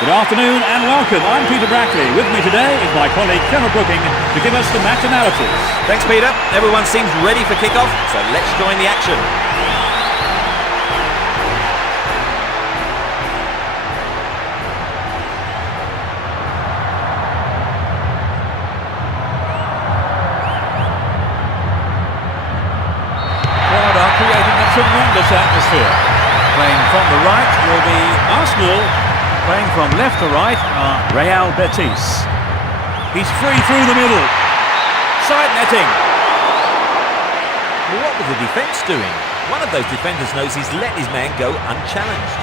Good afternoon and welcome. I'm Peter Brackley. With me today is my colleague Trevor Brooking to give us the match analysis. Thanks, Peter. Everyone seems ready for kick-off, so let's join the action. Crowd are creating a tremendous atmosphere. Playing from the right will be Arsenal. Playing from left to right are Real Betis. He's free through the middle. Side netting. Well, what was the defence doing? One of those defenders knows he's let his man go unchallenged.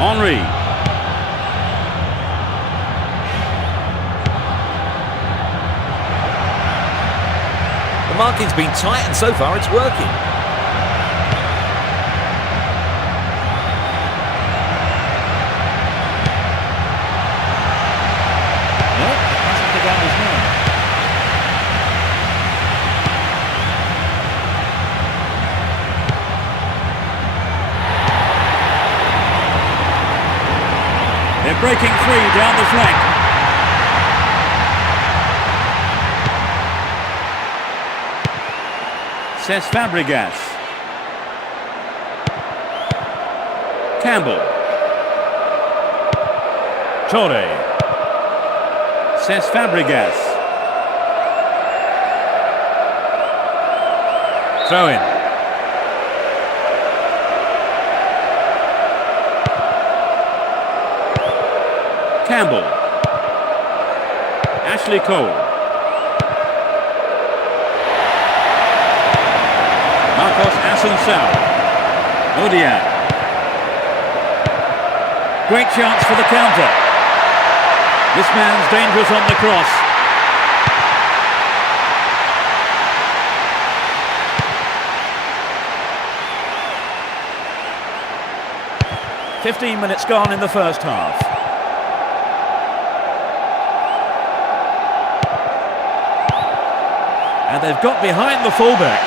Henry. The marking's been tight and so far it's working. They're breaking free down the flank. Cesc Fabregas. Campbell. Torre. Cesc Fabregas. Throw in. Campbell. Ashley Cole. Marcos Assunção. Odian. Great chance for the counter. This man's dangerous on the cross. "15 minutes gone in the first half. And they've got behind the fullback.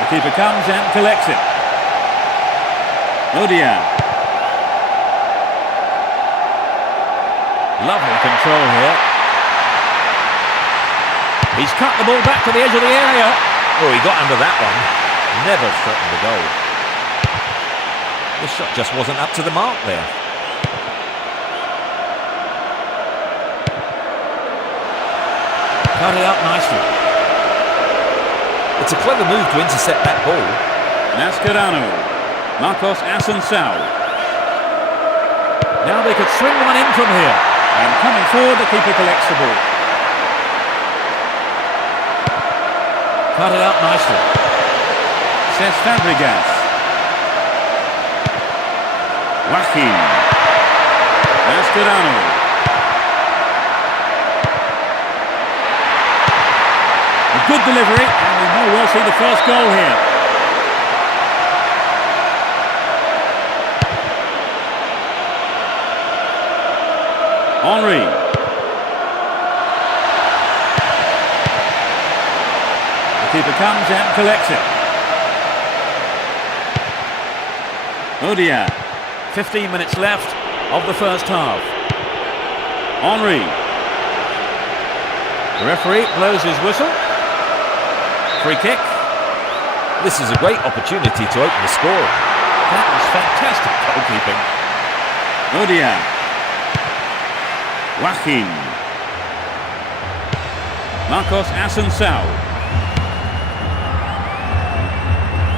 The keeper comes and collects it. Odian. Lovely control here. He's cut the ball back to the edge of the area. Oh, he got under that one. Never threatened the goal. The shot just wasn't up to the mark there. Cut it up nicely. It's a clever move to intercept that ball. Mascherano. Marcos Assunção. Now they could swing one in from here. And coming forward, the keeper collects the ball. Cut it up nicely. Says Fabregas. Joaquin. Mascherano. A good delivery, and we may well see the first goal here. Henry. The keeper comes and collects it. Odia. 15 minutes left of the first half. Henry. The referee blows his whistle. Free kick. This is a great opportunity to open the score. That was fantastic goalkeeping. Odia. Joaquin. Marcos Assunção.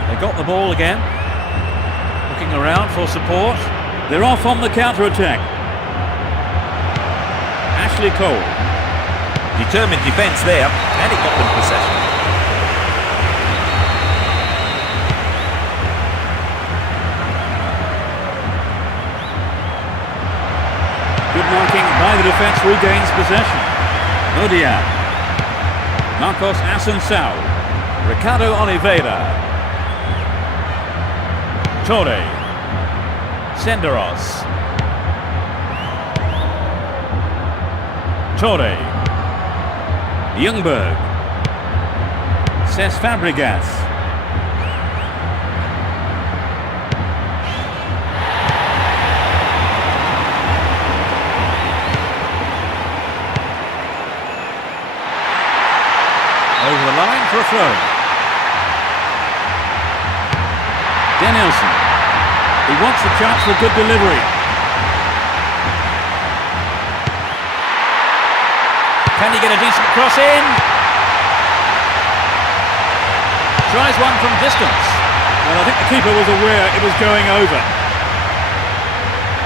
They got the ball again. Looking around for support. They're off on the counter-attack. Ashley Cole. Determined defence there, and it got them possession. Good marking by the defence, regains possession. Odia. Marcos Assunção. Ricardo Oliveira. Torre. Senderos. Torre. Ljungberg. Says Fabregas. Over the line for a throw. Danielson. He wants the chance for a good delivery. Can he get a decent cross in? Tries one from distance. Well, I think the keeper was aware it was going over.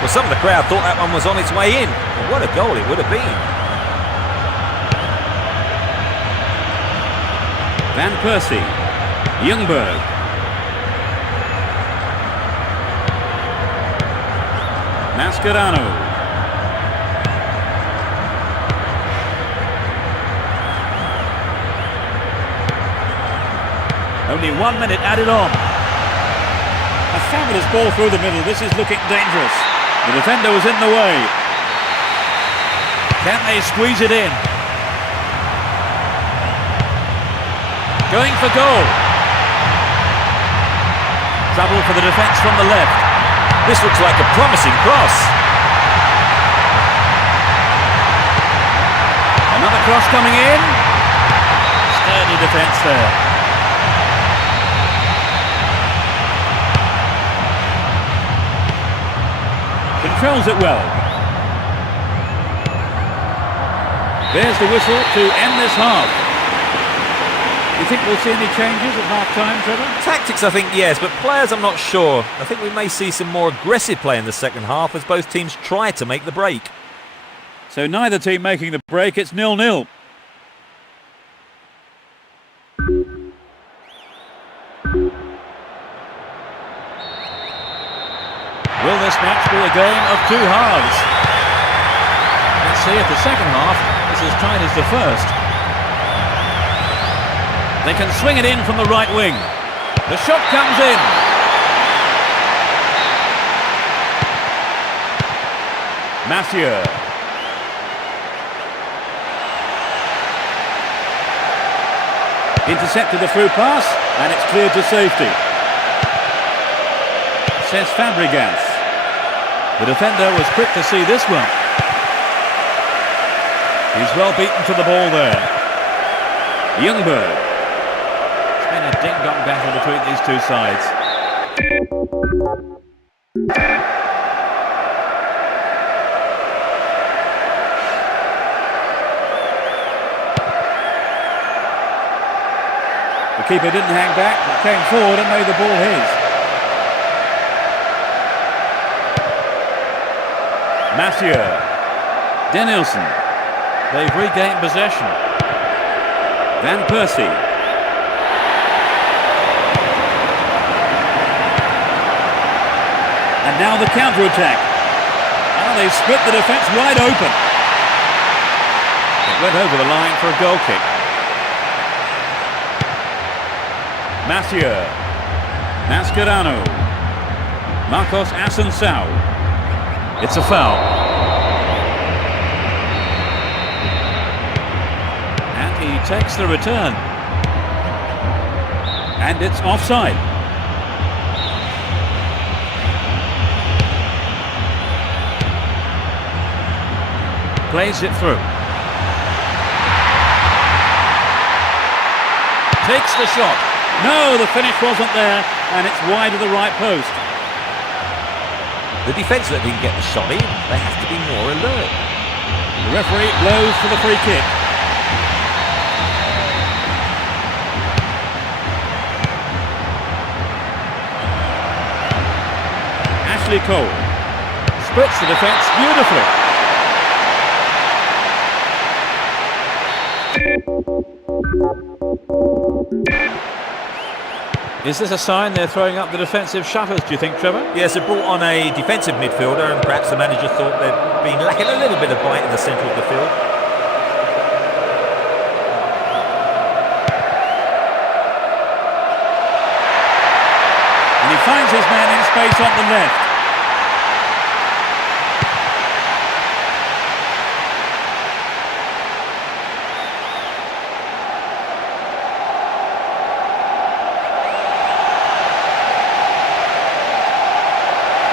Well, some of the crowd thought that one was on its way in. Well, what a goal it would have been. Van Persie. Ljungberg. Mascherano. Only 1 minute added on. A fabulous ball through the middle. This is looking dangerous. The defender was in the way. Can they squeeze it in? Going for goal. Trouble for the defence from the left. This looks like a promising cross. Another cross coming in. Sturdy defence there. Controls it well. There's the whistle to end this half. You think we'll see any changes at half-time, Trevor? Tactics, I think, yes, but players, I'm not sure. I think we may see some more aggressive play in the second half as both teams try to make the break. So neither team making the break, it's 0-0. Will this match be a game of two halves? Let's see if the second half is as tight as the first. They can swing it in from the right wing. The shot comes in. Mathieu. Intercepted the through pass, and it's cleared to safety. Says Fabregas. The defender was quick to see this one. He's well beaten to the ball there. Youngberg. It's been a ding-dong battle between these two sides. The keeper didn't hang back, but came forward and made the ball his. Mathieu. Danielson. They've regained possession. Van Persie. And now the counter-attack. Oh, they've split the defence wide open. It went over the line for a goal kick. Mathieu. Mascherano. Marcos Assunção. It's a foul. And he takes the return. And it's offside. Plays it through. Takes the shot. No, the finish wasn't there, and it's wide of the right post. The defence that didn't get the shot in, they have to be more alert. The referee blows for the free kick. Ashley Cole splits the defence beautifully. Is this a sign they're throwing up the defensive shutters, do you think, Trevor? Yes, it brought on a defensive midfielder, and perhaps the manager thought they'd been lacking a little bit of bite in the centre of the field. And he finds his man in space on the left.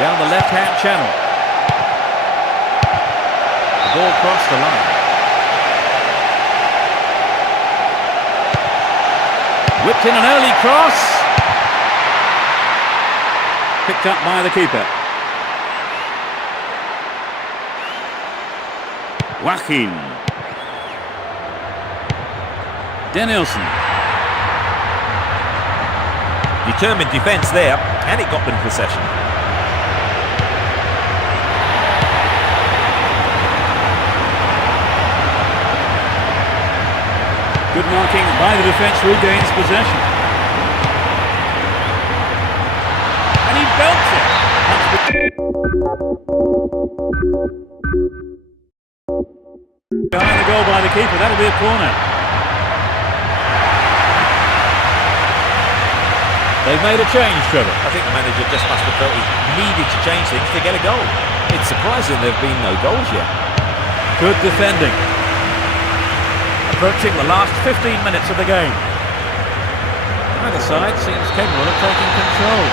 Down the left-hand channel. The ball crossed the line. Whipped in an early cross. Picked up by the keeper. Joaquin. Danielson. Determined defence there, and it got them possession. Good marking by the defence, regains possession. And he belts it. Behind the goal by the keeper, that'll be a corner. They've made a change, Trevor. I think the manager just must have felt he needed to change things to get a goal. It's surprising there have been no goals yet. Good defending. Approaching the last 15 minutes of the game. Either side seems capable of taking control.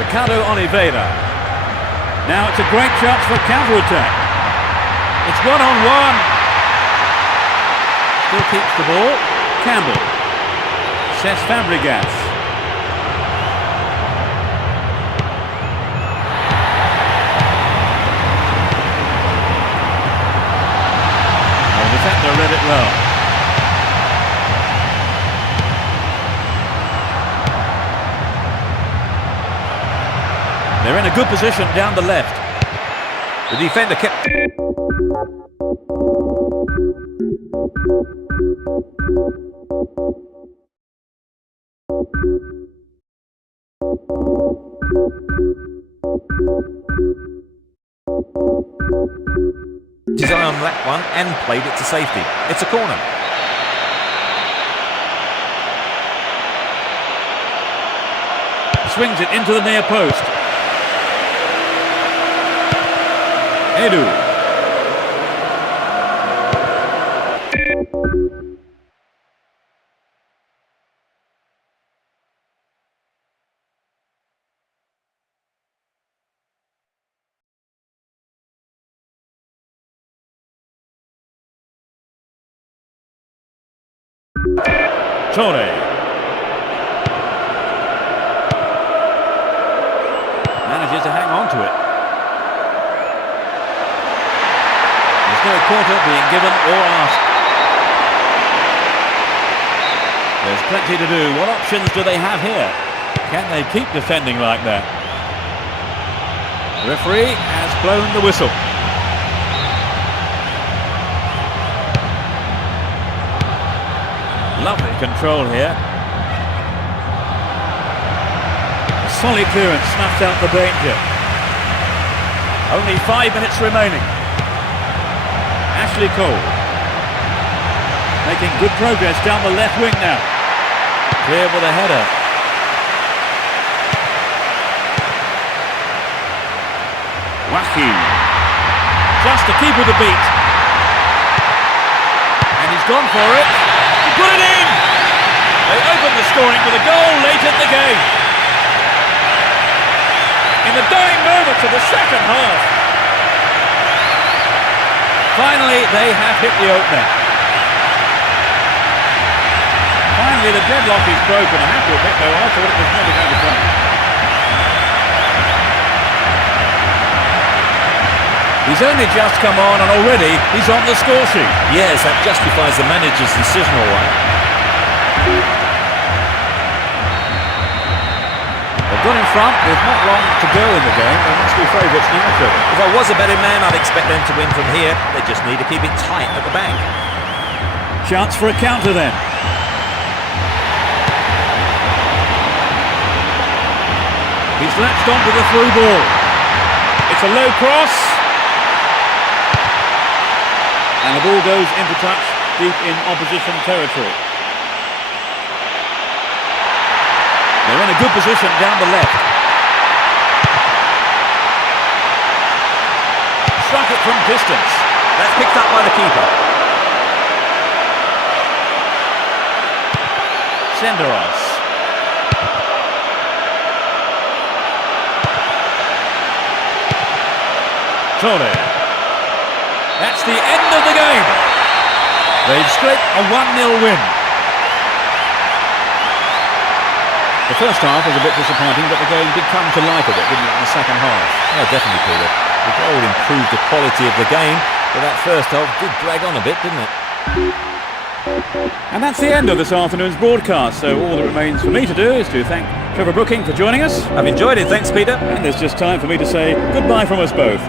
Ricardo Oliveira. Now it's a great chance for a counter-attack. It's one-on-one. Still keeps the ball. Campbell. Cesc Fabregas. Defender read it well. They're in a good position down the left. The defender kept... his eye on that one and played it to safety. It's a corner. Swings it into the near post. Edu. Torre. Manages to hang on to it. There's no quarter being given or asked. There's plenty to do. What options do they have here? Can they keep defending like that? The referee has blown the whistle. Lovely control here. A solid clearance snuffed out the danger. Only 5 minutes remaining. Ashley Cole making good progress down the left wing now. Clear with a header. Wahi. Just to keep with the beat. And he's gone for it. He put it in! They opened the scoring with a goal late in the game. In the dying moments of the second half. Finally, they have hit the opener. Finally, the deadlock is broken. I have to admit, though, I thought it was never going to come. He's only just come on and already he's on the score sheet. Yes, that justifies the manager's decision, all right. They've got in front, there's not long to go in the game. They must be favourites now, Trevor. If I was a betting man, I'd expect them to win from here. They just need to keep it tight at the back. Chance for a counter then. He's latched onto the through ball. It's a low cross. And the ball goes into touch deep in opposition territory. They're in a good position down the left. Struck it from distance. That's picked up by the keeper. Senderos. Torre. That's the end of the game. They've scraped a 1-0 win. The first half was a bit disappointing, but the game did come to life a bit, didn't it, in the second half? Oh, definitely, Peter. The goal improved the quality of the game, but that first half did drag on a bit, didn't it? And that's the end of this afternoon's broadcast, so all that remains for me to do is to thank Trevor Brooking for joining us. I've enjoyed it, thanks, Peter. And there's just time for me to say goodbye from us both.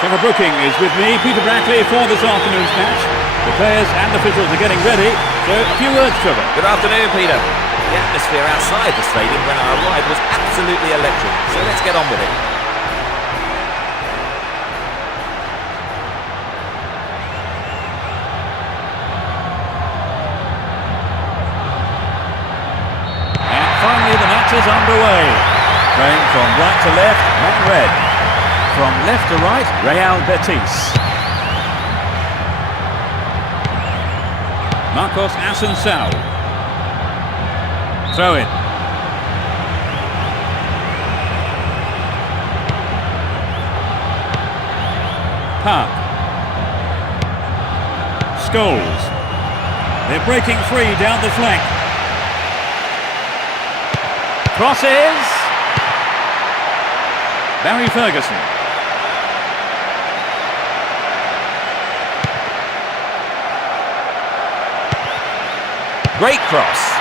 Trevor Brooking is with me, Peter Brackley, for this afternoon's match. The players and officials are getting ready, so a few words, Trevor. Good afternoon, Peter. The atmosphere outside the stadium when I arrived was absolutely electric, so let's get on with it. And finally the match is underway. Playing from right to left, man red. From left to right, Real Betis. Marcos Asensio. Throw in. Park. Scholes. They're breaking free down the flank. Crosses. Barry Ferguson. Great cross.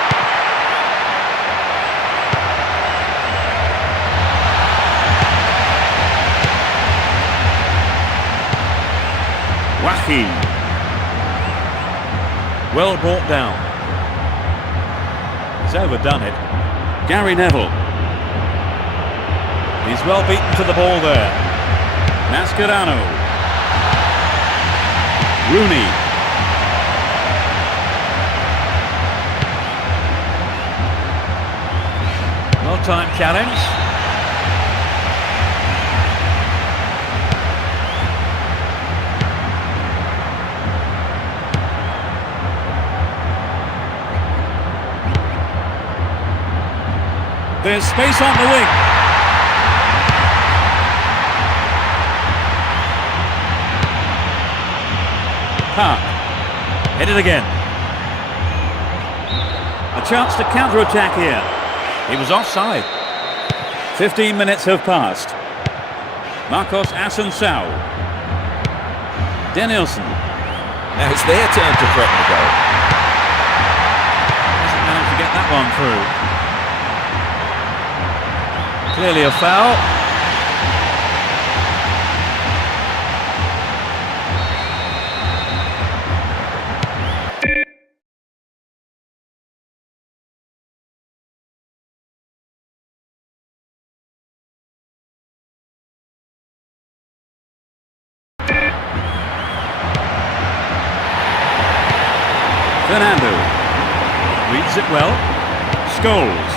key. Well brought down. He's overdone it. Gary Neville. He's well beaten to the ball there. Mascherano. Rooney. Well-timed challenge. There's space on the wing. Park. Hit it again. A chance to counter-attack here. He was offside. 15 minutes have passed. Marcos Assunção. Danielson. Now it's their turn to threaten the goal. Hasn't managed to get that one through. Clearly a foul. Fernando reads it well. Scholes.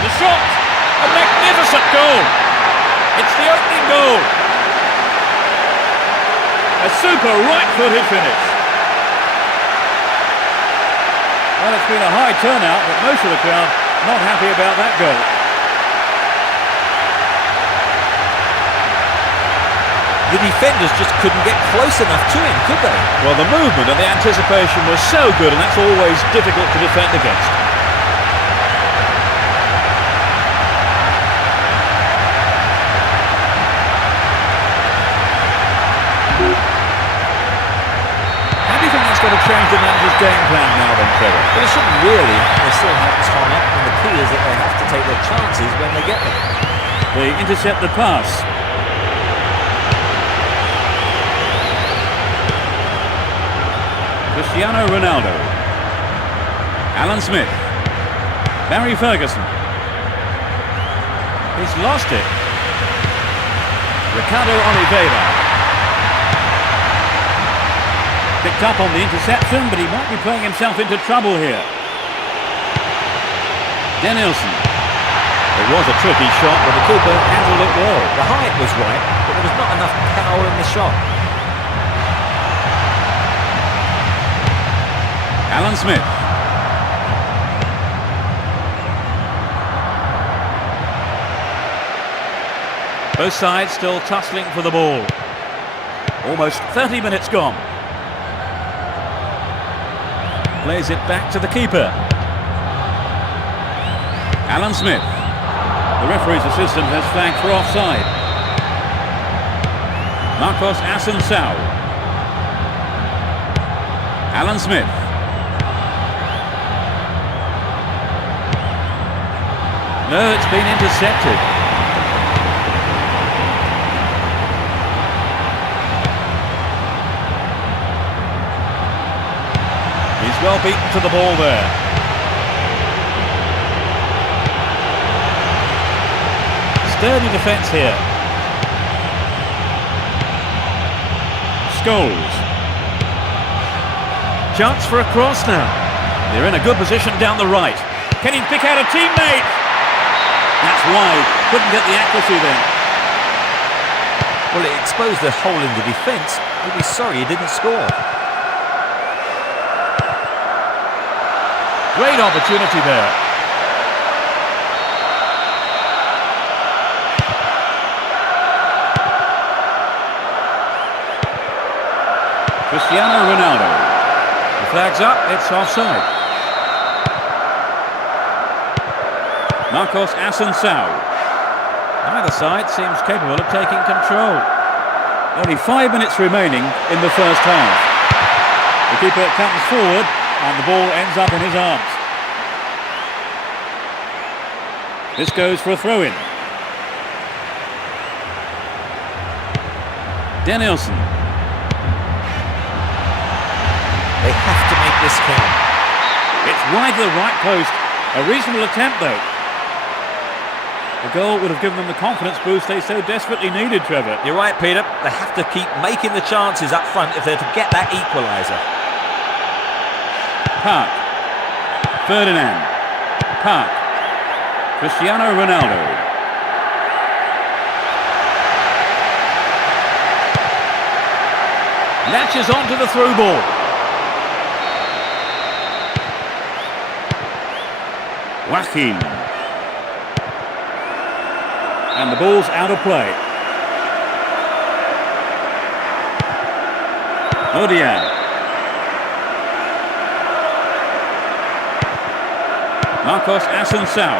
The shot! A magnificent goal! It's the opening goal! A super right-footed finish. Well, it's been a high turnout, but most of the crowd not happy about that goal. The defenders just couldn't get close enough to him, could they? Well, the movement and the anticipation was so good, and that's always difficult to defend against. How do you think that's going to change the manager's game plan now then, Trevor? Well, it shouldn't really. They still have time, and the key is that they have to take their chances when they get them. They intercept the pass. Cristiano Ronaldo. Alan Smith. Barry Ferguson. He's lost it. Ricardo Oliveira. Picked up on the interception, but he might be playing himself into trouble here. Danielson. It was a tricky shot, but the keeper handled it well. The height was right, but there was not enough power in the shot. Alan Smith. Both sides still tussling for the ball. Almost 30 minutes gone. Plays it back to the keeper. Alan Smith. The referee's assistant has flagged for offside. Marcos Assunção. Alan Smith. No, it's been intercepted. He's well beaten to the ball there. Sturdy defence here. Scholes. Chance for a cross now. They're in a good position down the right. Can he pick out a teammate? That's wide. Couldn't get the accuracy then. Well, it exposed a hole in the defence. He'll be sorry he didn't score. Great opportunity there. Cristiano Ronaldo. The flag's up, it's offside. Marcos Assunção. Neither side seems capable of taking control. Only 5 minutes remaining in the first half. The keeper comes forward and the ball ends up in his arms. This goes for a throw-in. Danielson. They have to make this count. It's wide to the right post. A reasonable attempt, though. The goal would have given them the confidence boost they so desperately needed, Trevor. You're right, Peter. They have to keep making the chances up front if they're to get that equaliser. Park. Ferdinand. Park. Cristiano Ronaldo. Latches onto the through ball. Joaquin. And the ball's out of play. Odian. Marcos Assunção.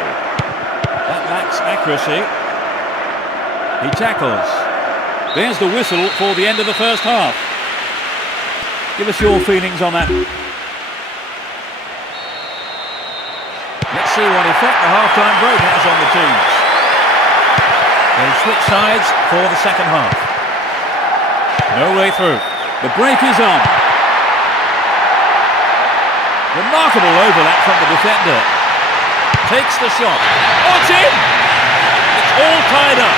That lacks accuracy. He tackles. There's the whistle for the end of the first half. Give us your feelings on that. Let's see what effect the half-time break has on the teams. They switch sides for the second half. No way through. The break is on. Remarkable overlap from the defender. Takes the shot. Oh, it's in! It's all tied up.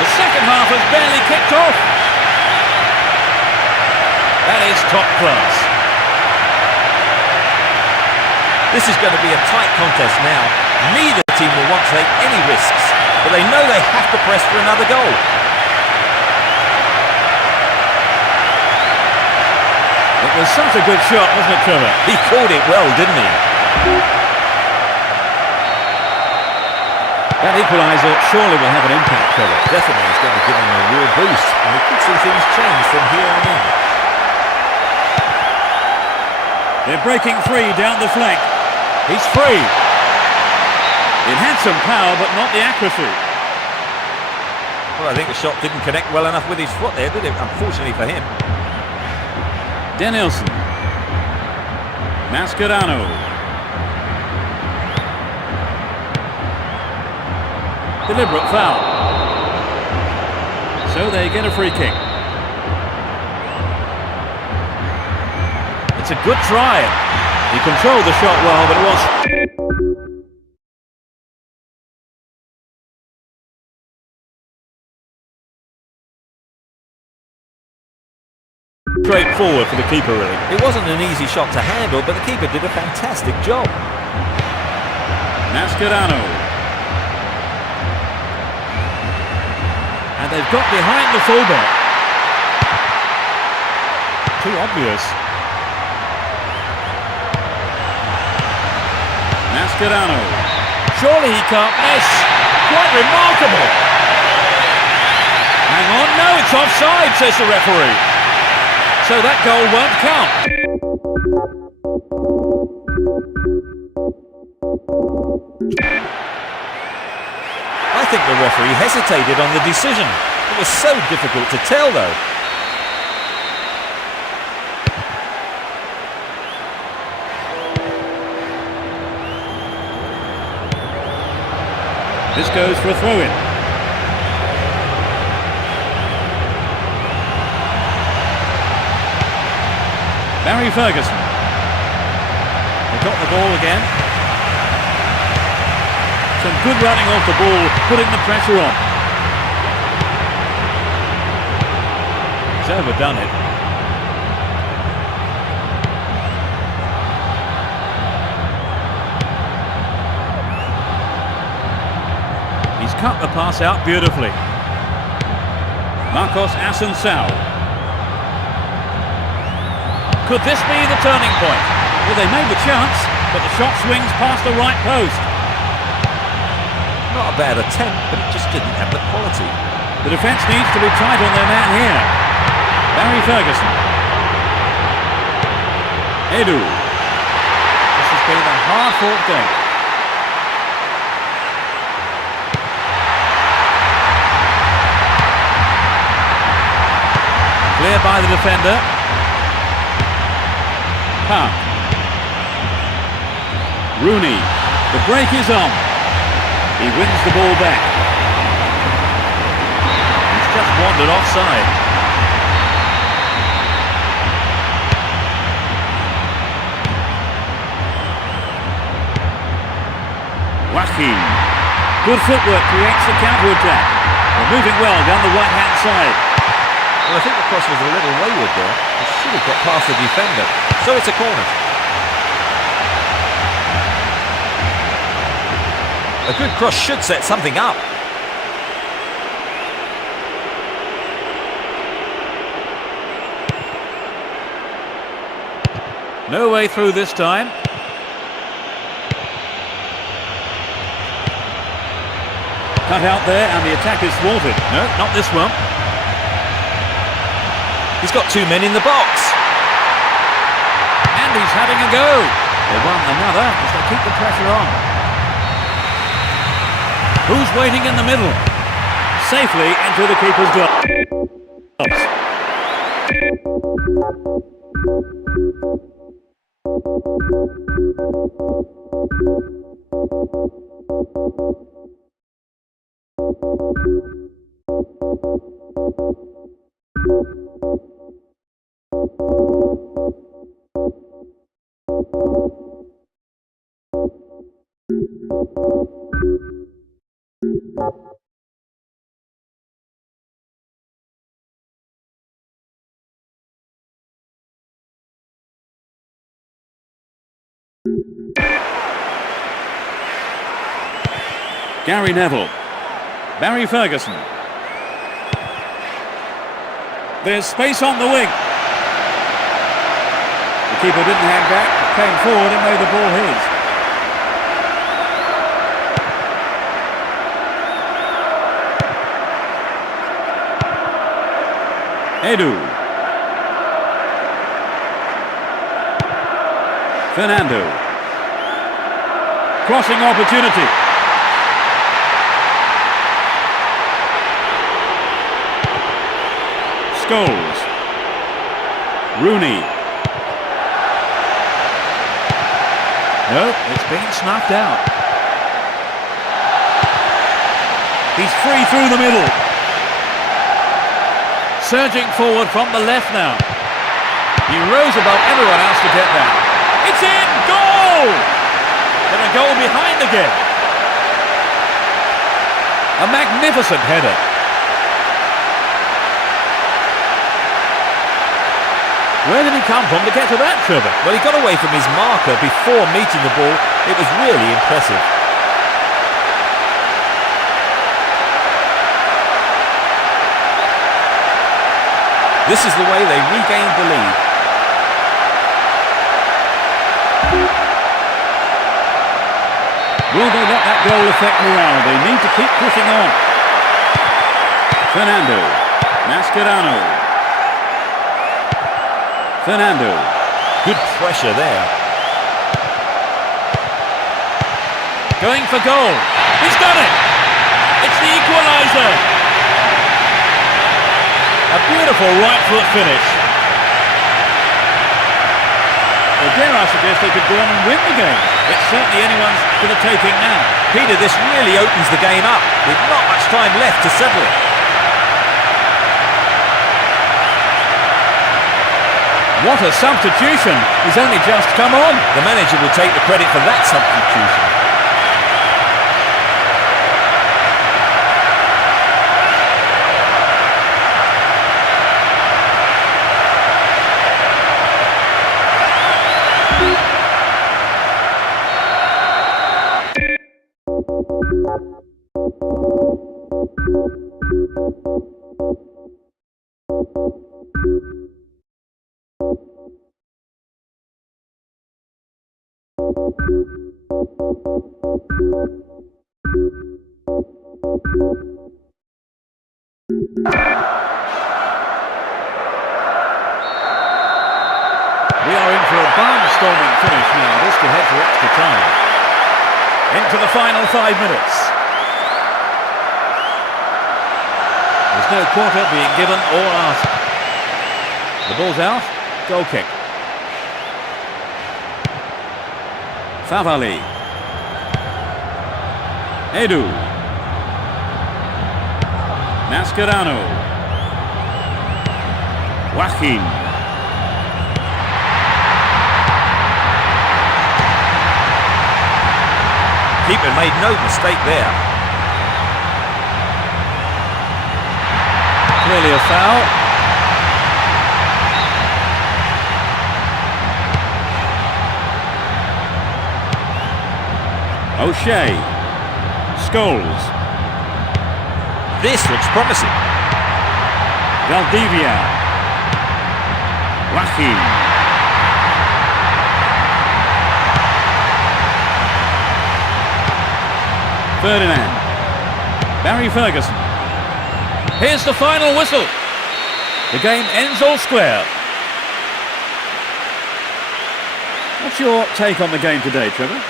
The second half has barely kicked off. That is top class. This is going to be a tight contest now. Neither team will want to take any risks, but they know they have to press for another goal. It was such a good shot, wasn't it, Trevor? He called it well, didn't he? That equaliser surely will have an impact, Trevor. Definitely, it's going to give them a real boost, and we could see things change from here on in. They're breaking free down the flank. He's free. It had some power, but not the accuracy. Well, I think the shot didn't connect well enough with his foot there, did it? Unfortunately for him. Danielson. Mascherano. Deliberate foul. So they get a free kick. It's a good try. He controlled the shot well, but it was straightforward for the keeper, really. It wasn't an easy shot to handle, but the keeper did a fantastic job. Mascherano. And they've got behind the fullback. Too obvious. Mascherano. Surely he can't miss. Quite remarkable. Hang on, no, it's offside, says the referee. So that goal won't count. I think the referee hesitated on the decision. It was so difficult to tell, though. This goes for a throw-in. Barry Ferguson. They got the ball again. Some good running off the ball, putting the pressure on. He's overdone it. He's cut the pass out beautifully. Marcos Assunção. Could this be the turning point? Well, they made the chance, but the shot swings past the right post. Not a bad attempt, but it just didn't have the quality. The defence needs to be tight on their man here. Barry Ferguson. Edu. This has been a hard-fought game. Clear by the defender. Park. Rooney. The break is on. He wins the ball back. He's just wandered offside. Joaquin. Good footwork creates the counter-attack. They're moving well down the right-hand side. Well, I think the cross was a little wayward there. It should have got past the defender. So it's a corner. A good cross should set something up. No way through this time. Cut out there and the attack is thwarted. No, not this one. He's got two men in the box. And he's having a go. They won another as they keep the pressure on. Who's waiting in the middle? Safely into the keeper's gloves. Gary Neville. Barry Ferguson. There's space on the wing. The keeper didn't hang back, came forward and made the ball his. Edu. Fernando. Crossing opportunity. Scholes. Rooney. No, it's been snuffed out. He's free through the middle. Surging forward from the left now. He rose above everyone else to get that. It's in! Goal! And a goal behind again. A magnificent header. Where did he come from to get to that, Trevor? Well, he got away from his marker before meeting the ball. It was really impressive. This is the way they regained the lead. Will they let that goal affect morale? They need to keep pushing on. Fernando. Mascherano. Fernando. Good pressure there. Going for goal. He's done it! It's the equaliser! A beautiful right foot finish. Well, dare I suggest they could go on and win the game. It's certainly anyone's for the taking now. Peter, this really opens the game up with not much time left to settle it. What a substitution! He's only just come on. The manager will take the credit for that substitution. We are in for a barnstorming finish now. This could head for extra time. Into the final 5 minutes. There's no quarter being given or asked. The ball's out. Goal kick. Favali. Edu. Mascherano. Joaquin. Keeper made no mistake there. Clearly a foul. O'Shea. Scholes. This looks promising. Valdivia. Joaquin. Ferdinand. Barry Ferguson. Here's the final whistle. The game ends all square. What's your take on the game today, Trevor?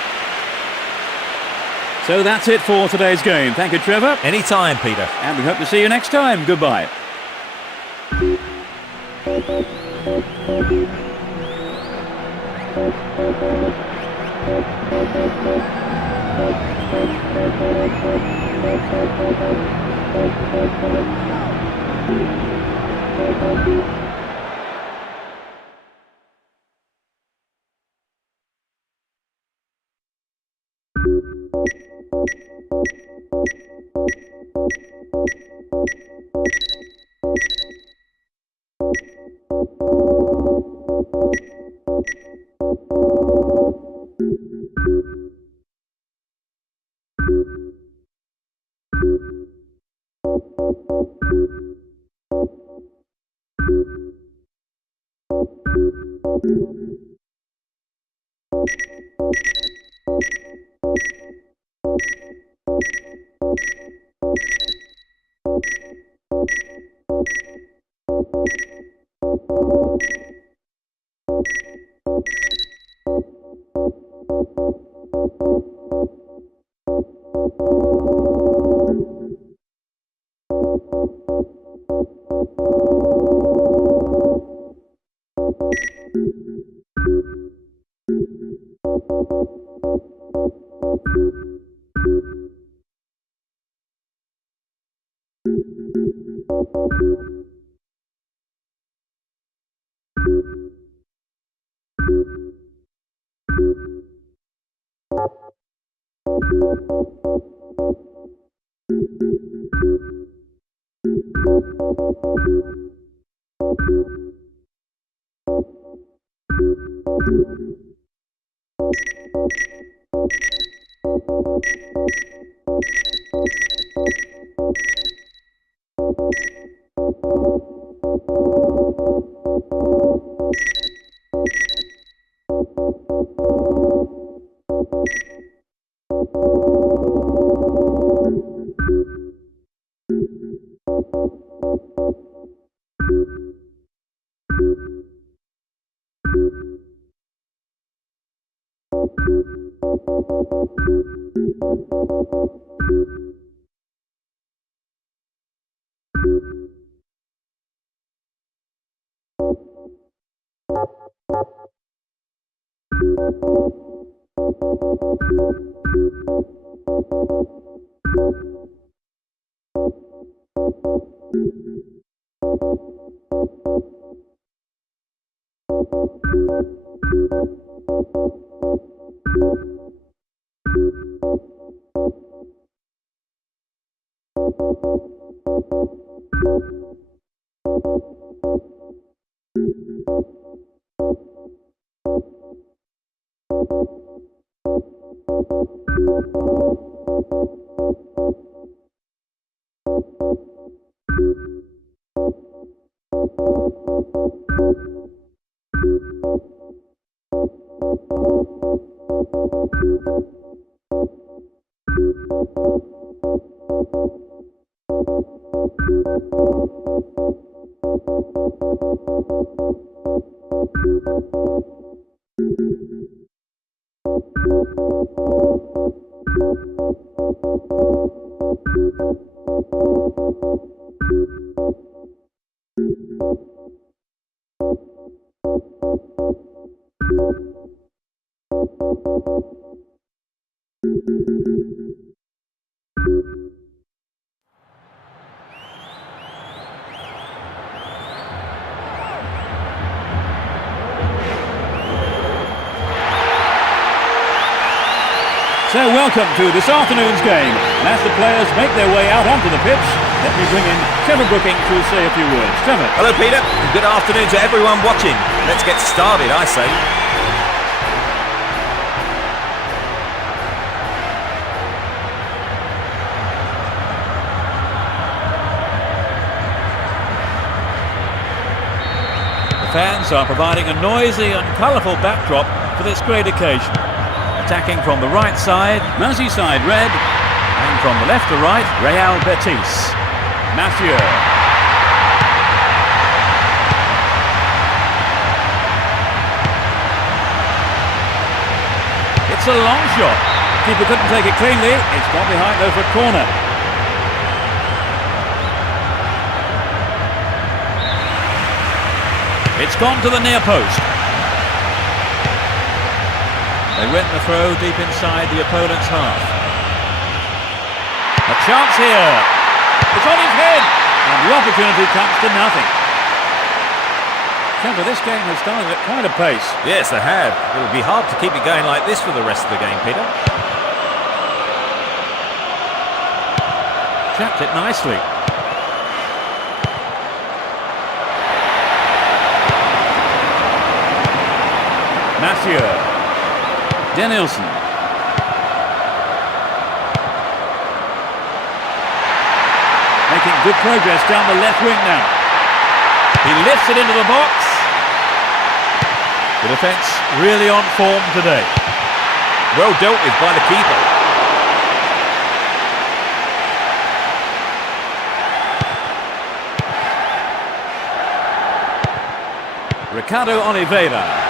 So that's it for today's game. Thank you, Trevor. Anytime, Peter. And we hope to see you next time. Goodbye. So welcome to this afternoon's game. And as the players make their way out onto the pitch, let me bring in Trevor Brooking to say a few words. Trevor. Hello, Peter. And good afternoon to everyone watching. Let's get started, I say. The fans are providing a noisy and colourful backdrop for this great occasion. Attacking from the right side, Merseyside Red, and from the left to right, Real Betis. Mathieu. It's a long shot. Keeper couldn't take it cleanly. It's gone behind though for a corner. It's gone to the near post. They win the throw deep inside the opponent's half. A chance here. It's on his head. And the opportunity comes to nothing. Trevor, this game has started at quite a pace. Yes, they have. It'll be hard to keep it going like this for the rest of the game, Peter. Trapped it nicely. Mathieu. Danielson. Making good progress down the left wing now. He lifts it into the box. The defence really on form today. Well dealt with by the keeper. Ricardo Oliveira.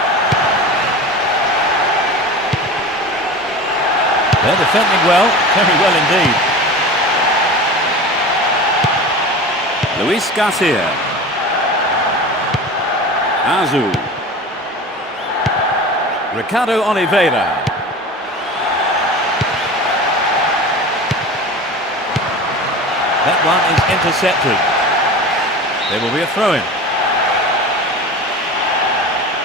They're defending well, very well indeed. Luis Garcia. Azu. Ricardo Oliveira. That one is intercepted. There will be a throw-in.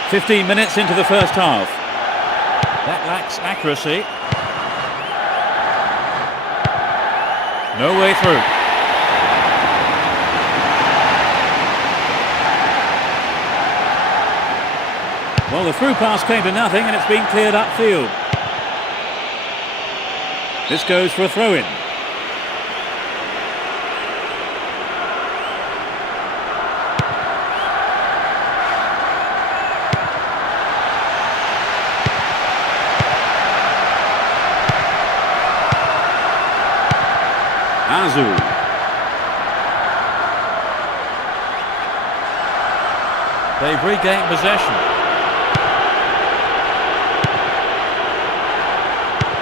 15 minutes into the first half. That lacks accuracy. No way through. Well, the through pass came to nothing and it's been cleared upfield. This goes for a throw-in. Azu. They've regained possession.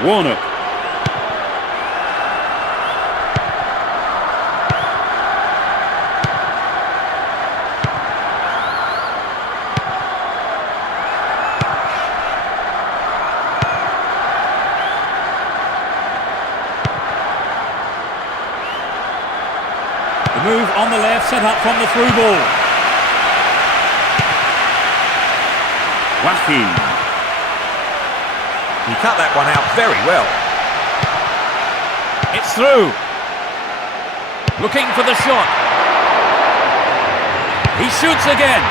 Warnock. The move on the left, set up from the through ball. Joaquin. He cut that one out very well. It's through. Looking for the shot. He shoots again.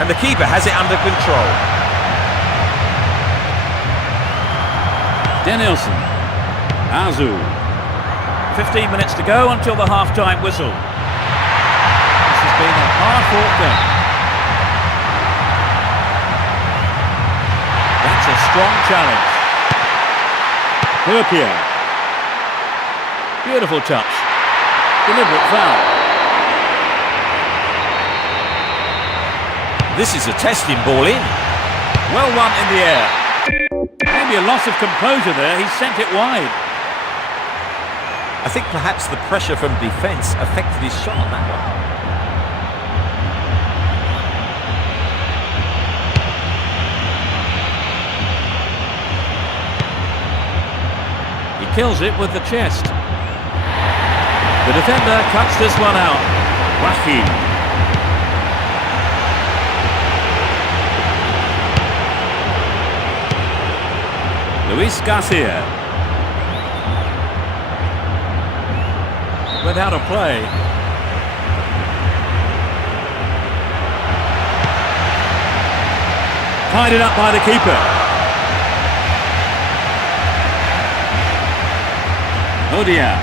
And the keeper has it under control. Danielson. Azu. 15 minutes to go until the half-time whistle. This has been a hard-fought game. That's a strong challenge. Hurpia. Beautiful touch. Deliberate foul. This is a testing ball in. Well won in the air. Maybe a loss of composure there. He sent it wide. I think perhaps the pressure from defence affected his shot on that one. He kills it with the chest. The defender cuts this one out. Joaquin. Luis Garcia. Went out of play. Tied it up by the keeper. Odia.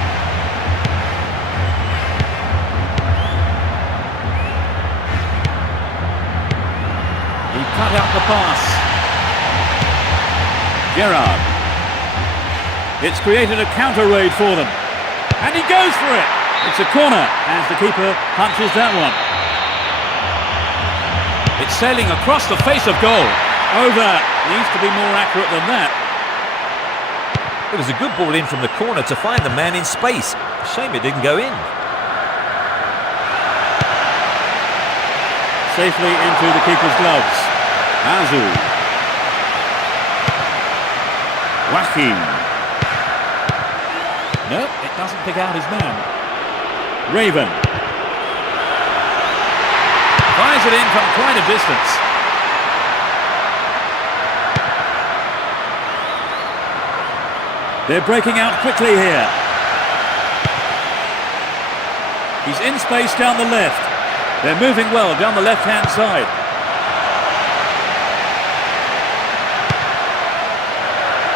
He cut out the pass. Gerrard. It's created a counter raid for them. And he goes for it. It's a corner as the keeper punches that one. It's sailing across the face of goal. Over. Needs to be more accurate than that. It was a good ball in from the corner to find the man in space. Shame it didn't go in. Safely into the keeper's gloves. Azu. Joaquin. No, it doesn't pick out his man. Raven. Fires it in from quite a distance. They're breaking out quickly here. He's in space down the left. They're moving well down the left-hand side.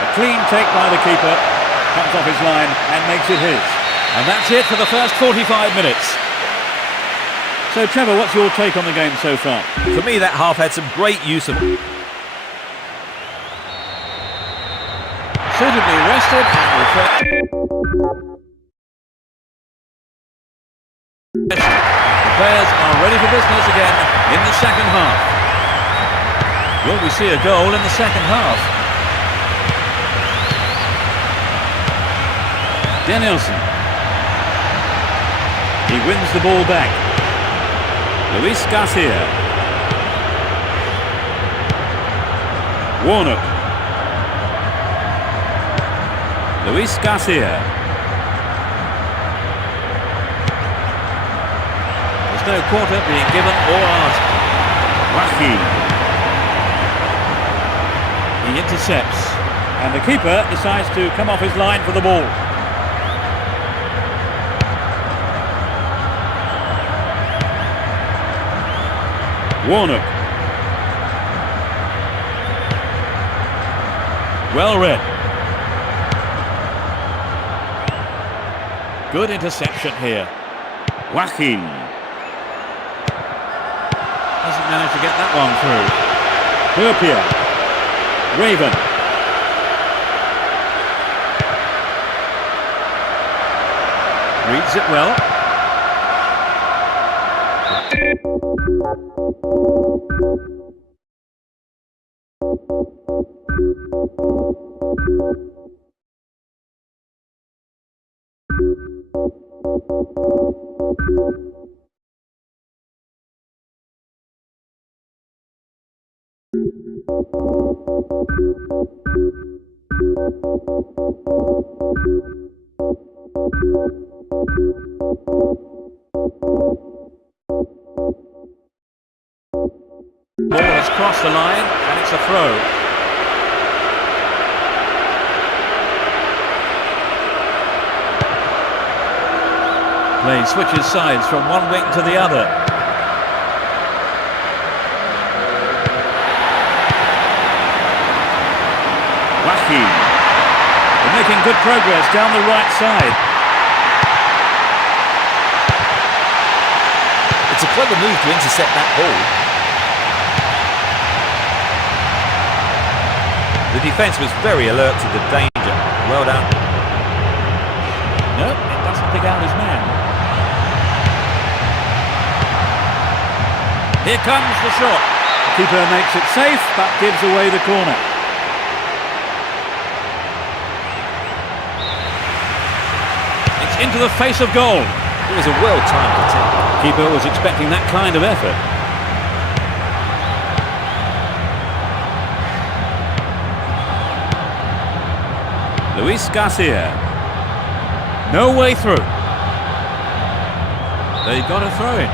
A clean take by the keeper. Comes off his line and makes it his. And that's it for the first 45 minutes. So, Trevor, what's your take on the game so far? For me, that half had some great use of... Suitably rested and refreshed. The players are ready for business again in the second half. Will we see a goal in the second half? Danielson. He wins the ball back. Luis Garcia. Warnock. Luis Garcia. There's no quarter being given or asked. Joaquin. He intercepts. And the keeper decides to come off his line for the ball. Warnock. Well read. Good interception here. Joaquin. Hasn't managed to get that one through. Hurpia. Raven. Reads it well. Ball has crossed the line and it's a throw. Play switches sides from one wing to the other. Joaquin. They're making good progress down the right side. It's a clever move to intercept that ball. The defence was very alert to the danger. Well done. No, it doesn't pick out his man. Here comes the shot. The keeper makes it safe, but gives away the corner. It's into the face of goal. It was a well-timed attempt. The keeper was expecting that kind of effort. Luis Garcia. No way through. They've got to throw it.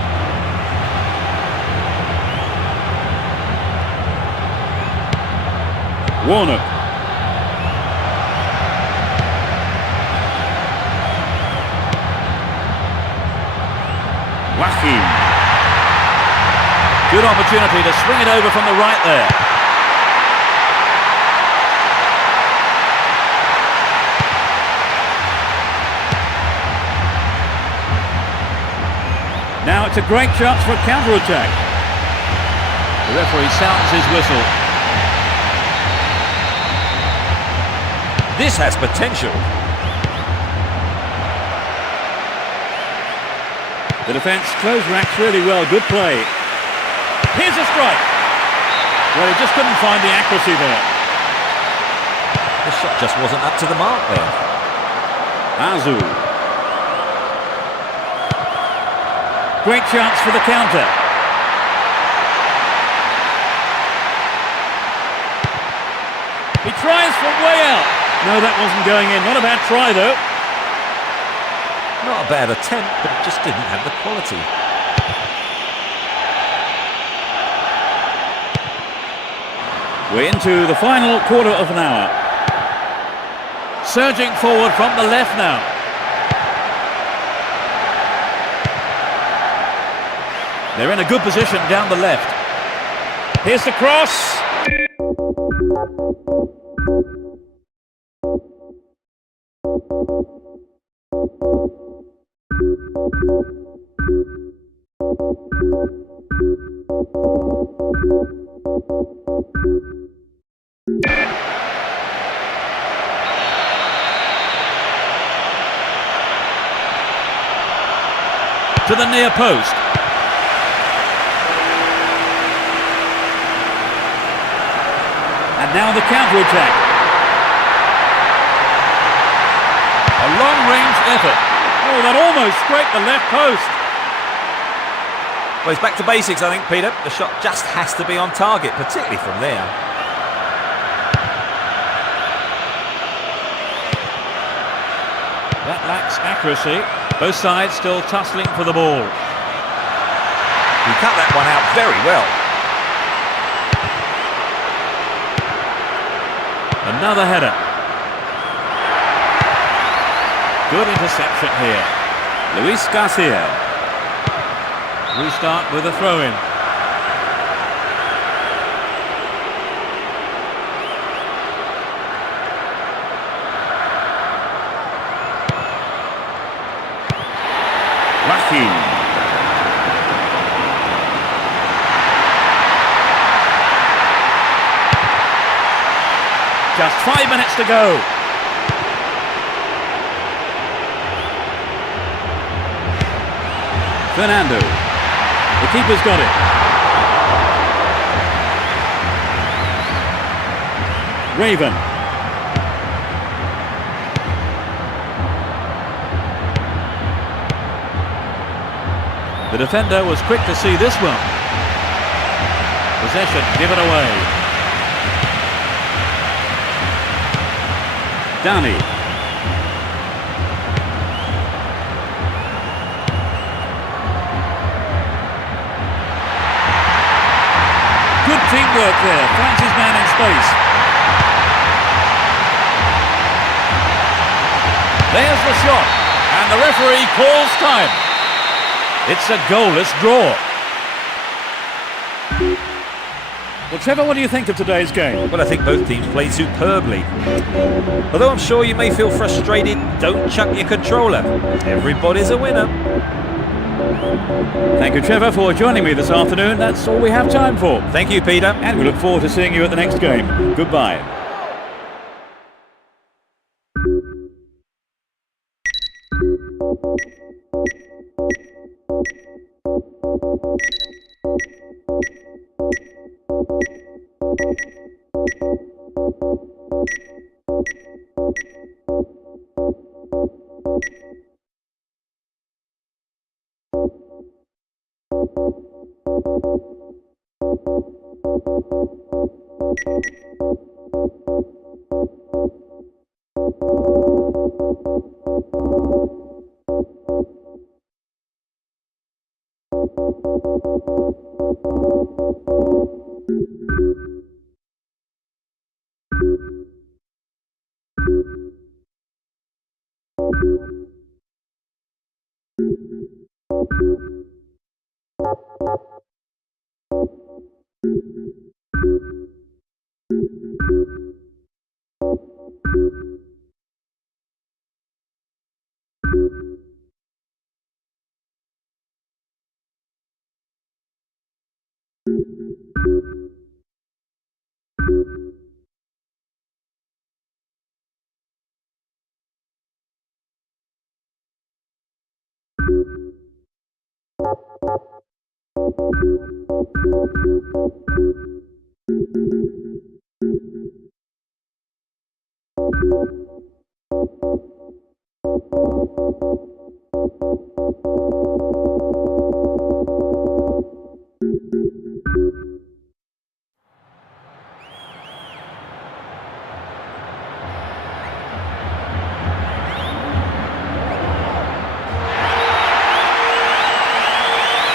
Warnock. Joachim. Good opportunity to swing it over from the right there. Now it's a great chance for a counter-attack. The referee sounds his whistle. This has potential. The defence closed ranks really well. Good play. Here's a strike. Well, he just couldn't find the accuracy there. The shot just wasn't up to the mark there. AJUDE. Great chance for the counter. He tries from way out. No, that wasn't going in. Not a bad try, though. Not a bad attempt, but it just didn't have the quality. We're into the final quarter of an hour. Surging forward from the left now. They're in a good position down the left. Here's the cross. To the near post. And now the counter-attack. A long-range effort. Oh, that almost scraped the left post. Well, it's back to basics, I think, Peter. The shot just has to be on target, particularly from there. That lacks accuracy. Both sides still tussling for the ball. He cut that one out very well. Another header. Good interception here. Luis Garcia. Restart with a throw-in. Joachim. Just 5 minutes to go. Fernando. The keeper's got it. Raven. The defender was quick to see this one. Possession given away. Dani. Good teamwork there. Finds his man in space. There's the shot. And the referee calls time. It's a goalless draw. Well, Trevor, what do you think of today's game? Well, I think both teams played superbly. Although I'm sure you may feel frustrated, don't chuck your controller. Everybody's a winner. Thank you, Trevor, for joining me this afternoon. That's all we have time for. Thank you, Peter. And we look forward to seeing you at the next game. Goodbye.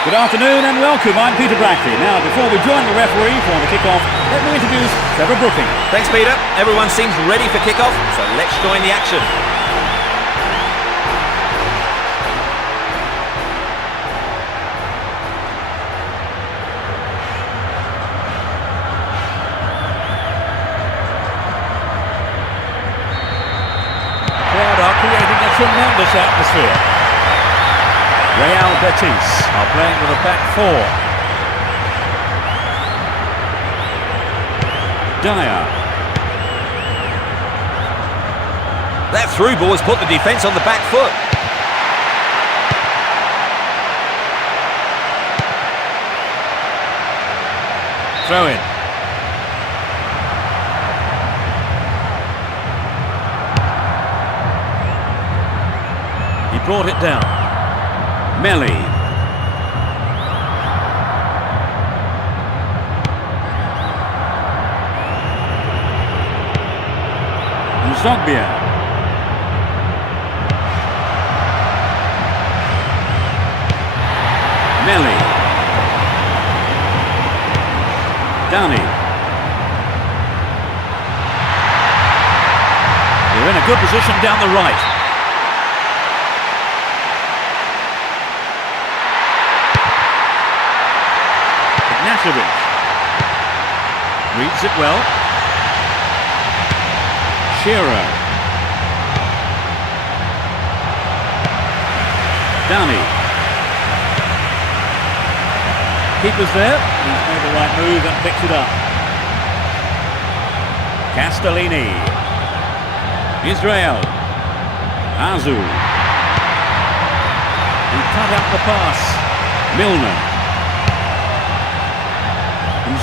Good afternoon and welcome. I'm Peter Brackley. Now, before we join the referee for the kick-off, let me introduce Trevor Brooking. Thanks, Peter. Everyone seems ready for kick-off, so let's join the action. The crowd are creating a tremendous atmosphere. Real Betis are playing with a back four. Dyer. That through ball has put the defence on the back foot. Throw in. He brought it down. Melli. Zogbia. Melli. Dani. They're in a good position down the right. Reads it well. Shearer. Dani. Keeper's there. He's made the right move and picked it up. Castellini. Israel. Azu. He cut up the pass. Milner.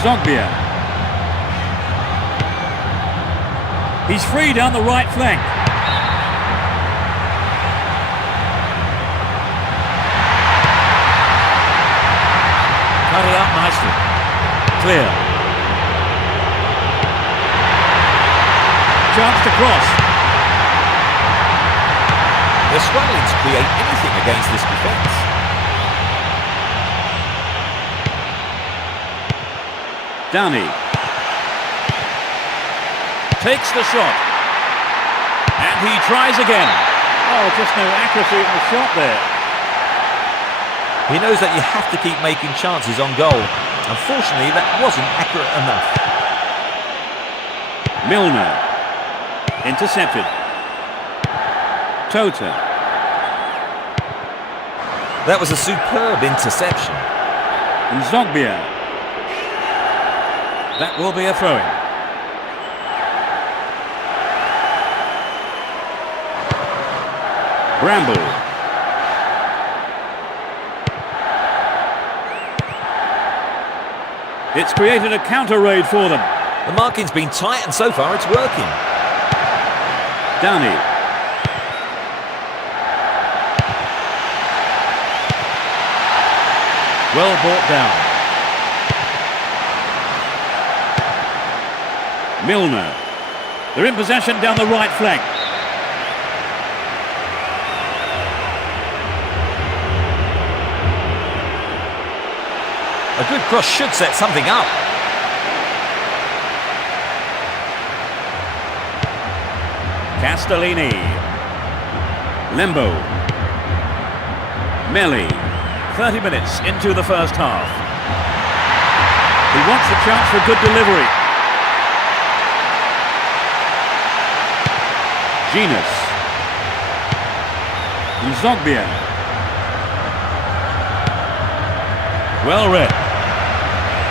Zogbia. He's free down the right flank. Cut it out nicely. Clear. Chance to cross. They're struggling to create anything against this defence. Dani takes the shot and he tries again. Oh, just no accuracy in the shot there. He knows that you have to keep making chances on goal. Unfortunately, that wasn't accurate enough. Milner intercepted. Tota. That was a superb interception. And Zogbia. That will be a throw-in. Bramble. It's created a counter raid for them. The marking's been tight and so far it's working. Dani. Well brought down. Milner. They're in possession down the right flank. A good cross should set something up. Castellini. Lembo. Melli. 30 minutes into the first half. He wants a chance for a good delivery. Genus. Zogbia. Well read.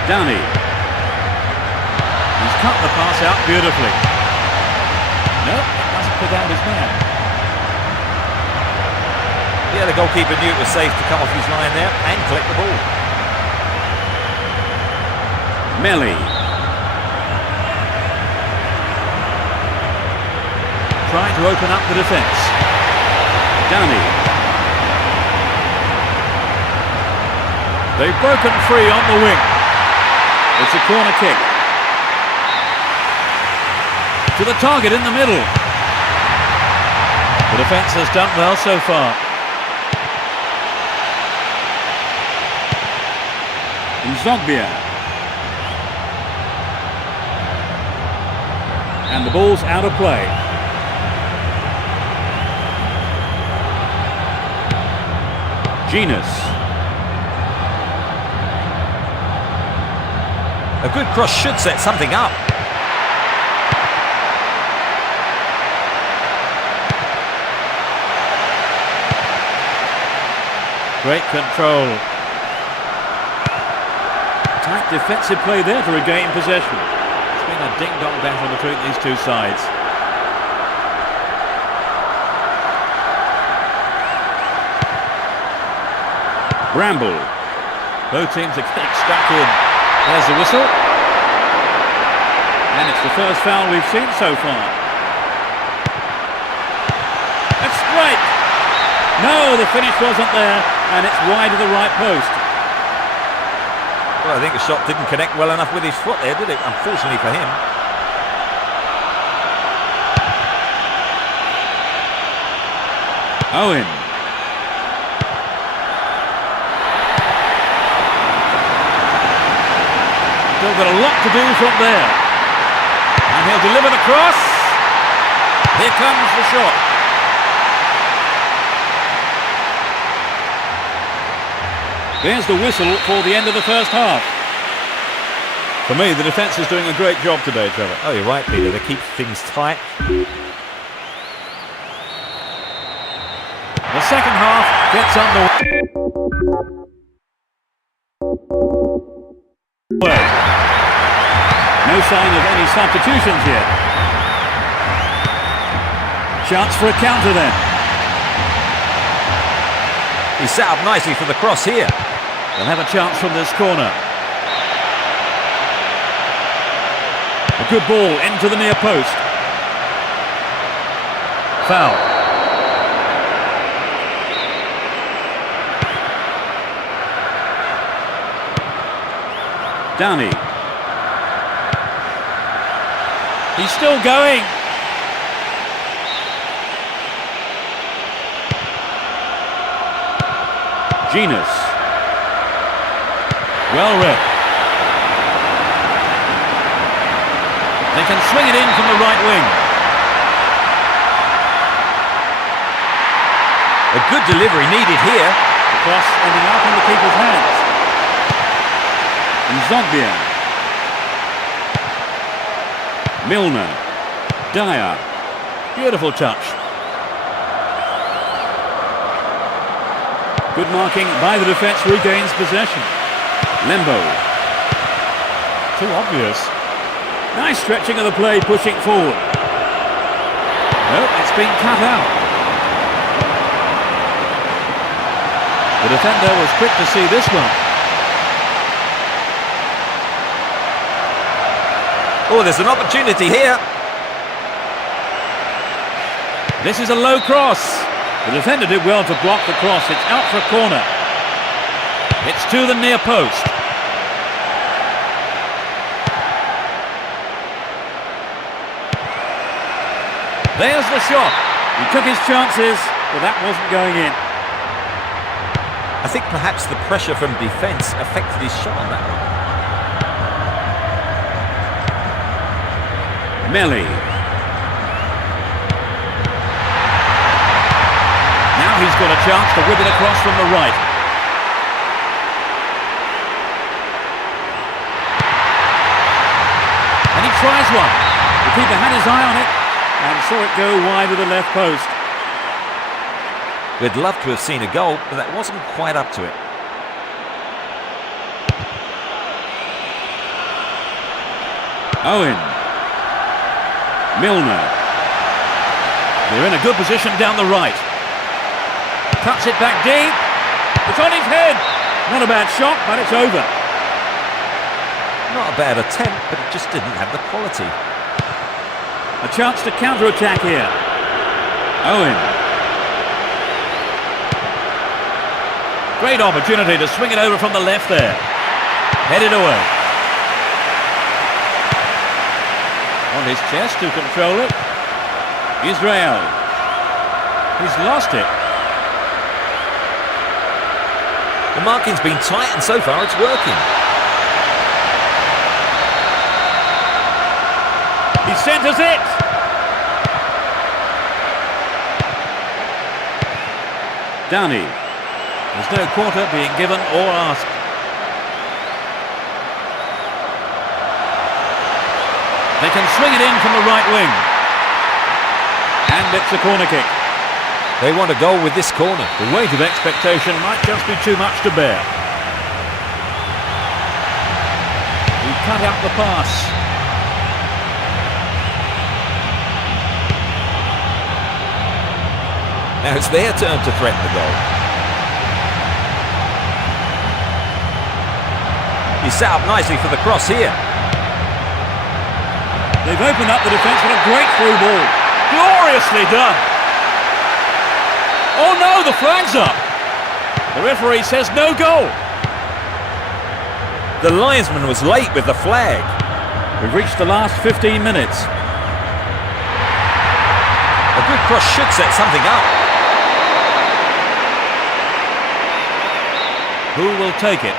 Downey. He's cut the pass out beautifully. No, it doesn't pick out his man. Yeah, the goalkeeper knew it was safe to come off his line there and collect the ball. Melly. Trying to open up the defence. Downey. They've broken free on the wing. It's a corner kick. To the target in the middle. The defence has done well so far. Zogbia. And the ball's out of play. Genus. A good cross should set something up. Great control. Tight defensive play there to regain possession. It's been a ding-dong battle between these two sides. Bramble. Both teams are getting stuck in. There's the whistle. And it's the first foul we've seen so far. That's right. No, the finish wasn't there, and it's wide of the right post. Well, I think the shot didn't connect well enough with his foot there, did it? Unfortunately for him. Owen. Still got a lot to do from there. And he'll deliver the cross. Here comes the shot. There's the whistle for the end of the first half. For me, the defence is doing a great job today, Trevor. Oh, you're right, Peter. They keep things tight. The second half gets underway. No sign of any substitutions yet. Chance for a counter then. He's set up nicely for the cross here. They'll have a chance from this corner. A good ball into the near post. Foul. Downey. He's still going. Genus. Well read. They can swing it in from the right wing. A good delivery needed here. The cross ending up in the keeper's hands. And Zogbia. Milner. Dyer. Beautiful touch. Good marking by the defence, regains possession. Lembo. Too obvious. Nice stretching of the play, pushing forward. Nope, it's been cut out. The defender was quick to see this one. Oh, there's an opportunity here. This is a low cross. The defender did well to block the cross. It's out for a corner. It's to the near post. There's the shot. He took his chances, but that wasn't going in. I think perhaps the pressure from defence affected his shot on that one. Melly. Now he's got a chance to whip it across from the right. tries one. The keeper had his eye on it and saw it go wide of the left post. We'd love to have seen a goal, but that wasn't quite up to it. Owen. Milner. They're in a good position down the right. Cuts it back deep. It's on his head. Not a bad shot, but it's over. Not a bad attempt, but it just didn't have the quality. A chance to counter-attack here. Owen. Great opportunity to swing it over from the left there. Headed away. On his chest to control it. Israel. He's lost it. The marking's been tight and so far it's working. He centres it. Downey. There's no quarter being given or asked. They can swing it in from the right wing. And it's a corner kick. They want a goal with this corner. The weight of expectation might just be too much to bear. He cut out the pass. Now it's their turn to threaten the goal. He's set up nicely for the cross here. They've opened up the defence with a great through ball. Gloriously done. Oh no, the flag's up. The referee says no goal. The linesman was late with the flag. We've reached the last 15 minutes. A good cross should set something up. Who will take it?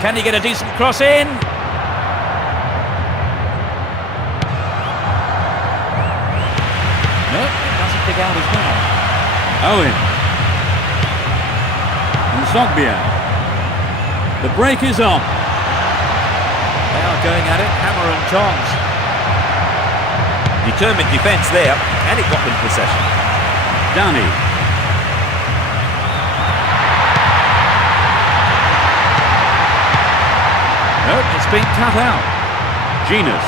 Can he get a decent cross in? No, it doesn't pick out his man. Owen. And Zogbia. The break is on. They are going at it, hammer and tongs. Determined defence there, and it got them possession. Downey. Nope, it's been cut out. Genus.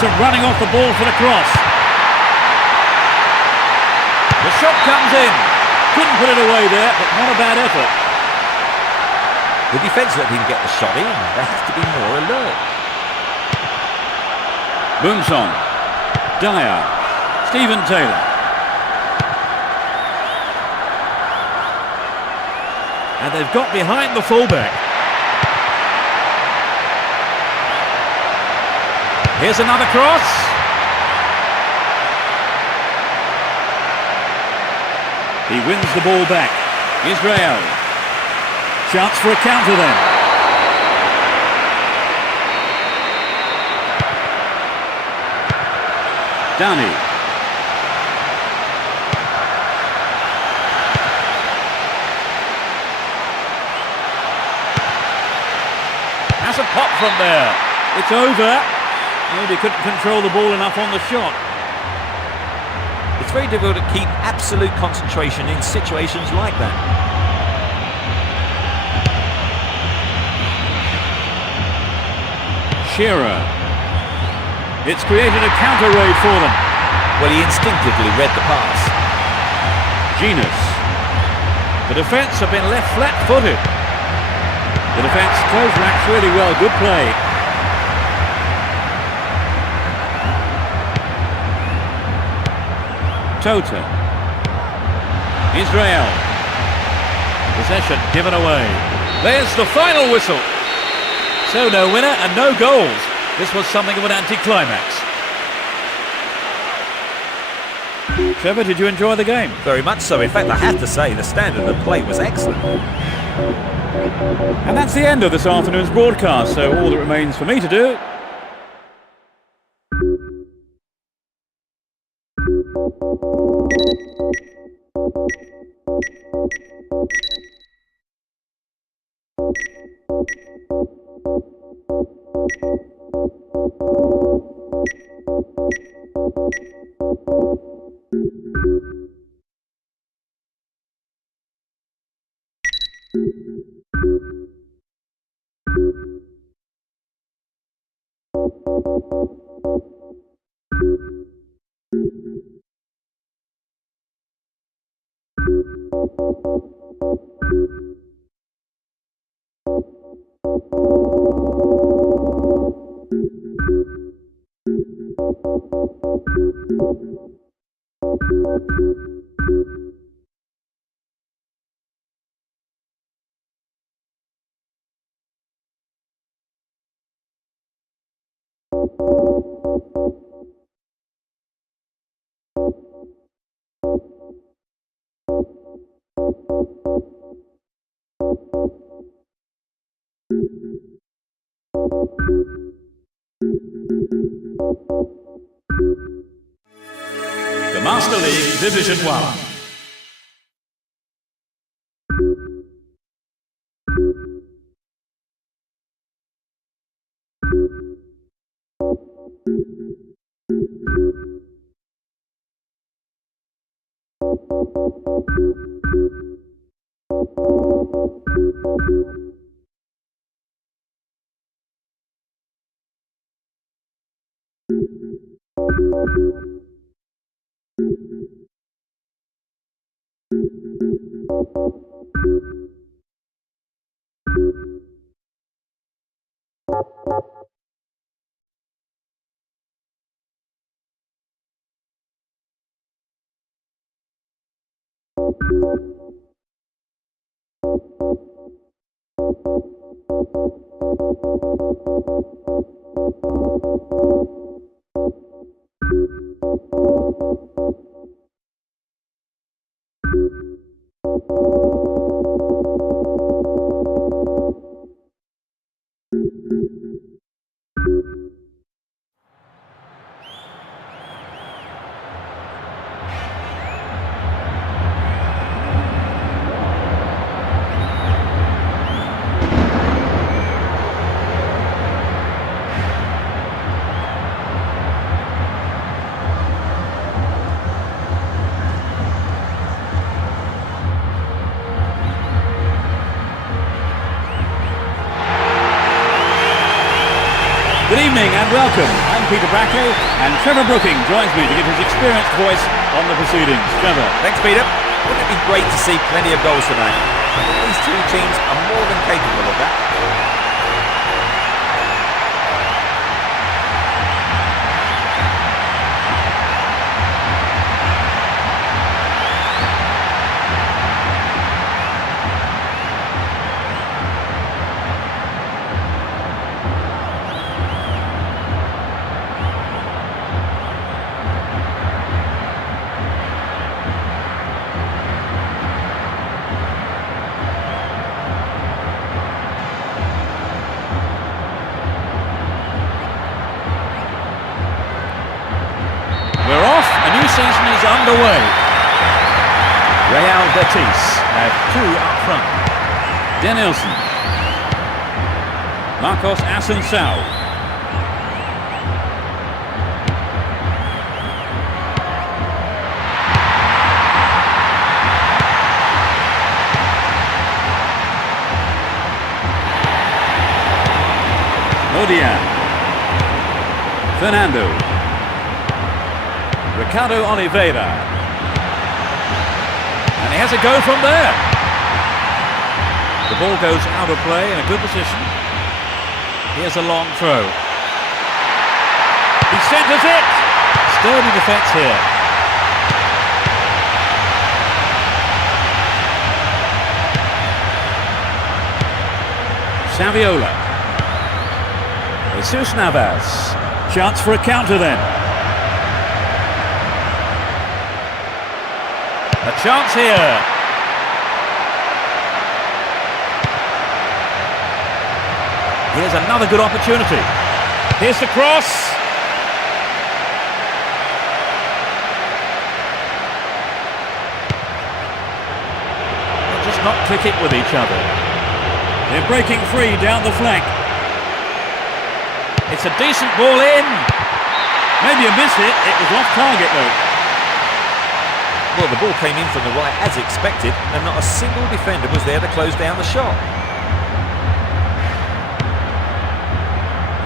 Some running off the ball for the cross. The shot comes in. Couldn't put it away there, but not a bad effort. The defence let him get the shot in. They have to be more alert. Boomsong. Dyer. Stephen Taylor. And they've got behind the fullback. Here's another cross. He wins the ball back. Israel. Chance for a counter then. Downey. Has a pop from there. It's over. Maybe couldn't control the ball enough on the shot. It's very difficult to keep absolute concentration in situations like that. Shearer. It's created a counter raid for them. Well, he instinctively read the pass. Genus. The defence have been left flat-footed. The defence close ranks really well. Good play. Tota. Israel. Possession given away. There's the final whistle. So no winner and no goals. This was something of an anticlimax. Trevor, did you enjoy the game? Very much so. In fact, I have to say the standard of play was excellent. And that's the end of this afternoon's broadcast, so all that remains for me to do The Master League Division 1. Good evening and welcome. I'm Peter Bracco and Trevor Brooking joins me to give his experienced voice on the proceedings. Trevor. Thanks, Peter. Wouldn't it be great to see plenty of goals tonight? These two teams are more than capable of that. Season is underway. Real Betis have two up front. Denilson, Marcos Asensio, Modian, Fernando, Ricardo Oliveira, and he has a go from there. The ball goes out of play in a good position. Here's a long throw. He centres it. Sturdy defence here. Saviola. Jesus Navas. Chance for a counter then. A chance here. Here's another good opportunity. Here's the cross. just not click it with each other. They're breaking free down the flank. It's a decent ball in. Maybe you miss it. It was off target though. Well, the ball came in from the right as expected, and not a single defender was there to close down the shot.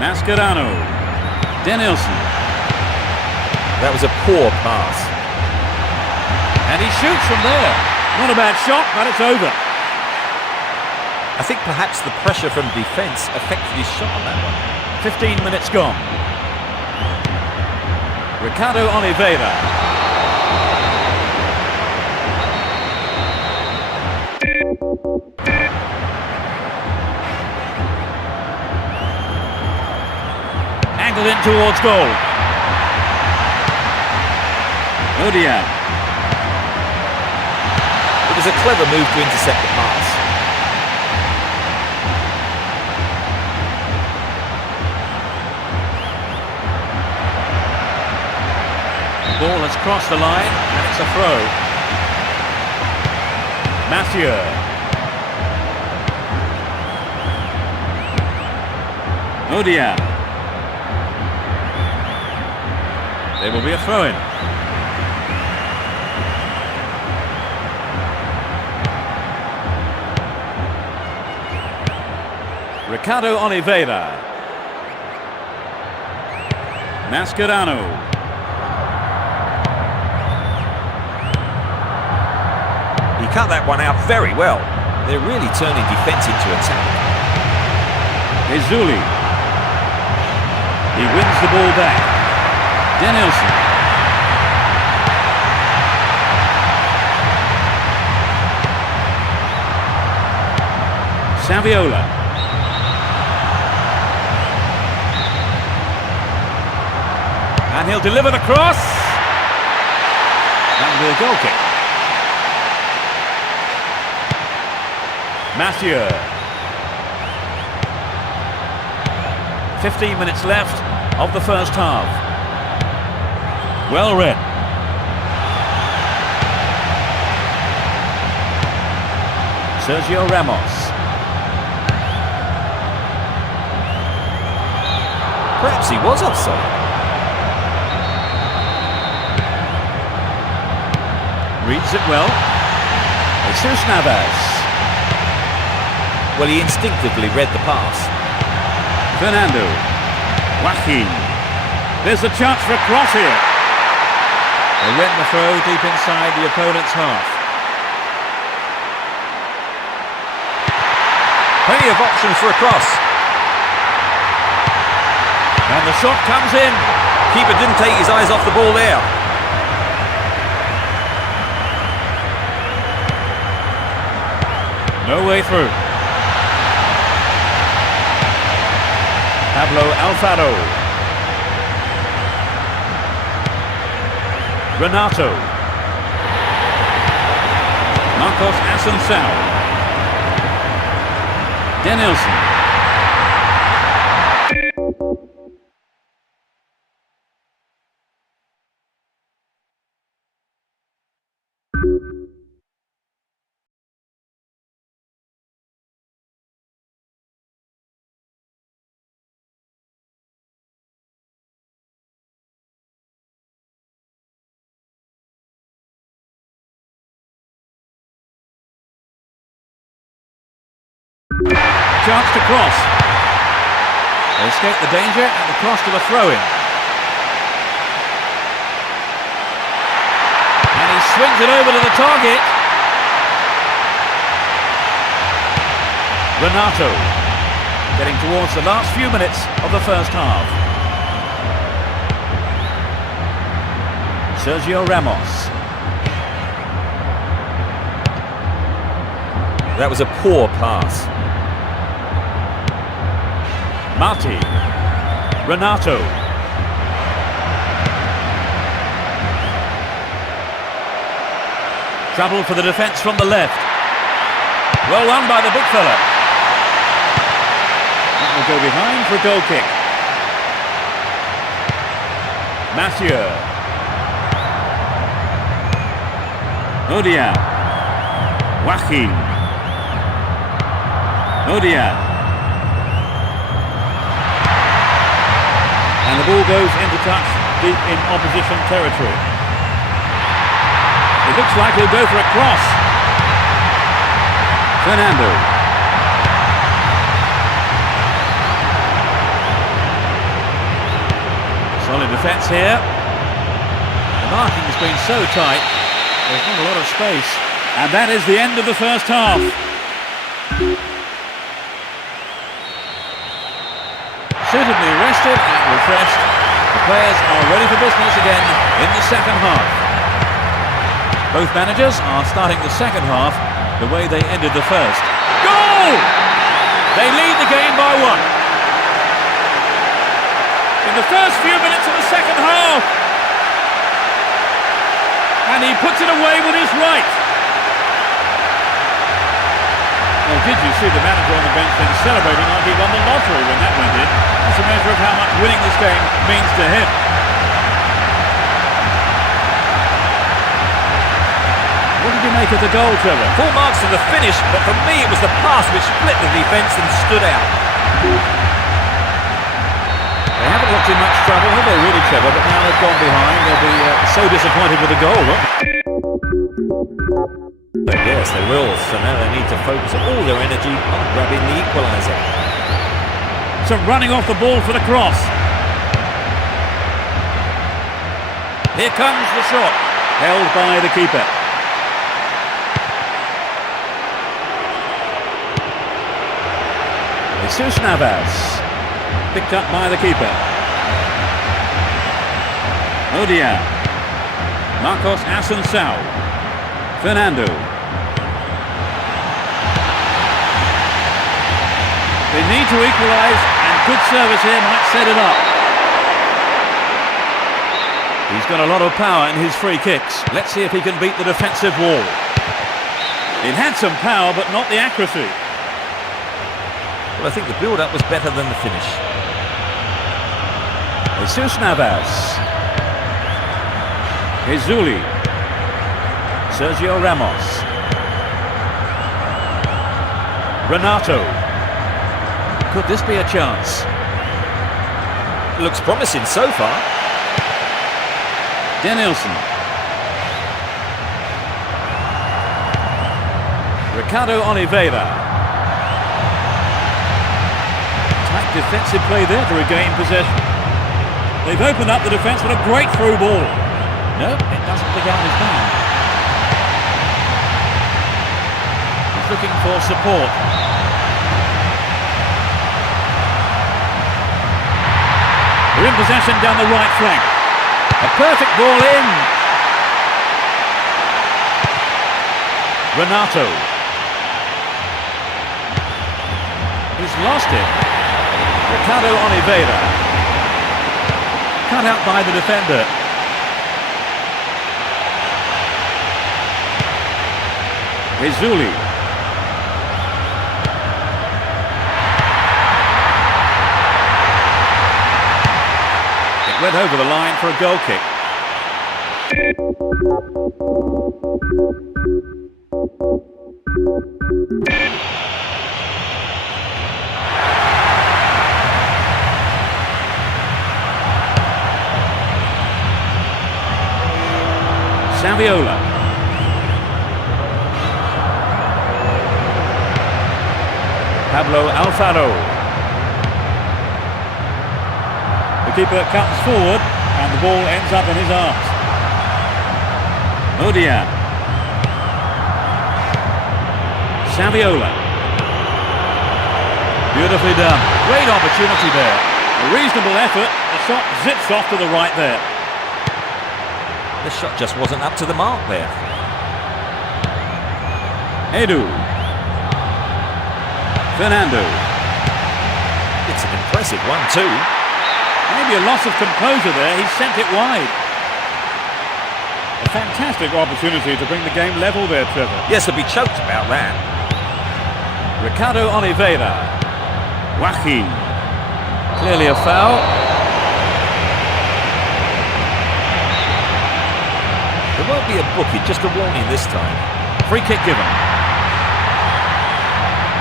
Mascherano. Denilson. That was a poor pass. And he shoots from there. Not a bad shot, but it's over. I think perhaps the pressure from defence affected his shot on that one. 15 minutes gone. Ricardo Oliveira. Angled in towards goal. Odian. It was a clever move to intercept the pass. The ball has crossed the line and it's a throw. Mathieu. Odian. There will be a throw-in. Ricardo Oliveira. Mascherano. He cut that one out very well. They're really turning defence into attack. Ezuli. He wins the ball back. Denilson. Saviola. And he'll deliver the cross. That will be a goal kick. Mathieu. 15 minutes left of the first half. Well read. Sergio Ramos. Perhaps he was offside. Reads it well. Jesus Navas. Well, he instinctively read the pass. Fernando. Joaquin. There's a chance for a cross here. They went the throw deep inside the opponent's half. Plenty of options for a cross. And the shot comes in. Keeper didn't take his eyes off the ball there. No way through. Pablo Alfaro. Renato. Marcos Assunção. Denilson. Chance to cross. They escape the danger and the cross to the throw-in. And he swings it over to the target. Renato getting towards the last few minutes of the first half. Sergio Ramos. That was a poor pass. Marti. Renato. Trouble for the defence from the left. Well won by the big fella. That will go behind for a goal kick. Mathieu. Odian. Joaquin. Odian. And the ball goes into touch deep in opposition territory. It looks like he'll go for a cross. Fernando. Solid defence here. The marking has been so tight, there's not a lot of space. And that is the end of the first half. Suitably rested and refreshed, the players are ready for business again in the second half. Both managers are starting the second half the way they ended the first. Goal! They lead the game by 1. In the first few minutes of the second half. And he puts it away with his right. Well, did you see the manager on the bench then celebrating like he won the lottery when that went in? That's a measure of how much winning this game means to him. What did you make of the goal, Trevor? Full marks to the finish, but for me it was the pass which split the defence and stood out. They haven't looked in much trouble, have they really, Trevor? But now they've gone behind. They'll be so disappointed with the goal, won't they? But yes, they will. So now they need to focus all their energy on grabbing the equaliser. Some running off the ball for the cross. Here comes the shot. Held by the keeper. Jesus Navas. Picked up by the keeper. Odian. Marcos Asensao. Fernando. They need to equalise, and good service here might set it up. He's got a lot of power in his free kicks. Let's see if he can beat the defensive wall. It had some power, but not the accuracy. Well, I think the build-up was better than the finish. Jesus Navas. Hezuli. Sergio Ramos. Renato. Could this be a chance? Looks promising so far. Denilson. Ricardo Oliveira. Tight defensive play there to regain possession. They've opened up the defence with a great through ball. No, it doesn't pick out his man. He's looking for support. They're in possession down the right flank. A perfect ball in. Renato. He's lost it. Ricardo Oliveira. Cut out by the defender. Hezuli. It went over the line for a goal kick. Saviola. Pablo Alfaro. The keeper cuts forward and the ball ends up in his arms. Odian. Saviola. Beautifully done. Great opportunity there. A reasonable effort. The shot zips off to the right there. The shot just wasn't up to the mark there. Edu. Fernando. It's an impressive one too. Maybe a loss of composure there. He sent it wide. A fantastic opportunity to bring the game level there, Trevor. Yes, he'll be choked about that. Ricardo Oliveira. Joaquin. Clearly a foul. There won't be a booking, just a warning this time. Free kick given.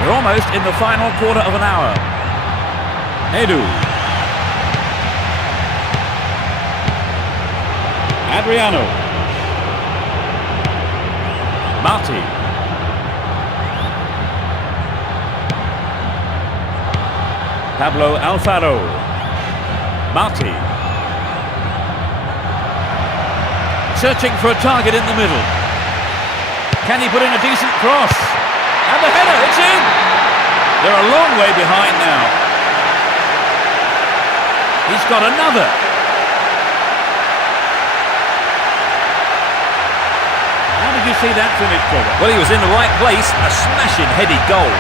We're almost in the final quarter of an hour. Edu. Adriano. Marti. Pablo Alfaro. Marti. Searching for a target in the middle. Can he put in a decent cross? And the header, it's in! They're a long way behind now. He's got another. How did you see that finish, Trevor? Well, he was in the right place. A smashing headed goal.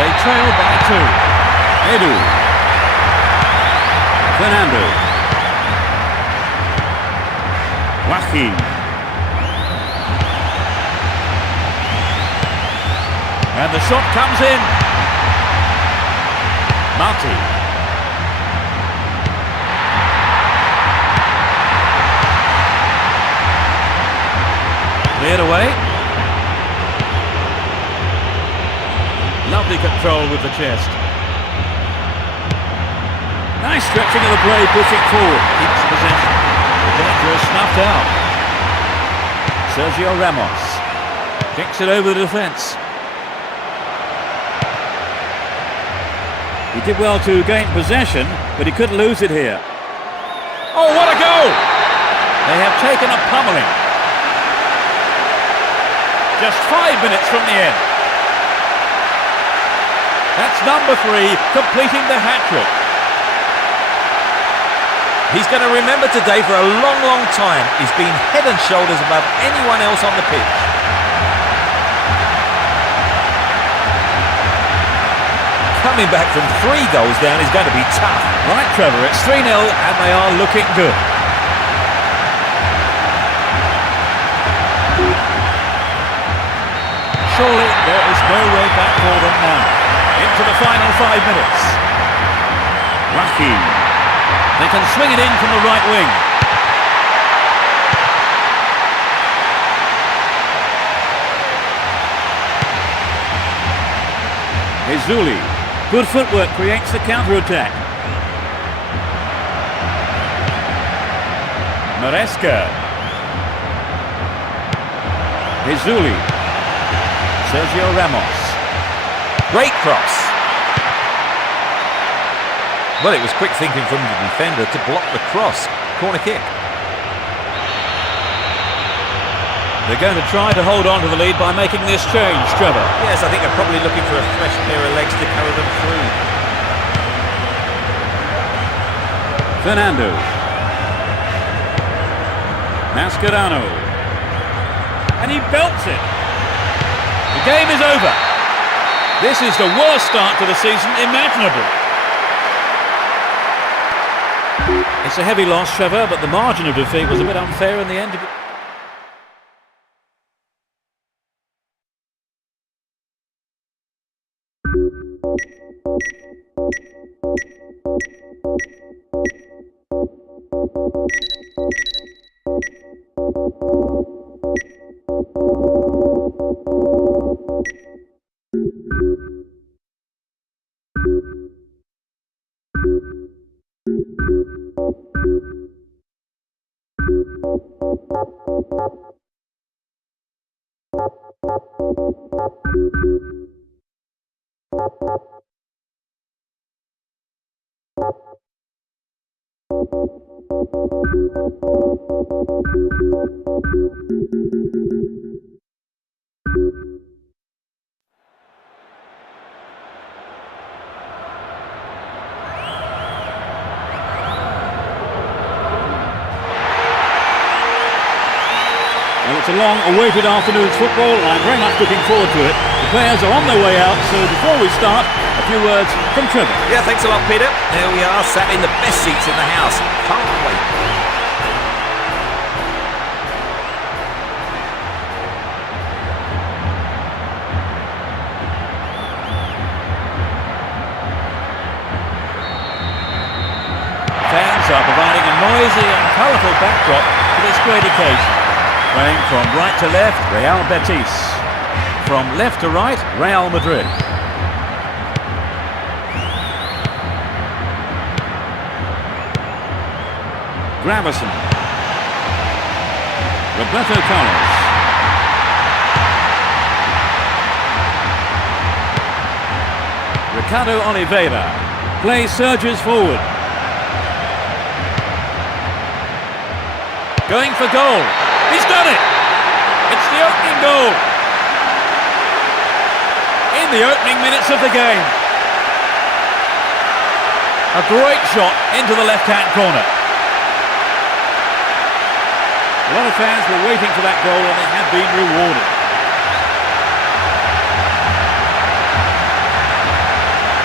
They trail by 2. Edu. Fernando. Joaquin. And the shot comes in. Marti. Cleared away. Lovely control with the chest. Nice stretching of the play, pushing forward. Keeps possession. The danger is snuffed out. Sergio Ramos kicks it over the defence. He did well to gain possession, but he could lose it here. Oh, what a goal! They have taken a pummeling. Just 5 minutes from the end. That's number 3, completing the hat-trick. He's going to remember today for a long, long time. He's been head and shoulders above anyone else on the pitch. Coming back from 3 goals down is going to be tough. Right, Trevor, it's 3-0 and they are looking good. Surely there is no way back for them now. Into the final 5 minutes. Joaquin. They can swing it in from the right wing. Ezuli. Good footwork creates the counter-attack. Maresca. Ezuli. Sergio Ramos. Great cross. Well, it was quick thinking from the defender to block the cross. Corner kick. They're going to try to hold on to the lead by making this change, Trevor. Yes, I think they're probably looking for a fresh pair of legs to carry them through. Fernando. Mascherano. And he belts it. The game is over. This is the worst start to the season imaginable. It's a heavy loss, Trevor, but the margin of defeat was a bit unfair in the end. Well, it's a long-awaited afternoon's football, and I'm very much looking forward to it. The players are on their way out, so before we start, a few words from Trevor. Yeah, thanks a lot, Peter. There we are, sat in the best seats in the house. Can't wait. backdrop to this great occasion. Playing from right to left, Real Betis. From left to right, Real Madrid. Gravison. Roberto Carlos. Ricardo Oliveira. Play surges forward. Going for goal. He's done it! It's the opening goal. In the opening minutes of the game. A great shot into the left-hand corner. A lot of fans were waiting for that goal and they have been rewarded.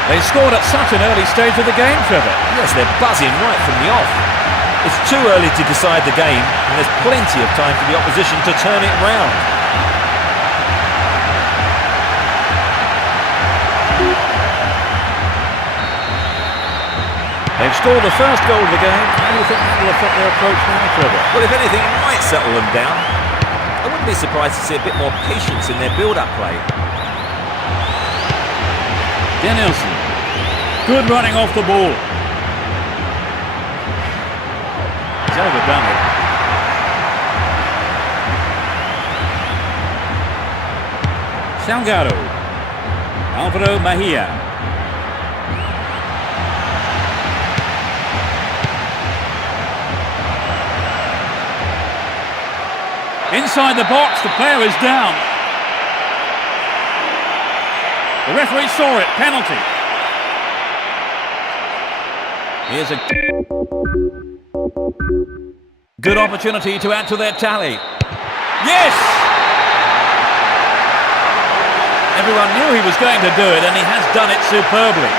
They scored at such an early stage of the game, Trevor. Yes, they're buzzing right from the off. It's too early to decide the game, and there's plenty of time for the opposition to turn it round. They've scored the first goal of the game. How do you think that will affect their approach now, Trevor? Well, if anything, it might settle them down. I wouldn't be surprised to see a bit more patience in their build-up play. Danielson. Good running off the ball. He's overdone it. Salgado. Alvaro Mejia. Inside the box, the player is down. The referee saw it, penalty. Here's a good opportunity to add to their tally. Yes! Everyone knew he was going to do it, and he has done it superbly.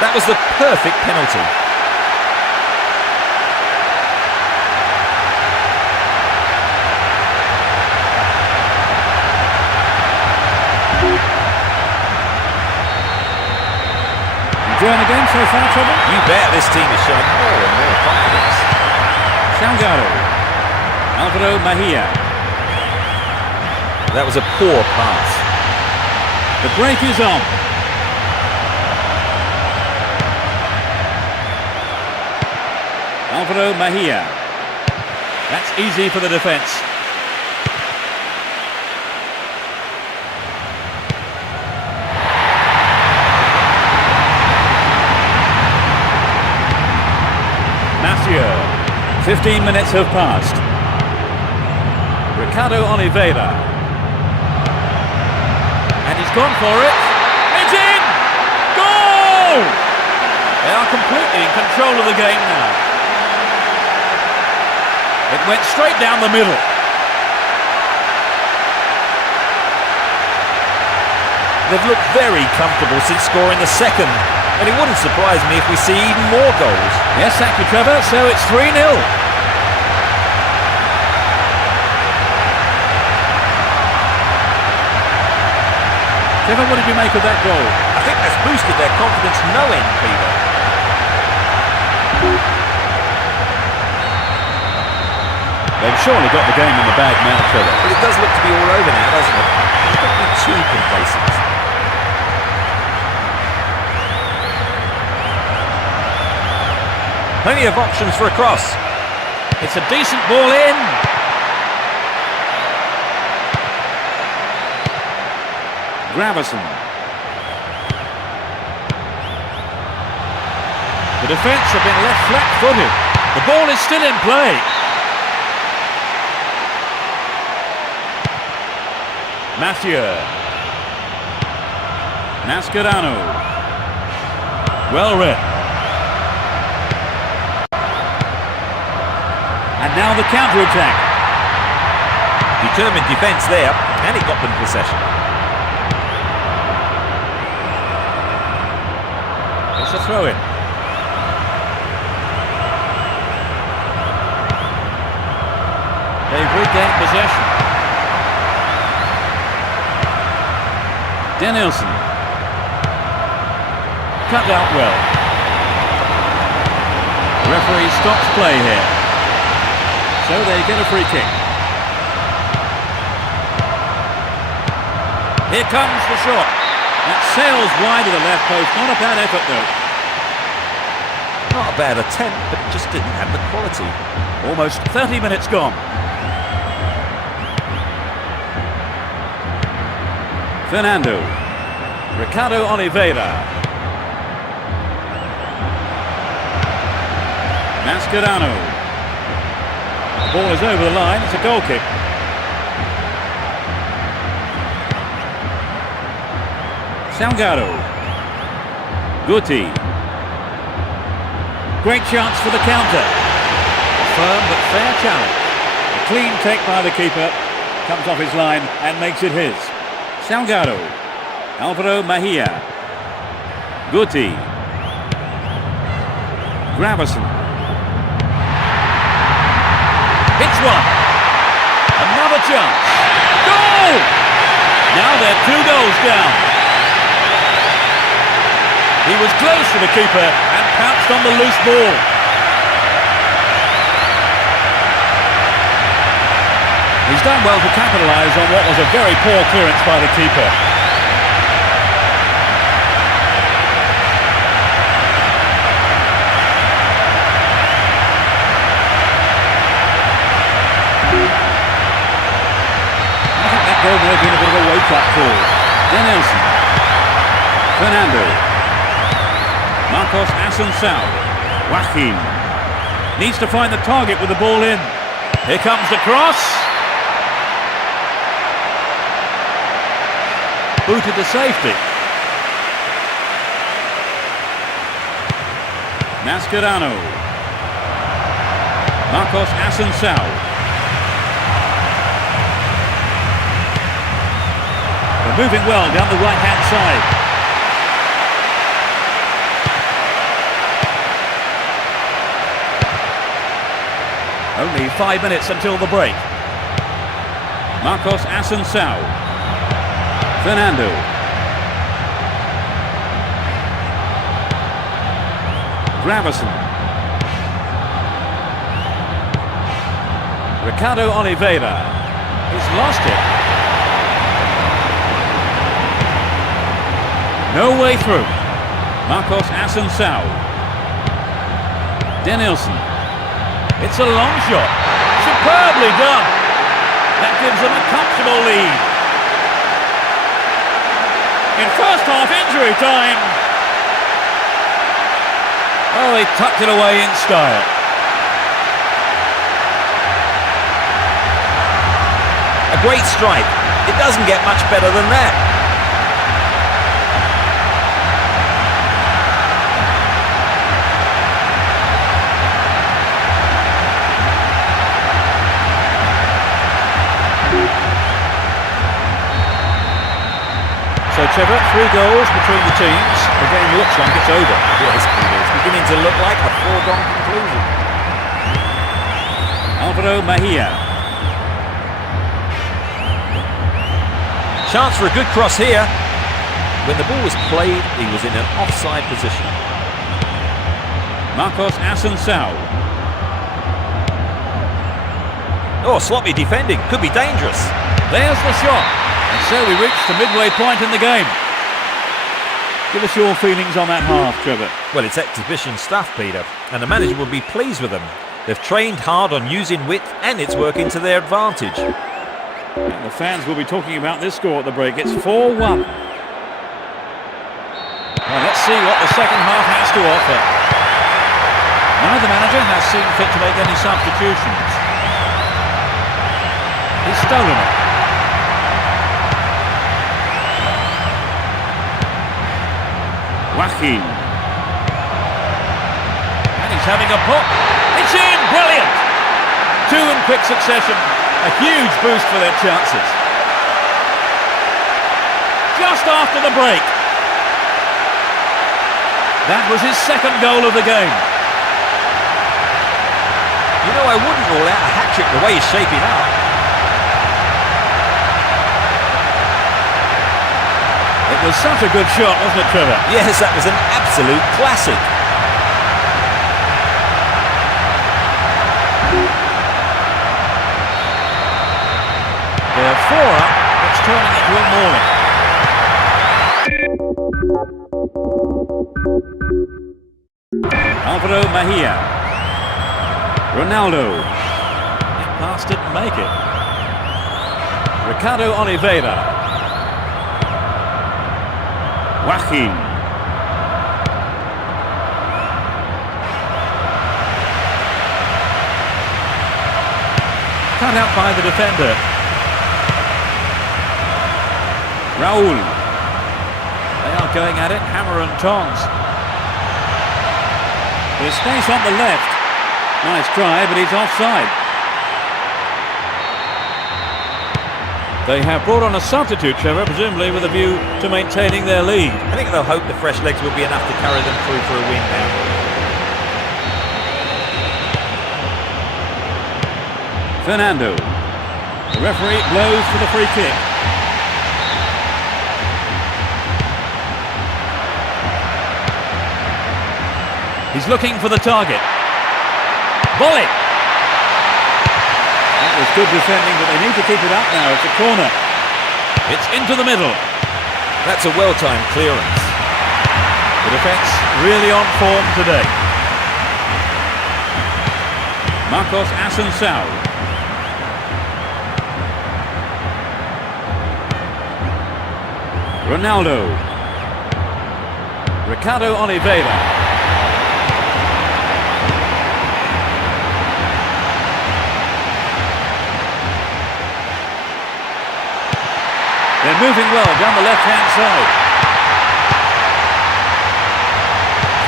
That was the perfect penalty. Enjoying the game so far, Trevor? You bet, this team is showing more and more confidence. Salgado. Alvaro Mejia. That was a poor pass. The break is on. Alvaro Mejia. That's easy for the defence. Mathieu. 15 minutes have passed. Ricardo Oliveira. And he's gone for it. It's in! Goal! They are completely in control of the game now. It went straight down the middle. They've looked very comfortable since scoring the second, and it wouldn't surprise me if we see even more goals. Yes, thank you, Trevor. So it's 3-0. Trevor, what did you make of that goal? I think that's boosted their confidence no end, Peter. They've surely got the game in the bag now, Trevor. But it does look to be all over now, doesn't it? You can't be too complacent. Plenty of options for a cross. It's a decent ball in. Gravison. The defence have been left flat-footed. The ball is still in play. Mathieu. Mascherano. Well read. And now the counter-attack. Determined defence there, and it got them possession. It's a throw-in. They've regained possession. Danielson. Cut out well. referee stops play here. So they get a free kick. Here comes the shot. That sails wide of the left post. Not a bad effort though. Not a bad attempt, but it just didn't have the quality. Almost 30 minutes gone. Fernando. Ricardo Oliveira. Mascherano. The ball is over the line. It's a goal kick. Salgado. Guti. Great chance for the counter. A firm but fair challenge. A clean take by the keeper. Comes off his line and makes it his. Salgado. Alvaro Mejia. Guti. Gravison. Hits one. Another chance. Goal! Now they're 2 goals down. He was close to the keeper and pounced on the loose ball. He's done well to capitalise on what was a very poor clearance by the keeper. I think that goal may have been a bit of a wake-up call. Denilson. Fernando. Marcos Assunção. Joaquin. Needs to find the target with the ball in. Here comes the cross. Booted to safety. Mascherano. Marcos Assunção. They're moving well down the right-hand side. Only 5 minutes until the break. Marcos Assunção. Fernando. Gravison. Ricardo Oliveira. He's lost it. No way through. Marcos Assunção. Denilson. It's a long shot. Superbly done. That gives them a comfortable lead. In first half injury time. Oh, he tucked it away in style. A great strike. It doesn't get much better than that. So, Trevor, 3 goals between the teams. The game looks like it's over. Yes, Peter, it's beginning to look like a foregone conclusion. Alvaro Mejia. Chance for a good cross here. When the ball was played, he was in an offside position. Marcos Assunção. Oh, sloppy defending. Could be dangerous. There's the shot. And so we reach the midway point in the game. Give us your feelings on that half, Trevor. Well, it's exhibition stuff, Peter, and the manager will be pleased with them. They've trained hard on using width, and it's working to their advantage. And the fans will be talking about this score at the break. It's 4-1. Well, let's see what the second half has to offer. Neither manager has seen fit to make any substitutions. He's stolen it. Joaquin. And he's having a pop. It's in! Brilliant! 2 in quick succession. A huge boost for their chances. Just after the break. That was his second goal of the game. You know, I wouldn't rule out a hat-trick the way he's shaping up. It was such a good shot, wasn't it, Trevor? Yes, that was an absolute classic. Pedro Mejia. Ronaldo. That pass didn't make it. Ricardo Oliveira. Joaquin. Cut out by the defender. Raul. They are going at it, hammer and tongs. There's space on the left. Nice try, but he's offside. They have brought on a substitute, Trevor, presumably with a view to maintaining their lead. I think they'll hope the fresh legs will be enough to carry them through for a win now. Fernando. The referee blows for the free kick. He's looking for the target. Volley! That was good defending, but they need to keep it up now. It's a corner. It's into the middle. That's a well-timed clearance. The defence really on form today. Marcos Asensio. Ronaldo. Ricardo Oliveira. They're moving well down the left-hand side.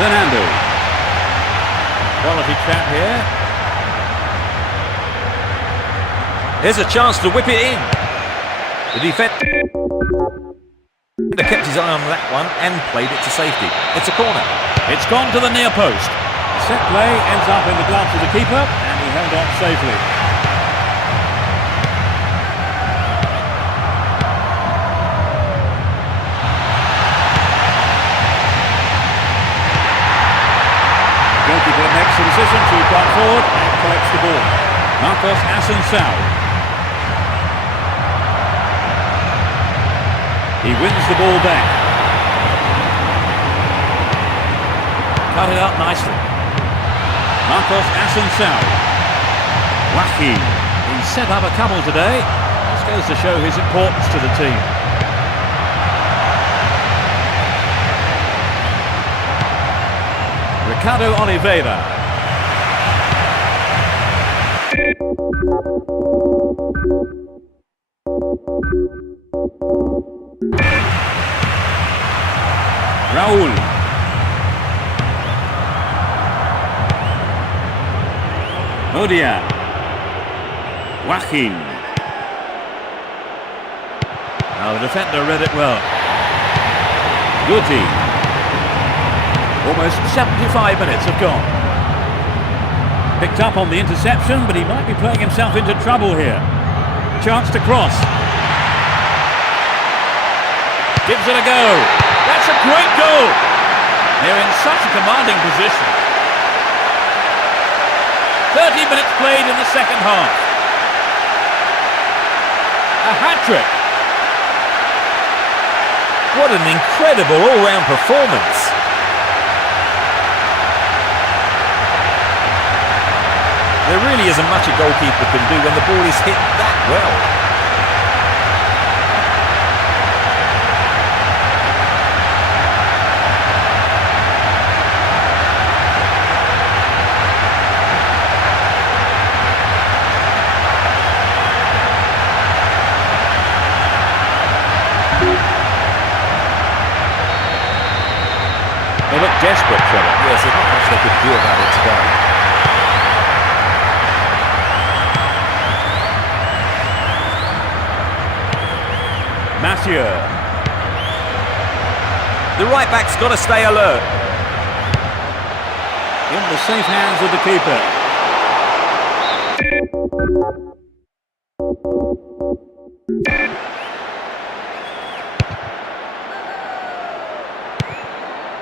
Fernando. Quality trap here. Here's a chance to whip it in. The defender kept his eye on that one and played it to safety. It's a corner. It's gone to the near post. The set play ends up in the gloves of the keeper, and he held on safely. Goalkeeper makes the decision to run forward and collects the ball. Marcos Asensio. He wins the ball back. Cut it out nicely. Marcos Asensio. Joaquin. He's set up a couple today. This goes to show his importance to the team. Ricardo Oliveira. Raul. Odia. Joaquin. Now the defender read it well. Guti. Almost 75 minutes have gone. Picked up on the interception, but he might be playing himself into trouble here. Chance to cross. Gives it a go. That's a great goal. They're in such a commanding position. 30 minutes played in the second half. A hat-trick. What an incredible all-round performance. There really isn't much a goalkeeper can do when the ball is hit that well. They look desperate, Trevor. Yes, there's not much they could do about it today. Mathieu. The right back's got to stay alert. In the safe hands of the keeper.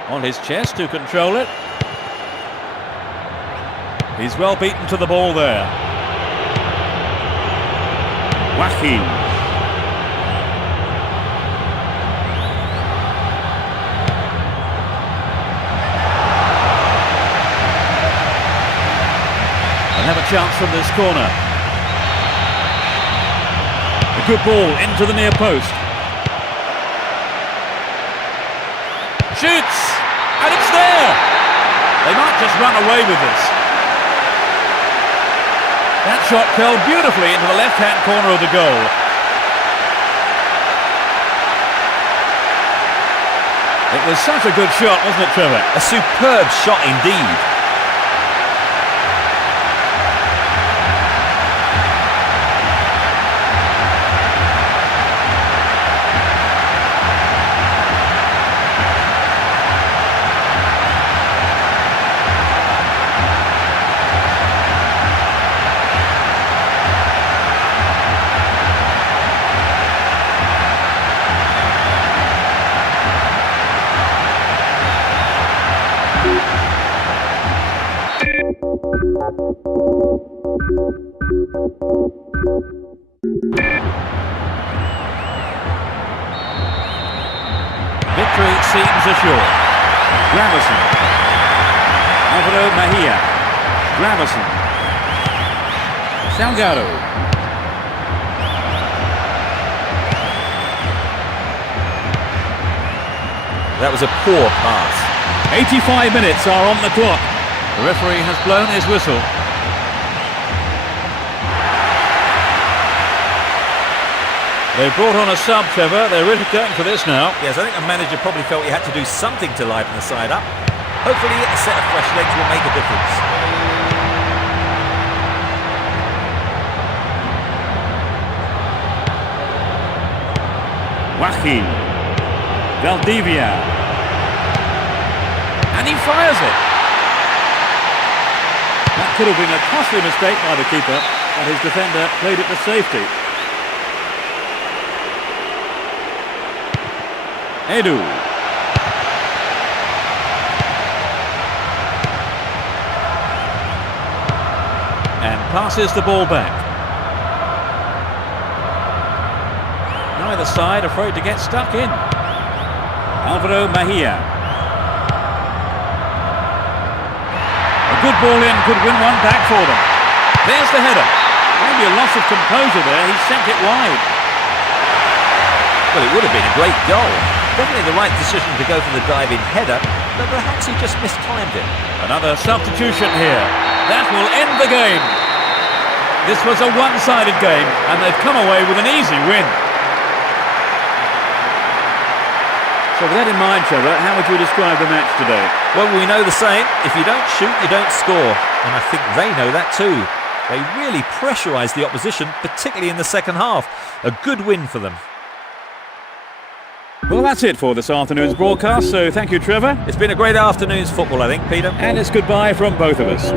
On his chest to control it. He's well beaten to the ball there. Joaquin. They'll have a chance from this corner. A good ball into the near post. Shoots! And it's there! They might just run away with this. That shot fell beautifully into the left-hand corner of the goal. It was such a good shot, wasn't it, Trevor? A superb shot indeed. Victory seems assured. Gravison. Alvaro Mejia. Gravison. Salgado. That was a poor pass. 85 minutes are on the clock. The referee has blown his whistle. They've brought on a sub, Trevor. They're really going for this now. Yes, I think the manager probably felt he had to do something to liven the side up. Hopefully a set of fresh legs will make a difference. Joaquin. Valdivia. And he fires it. That could have been a costly mistake by the keeper, but his defender played it to safety. Edu. And passes the ball back. Neither side afraid to get stuck in. Alvaro Mejia. A good ball in, could win one back for them. There's the header. Maybe a loss of composure there, he sent it wide. Well, it would have been a great goal. Definitely the right decision to go for the diving header, but perhaps he just mistimed it. Another substitution here. That will end the game. This was a one-sided game, and they've come away with an easy win. So with that in mind, Trevor, how would you describe the match today? Well, we know the saying, if you don't shoot, you don't score. And I think they know that too. They really pressurised the opposition, particularly in the second half. A good win for them. Well, that's it for this afternoon's broadcast, so thank you, Trevor. It's been a great afternoon's football, I think, Peter. And it's goodbye from both of us.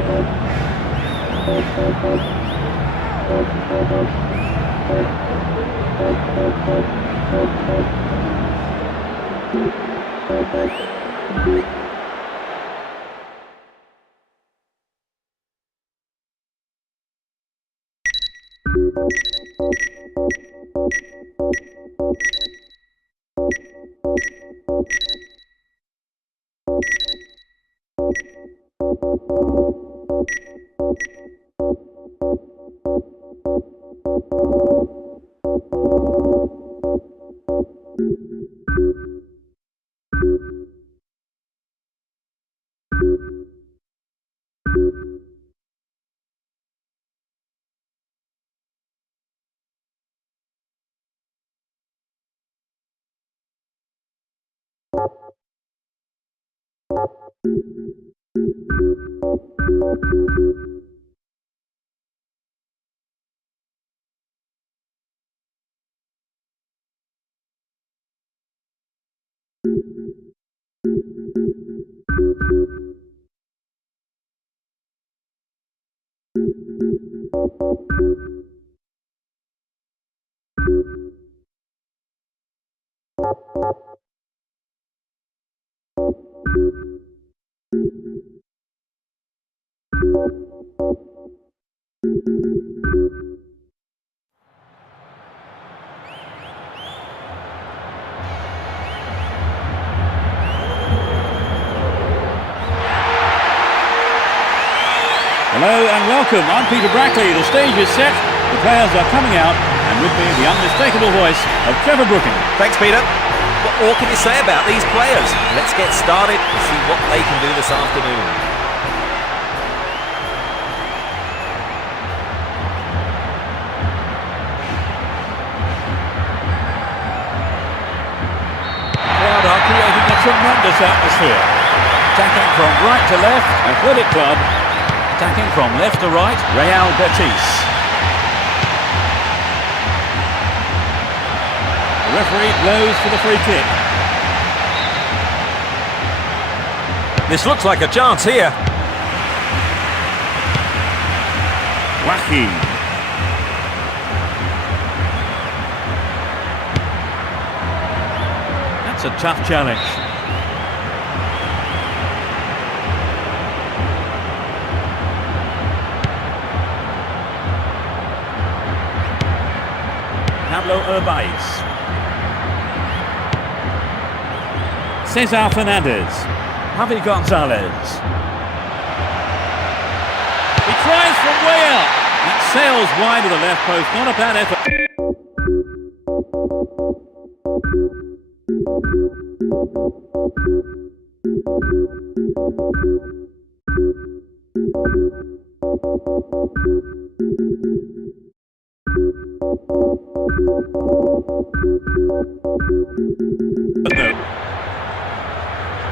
Hello and welcome. I'm Peter Brackley. The stage is set. The players are coming out, and with me the unmistakable voice of Trevor Brooking. Thanks, Peter. What more can you say about these players? Let's get started and see what they can do this afternoon. Crowd are creating a tremendous atmosphere. Attacking from right to left, Athletic Club. Attacking from left to right, Real Betis. The referee blows for the free kick. This looks like a chance here. Wahi. That's a tough challenge. Pablo Urbaiz. Cesar Fernandez. Javi Gonzalez. He tries from way out. It sails wide of the left post. Not a bad effort.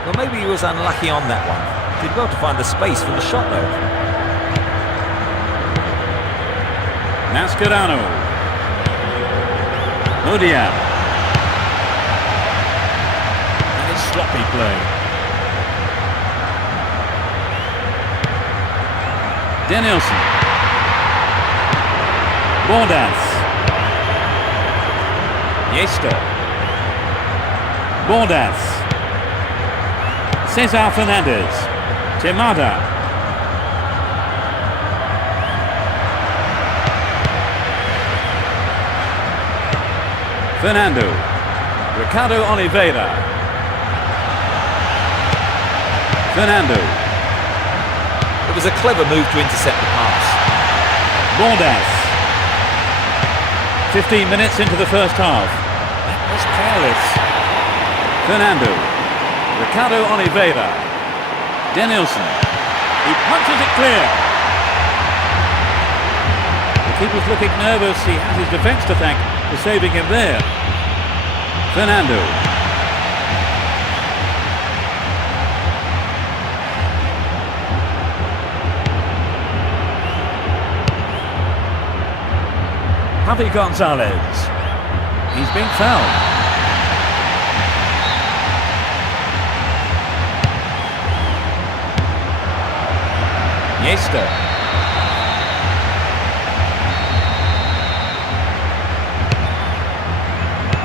Well, maybe he was unlucky on that one. Did well to find the space for the shot, though. Mascherano. Mudia. And it's sloppy play. Danielson. Bordas. Yester. Bordas. Cesar Fernandez. Temada. Fernando. Ricardo Oliveira. Fernando. It was a clever move to intercept the pass. Bordas. 15 minutes into the first half. That was careless. Fernando. Ricardo Oliveira. Danielson. He punches it clear. The keeper's looking nervous. He has his defence to thank for saving him there. Fernando. Javi Gonzalez. He's been fouled. Yester.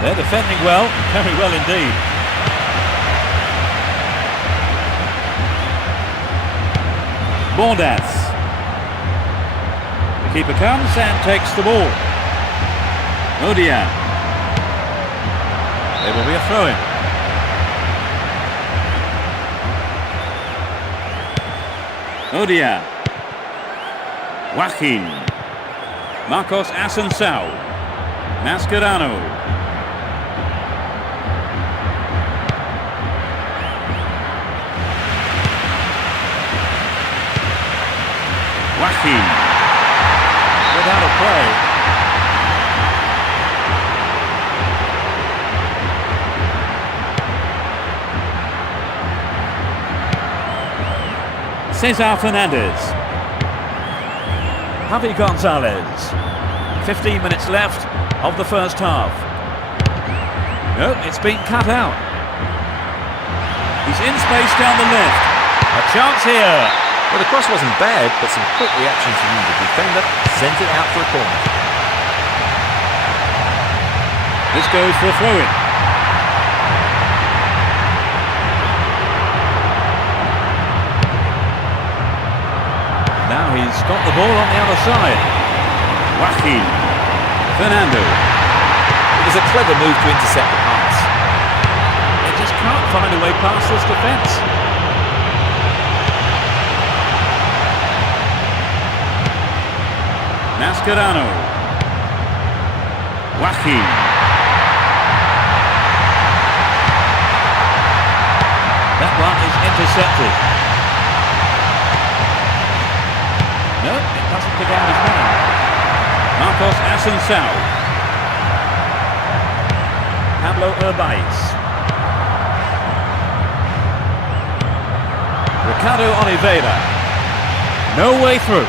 They're defending well, very well indeed. Bordas. The keeper comes and takes the ball. Mudia. There will be a throw-in. Mudia. Joaquin. Marcos Assunção. Mascherano. Joaquin. Without a play. Cesar Fernandez. Javi Gonzalez. 15 minutes left of the first half. No, it's been cut out. He's in space down the left. A chance here. Well, the cross wasn't bad, but some quick reaction from the defender sent it out for a corner. This goes for a throw-in. Now he's got the ball on the other side. Joaquin. Fernando. It was a clever move to intercept the pass. They just can't find a way past this defence. Mascherano. Wahi. That one is intercepted. No, it doesn't pick out his man. Marcos Asensio. Pablo Urbaiz. Ricardo Oliveira. No way through.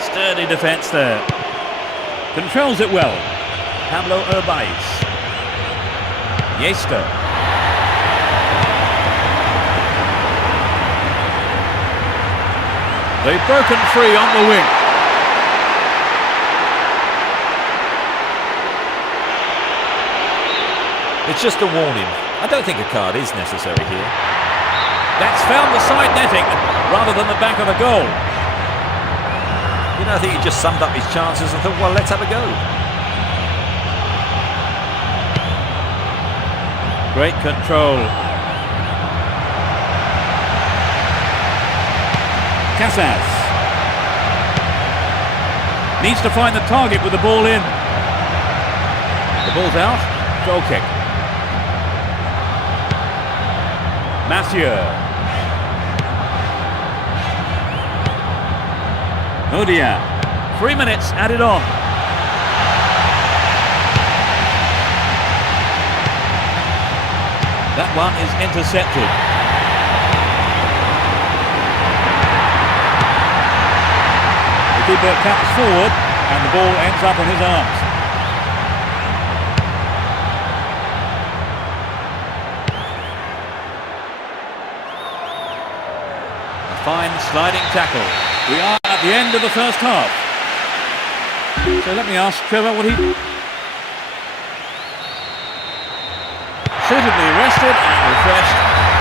Sturdy defence there. Controls it well. Pablo Urbaiz. Yesta. They've broken free on the wing. It's just a warning. I don't think a card is necessary here. That's found the side netting rather than the back of the goal. You know, I think he just summed up his chances and thought, well, let's have a go. Great control. Casas. Needs to find the target with the ball in. The ball's out. Goal kick. Mathieu. Odia. 3 minutes added on. That one is intercepted. The keeper cuts forward and the ball ends up in his arms. A fine sliding tackle. We are at the end of the first half. So let me ask Trevor what he... Suitably rested and refreshed,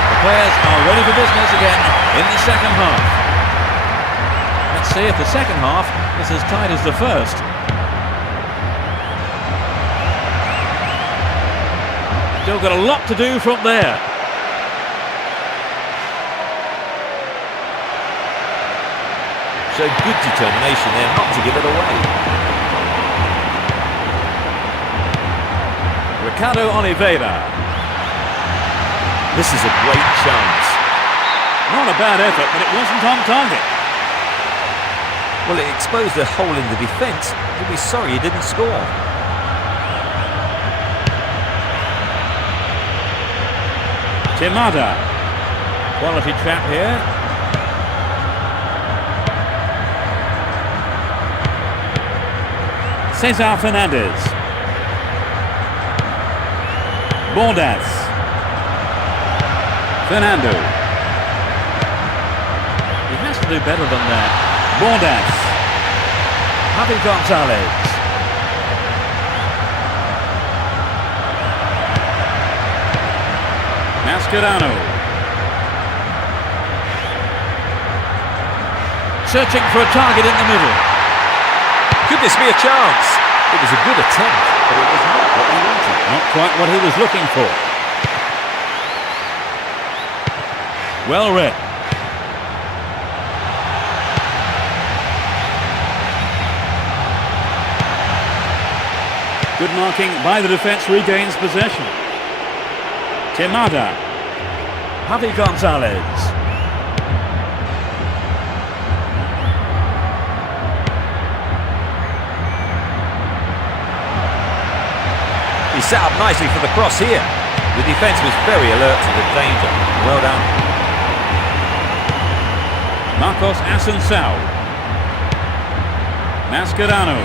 the players are ready for business again in the second half. Let's see if the second half is as tight as the first. Still got a lot to do from there. Showed good determination there not to give it away. Ricardo Oliveira. This is a great chance. Not a bad effort, but it wasn't on target. Well, it exposed a hole in the defence. He'll be sorry he didn't score. Timada. Quality trap here. Cesar Fernandez. Bordas. Fernando. He has to do better than that. Bordas. Javi Gonzalez. Mascherano. Searching for a target in the middle. Could this be a chance? It was a good attempt, but it was not what he wanted. Not quite what he was looking for. Well read. Good marking by the defence, regains possession. Timada. Javi Gonzalez. He set up nicely for the cross here. The defence was very alert to the danger. Well done. Marcos Asensio. Mascherano.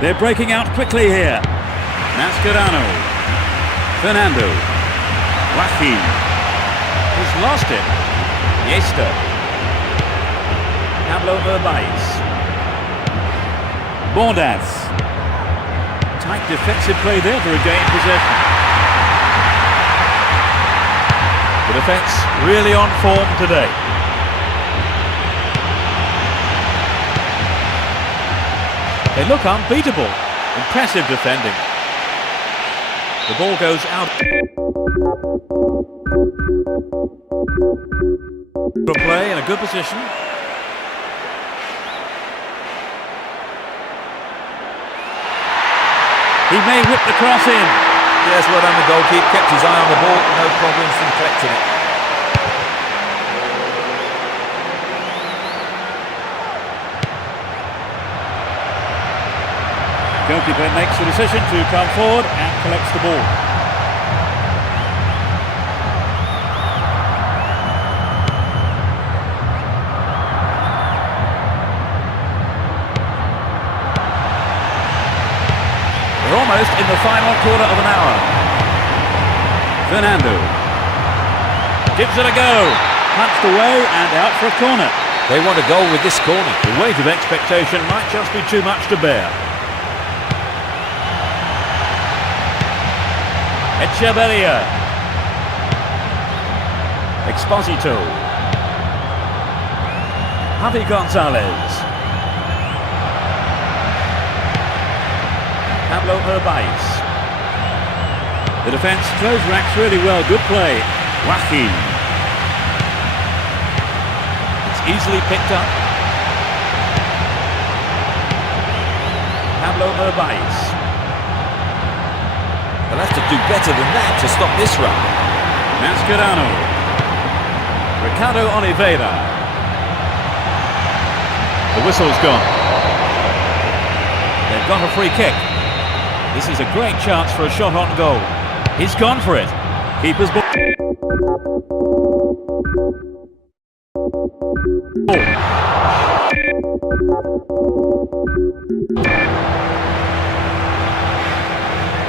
They're breaking out quickly here. Mascherano. Fernando. Wahi. He's lost it. Yesta. Pablo Urbaiz. Bordas. Tight defensive play there to regain possession. The defence really on form today. They look unbeatable. Impressive defending. The ball goes out. For play in a good position. He may whip the cross in. Yes, well done the goalkeeper. Kept his eye on the ball. No problems in collecting it. Goalkeeper makes the decision to come forward and collects the ball. We're almost in the final quarter of an hour. Fernando gives it a go. Punched away and out for a corner. They want a goal with this corner. The weight of expectation might just be too much to bear. Echeverria. Exposito. Javi Gonzalez. Pablo Herbais. The defence close ranks really well. Good play. Joaquin. It's easily picked up. Pablo Herbais. They'll have to do better than that to stop this run. Mascherano. Ricardo Oliveira. The whistle's gone. They've got a free kick. This is a great chance for a shot on goal. He's gone for it. Keeper's ball.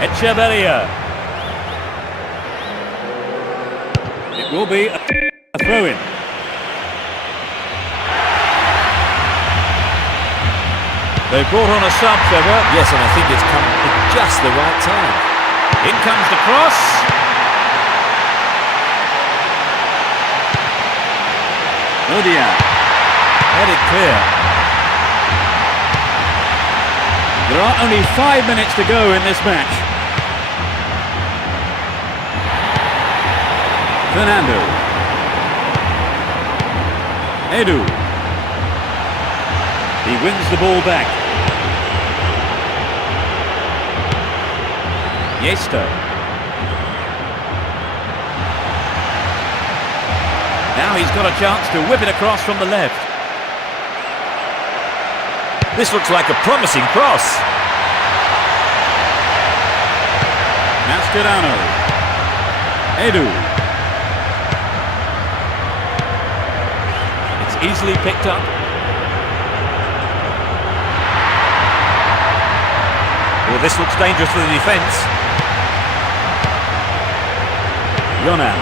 Echeverria. It will be a throw-in. They brought on a sub, Trevor. Yes, and I think it's come at just the right time. In comes the cross. Odia. Headed clear. There are only 5 minutes to go in this match. Fernando. Edu. He wins the ball back. Iniesta. Now he's got a chance to whip it across from the left. This looks like a promising cross. Mascherano. Edu. It's easily picked up. Well, this looks dangerous for the defence. Yonan.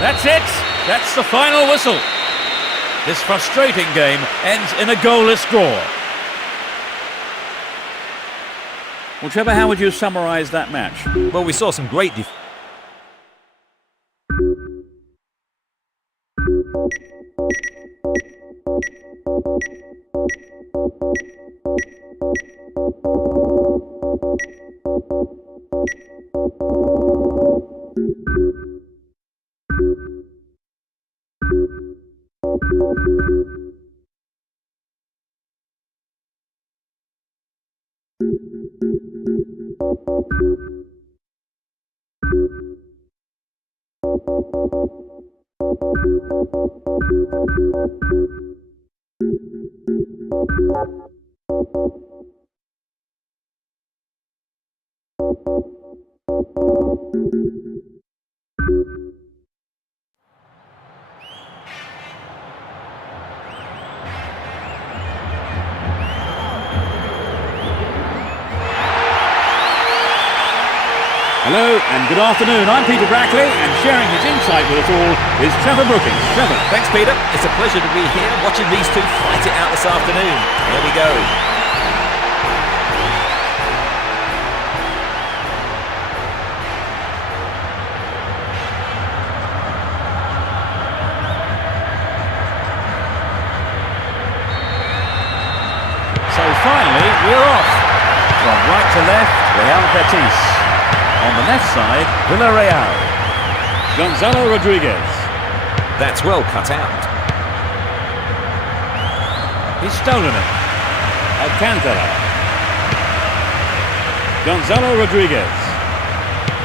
That's it. That's the final whistle. This frustrating game ends in a goalless draw. Well, Trevor, how would you summarise that match? Well, we saw some great Hello and good afternoon. I'm Peter Brackley, and sharing his insight with us all is Trevor Brookings. Trevor. Thanks, Peter. It's a pleasure to be here watching these two fight it out this afternoon. Here we go. So finally, we're off. From right to left, Real Betis. On the left side, Villarreal. Gonzalo Rodriguez. That's well cut out. He's stolen it. Alcantara. Gonzalo Rodriguez.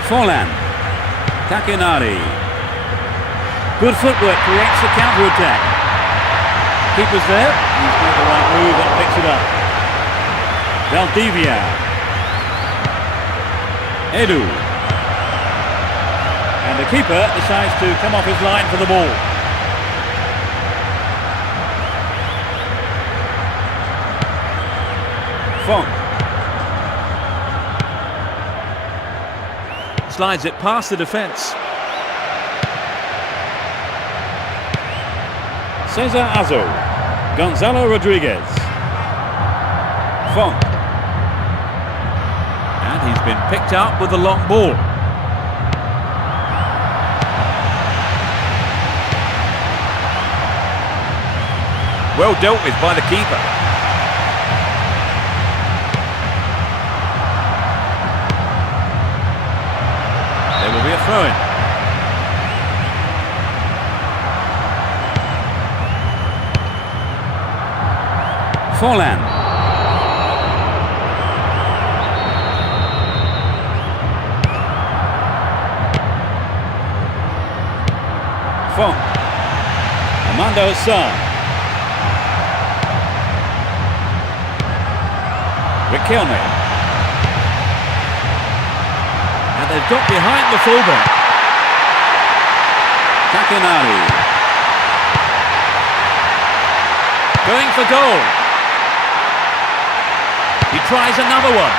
Forlan. Takenari. Good footwork creates the counter-attack. Keeper's there. He's made the right move and picks it up. Valdivia. Edu. And the keeper decides to come off his line for the ball. Fong. Slides it past the defence. Cesar Azzo. Gonzalo Rodriguez. Fong. And he's been picked up with the long ball. Well dealt with by the keeper. There will be a throw-in. Forlan. Fong. Armando Sarr. Riquelme. And they've got behind the fullback. Takenari. Going for goal. He tries another one.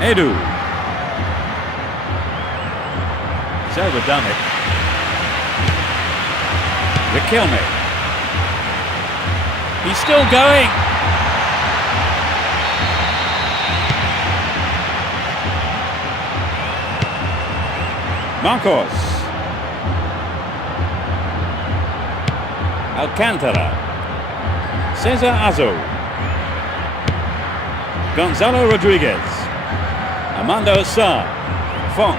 Edu. He's overdone it. Riquelme. He's still going. Marcos. Alcantara. Cesar Azzo. Gonzalo Rodriguez. Armando Sarr. Fong.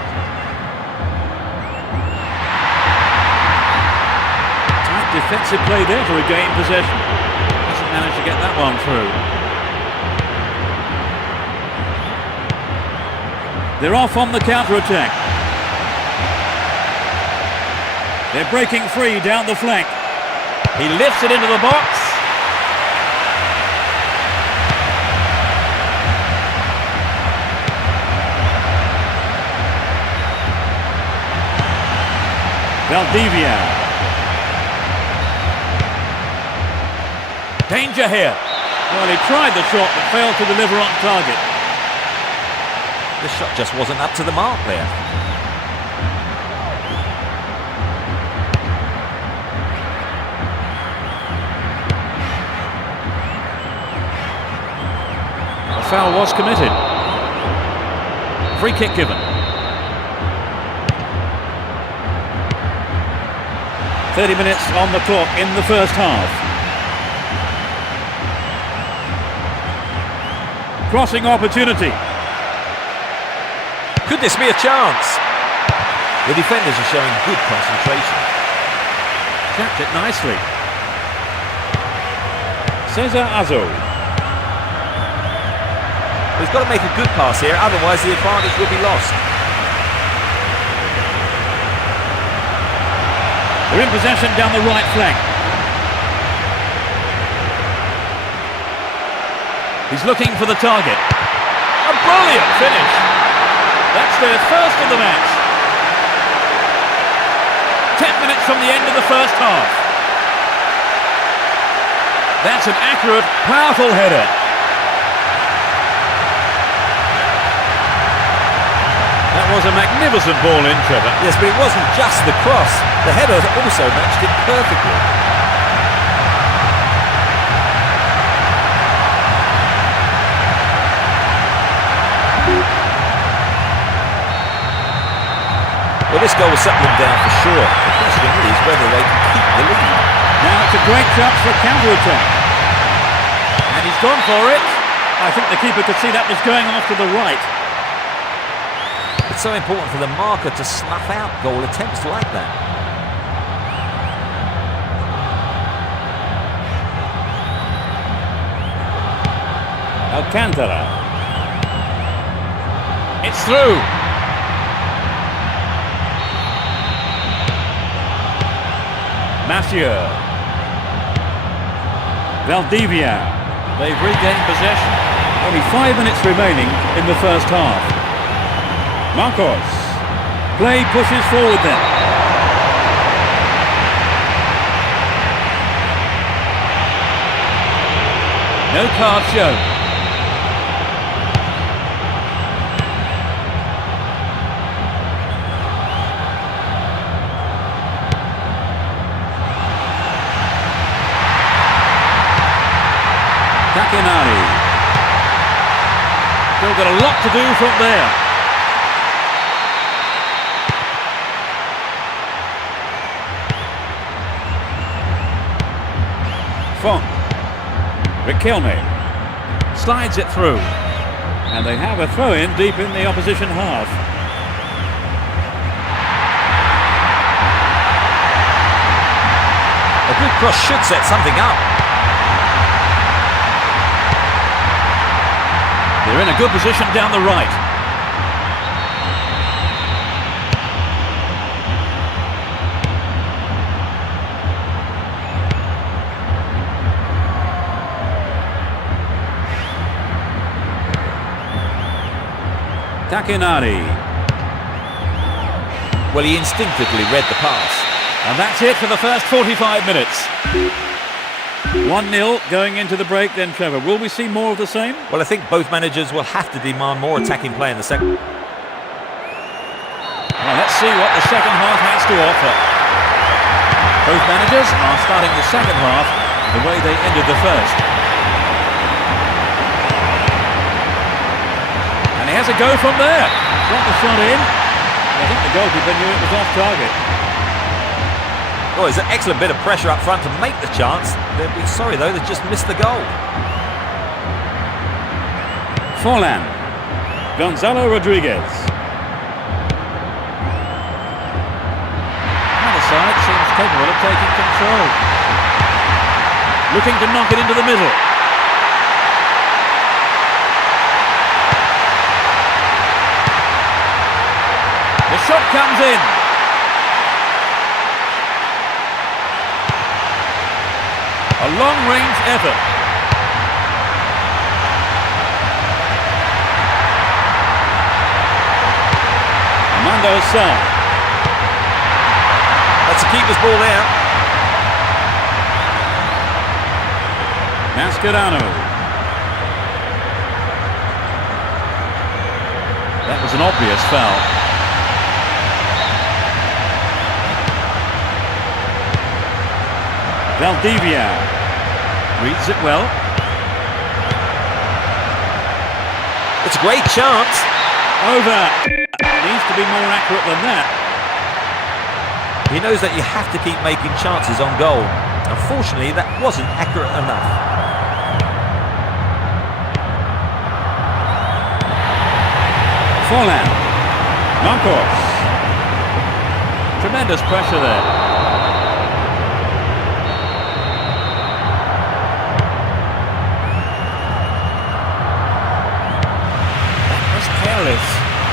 Defensive play there to regain possession. Doesn't manage to get that one through. They're off on the counter-attack. They're breaking free down the flank. He lifts it into the box. Valdivia. Danger here. Well, he tried the shot but failed to deliver on target. The shot just wasn't up to the mark there. A foul was committed. Free kick given. 30 minutes on the clock in the first half. Crossing opportunity. Could this be a chance? The defenders are showing good concentration. Tapped it nicely. Cesar Azzo. He's got to make a good pass here, otherwise the advantage will be lost. They're in possession down the right flank. He's looking for the target. A brilliant finish. That's their first of the match. 10 minutes from the end of the first half. That's an accurate, powerful header. That was a magnificent ball in, Trevor. Yes, but it wasn't just the cross. The header also matched it perfectly. Well, this goal will settle them down for sure. The question really is whether they can keep the lead. Now it's a great chance for a counter-attack. And he's gone for it. I think the keeper could see that was going off to the right. It's so important for the marker to snuff out goal attempts like that. Alcantara. It's through. Mathieu. Valdivia. They've regained possession. Only 5 minutes remaining in the first half. Marcos. Play pushes forward then. No card shown. Takinari. Still got a lot to do from there. Font. Riquelme slides it through, and they have a throw-in deep in the opposition half. A good cross should set something up. They're in a good position down the right. Takinari. Well, he instinctively read the pass. And that's it for the first 45 minutes. 1-0 going into the break then, Trevor. Will we see more of the same? Well, I think both managers will have to demand more attacking play in the second. Well, let's see what the second half has to offer. Both managers are starting the second half the way they ended the first. And he has a go from there. Got the shot in. I think the goalkeeper knew it was off target. Oh, it's an excellent bit of pressure up front to make the chance. They'll be sorry, though, they just missed the goal. Forlan. Gonzalo Rodriguez. Other side seems capable of taking control. Looking to knock it into the middle. The shot comes in. A long-range effort. Armando Sarr. That's a keeper's ball there. Mascherano. That was an obvious foul. Valdivia reads it well. It's a great chance. Over. Needs to be more accurate than that. He knows that you have to keep making chances on goal. Unfortunately, that wasn't accurate enough. Forlan. Marcos. Tremendous pressure there.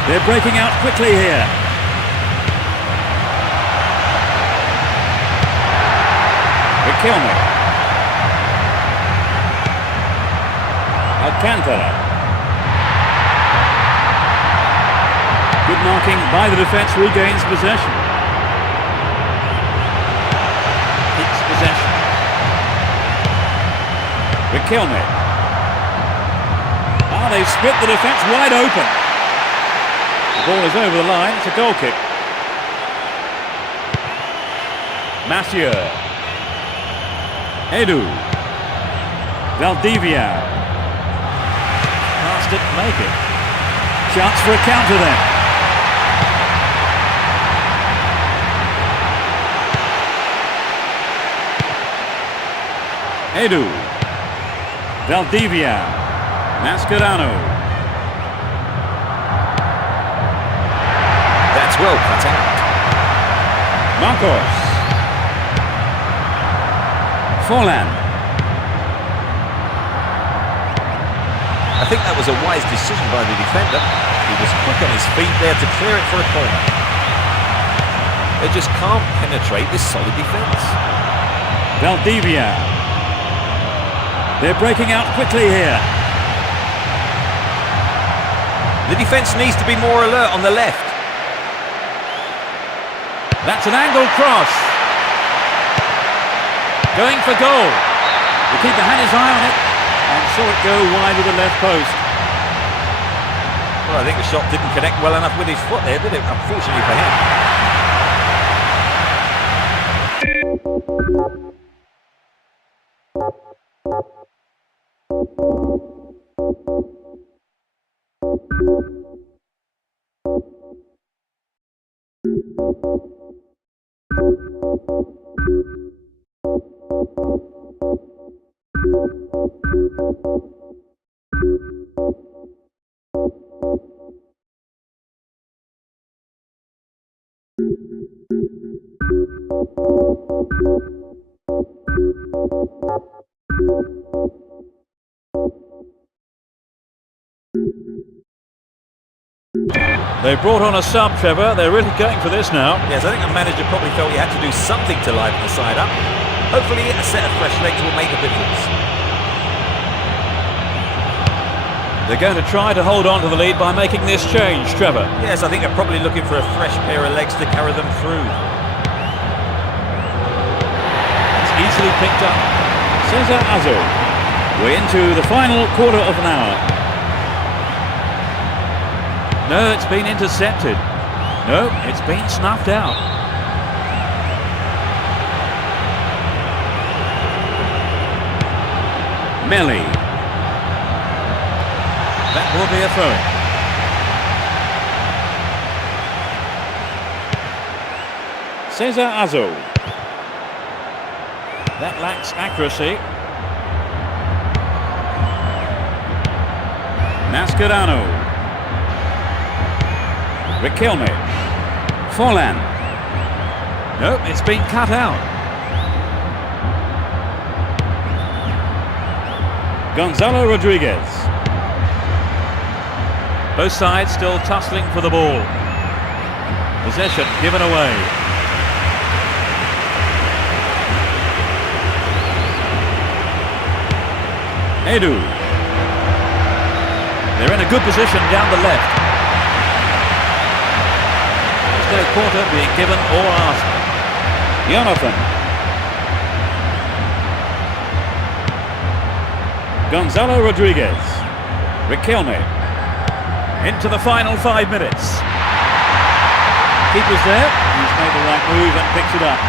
They're breaking out quickly here. Riquelme. Alcantara. Good marking by the defence, regains possession. Keeps possession. Riquelme. Ah, they've split the defence wide open. The ball is over the line, it's a goal kick. Mathieu. Edu. Valdivia. Past it, make it. Chance for a counter then. Edu. Valdivia. Mascherano. That's well cut out. Marcos. Forlan. A I think that was a wise decision by the defender. He was quick on his feet there to clear it for a corner. They just can't penetrate this solid defence. Valdivia. They're breaking out quickly here. The defence needs to be more alert on the left. That's an angled cross. Going for goal. The keeper had his eye on it and saw it go wide of the left post. Well, I think the shot didn't connect well enough with his foot there, did it? Unfortunately for him. They brought on a sub, Trevor. They're really going for this now. Yes, I think the manager probably felt he had to do something to liven the side up. Hopefully a set of fresh legs will make a difference. They're going to try to hold on to the lead by making this change, Trevor. Yes, I think they're probably looking for a fresh pair of legs to carry them through. It's easily picked up. SEJA Azul. We're into the final quarter of an hour. No, it's been intercepted. No, it's been snuffed out. Melli. That will be a throw. SEJA Azul. That lacks accuracy. Mascherano. Riquelme. Forlan. Nope, it's been cut out. Gonzalo Rodriguez. Both sides still tussling for the ball. Possession given away. Edu. They're in a good position down the left. There's no quarter being given or asked. Jonathan. Gonzalo Rodriguez. Riquelme. Into the final 5 minutes. Keeper's there. He's made the right move and picks it up.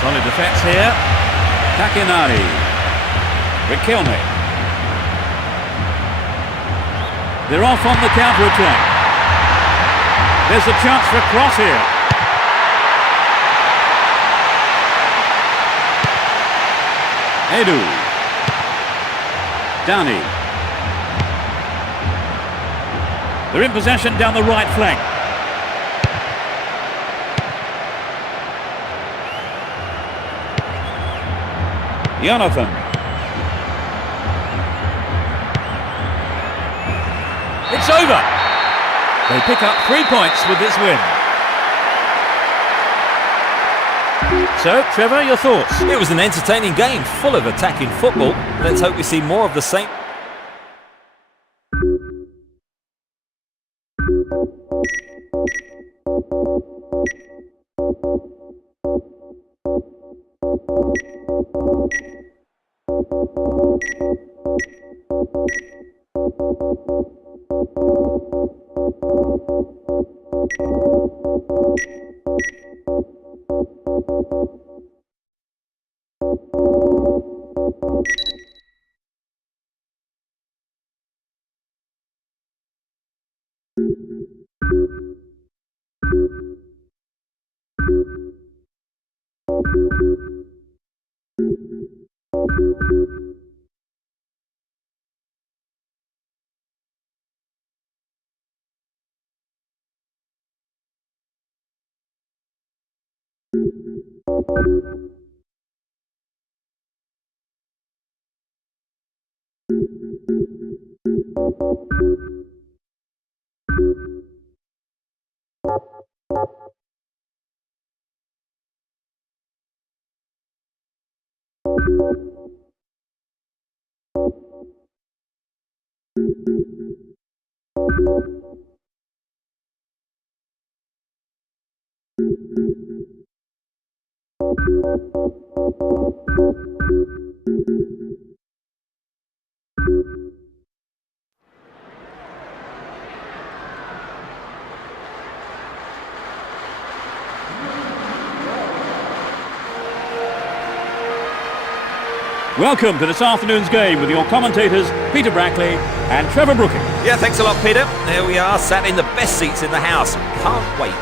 Solid defence here. Takinari. Riquelme. They're off on the counter-attack. There's a chance for a cross here. Edu. Dani. They're in possession down the right flank. Jonathan. It's over. They pick up 3 points with this win. So, Trevor, your thoughts? It was an entertaining game, full of attacking football. Let's hope we see more of the same. Welcome to this afternoon's game with your commentators Peter Brackley and Trevor Brooking. Yeah, thanks a lot, Peter. There we are, sat in the best seats in the house. Can't wait.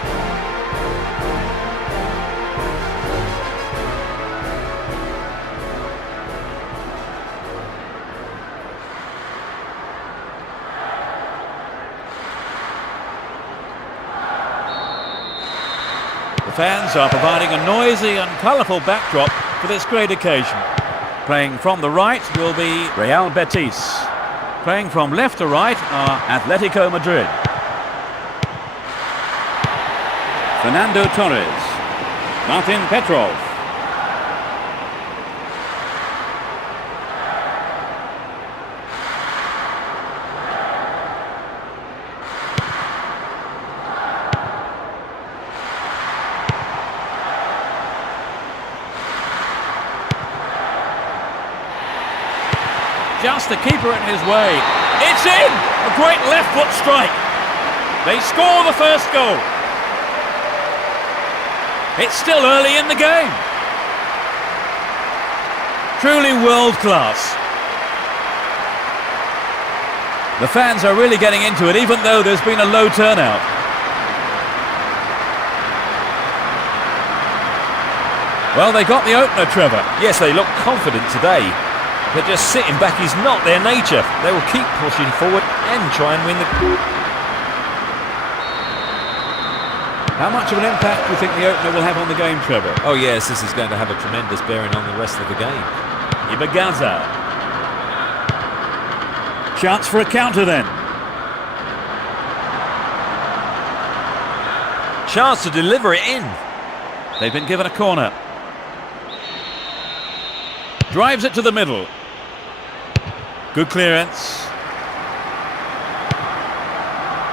The fans are providing a noisy and colourful backdrop for this great occasion. Playing from the right will be Real Betis. Playing from left to right are Atletico Madrid. Fernando Torres. Martin Petrov. Just the keeper in his way. It's in! A great left foot strike. They score the first goal. It's still early in the game. Truly world class. The fans are really getting into it, even though there's been a low turnout. Well, they got the opener, Trevor. Yes, they look confident today. But just sitting back is not their nature. They will keep pushing forward and try and win the... How much of an impact do you think the opener will have on the game, Trevor? Oh yes, this is going to have a tremendous bearing on the rest of the game. Ibagaza. Chance for a counter then. Chance to deliver it in. They've been given a corner. Drives it to the middle. Good clearance.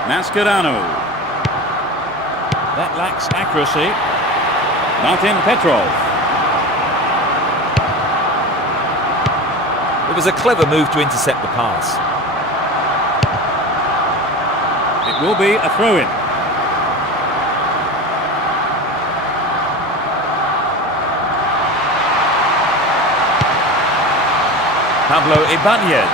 Mascherano. That lacks accuracy. Martin Petrov. It was a clever move to intercept the pass. It will be a throw-in. Pablo Ibanez.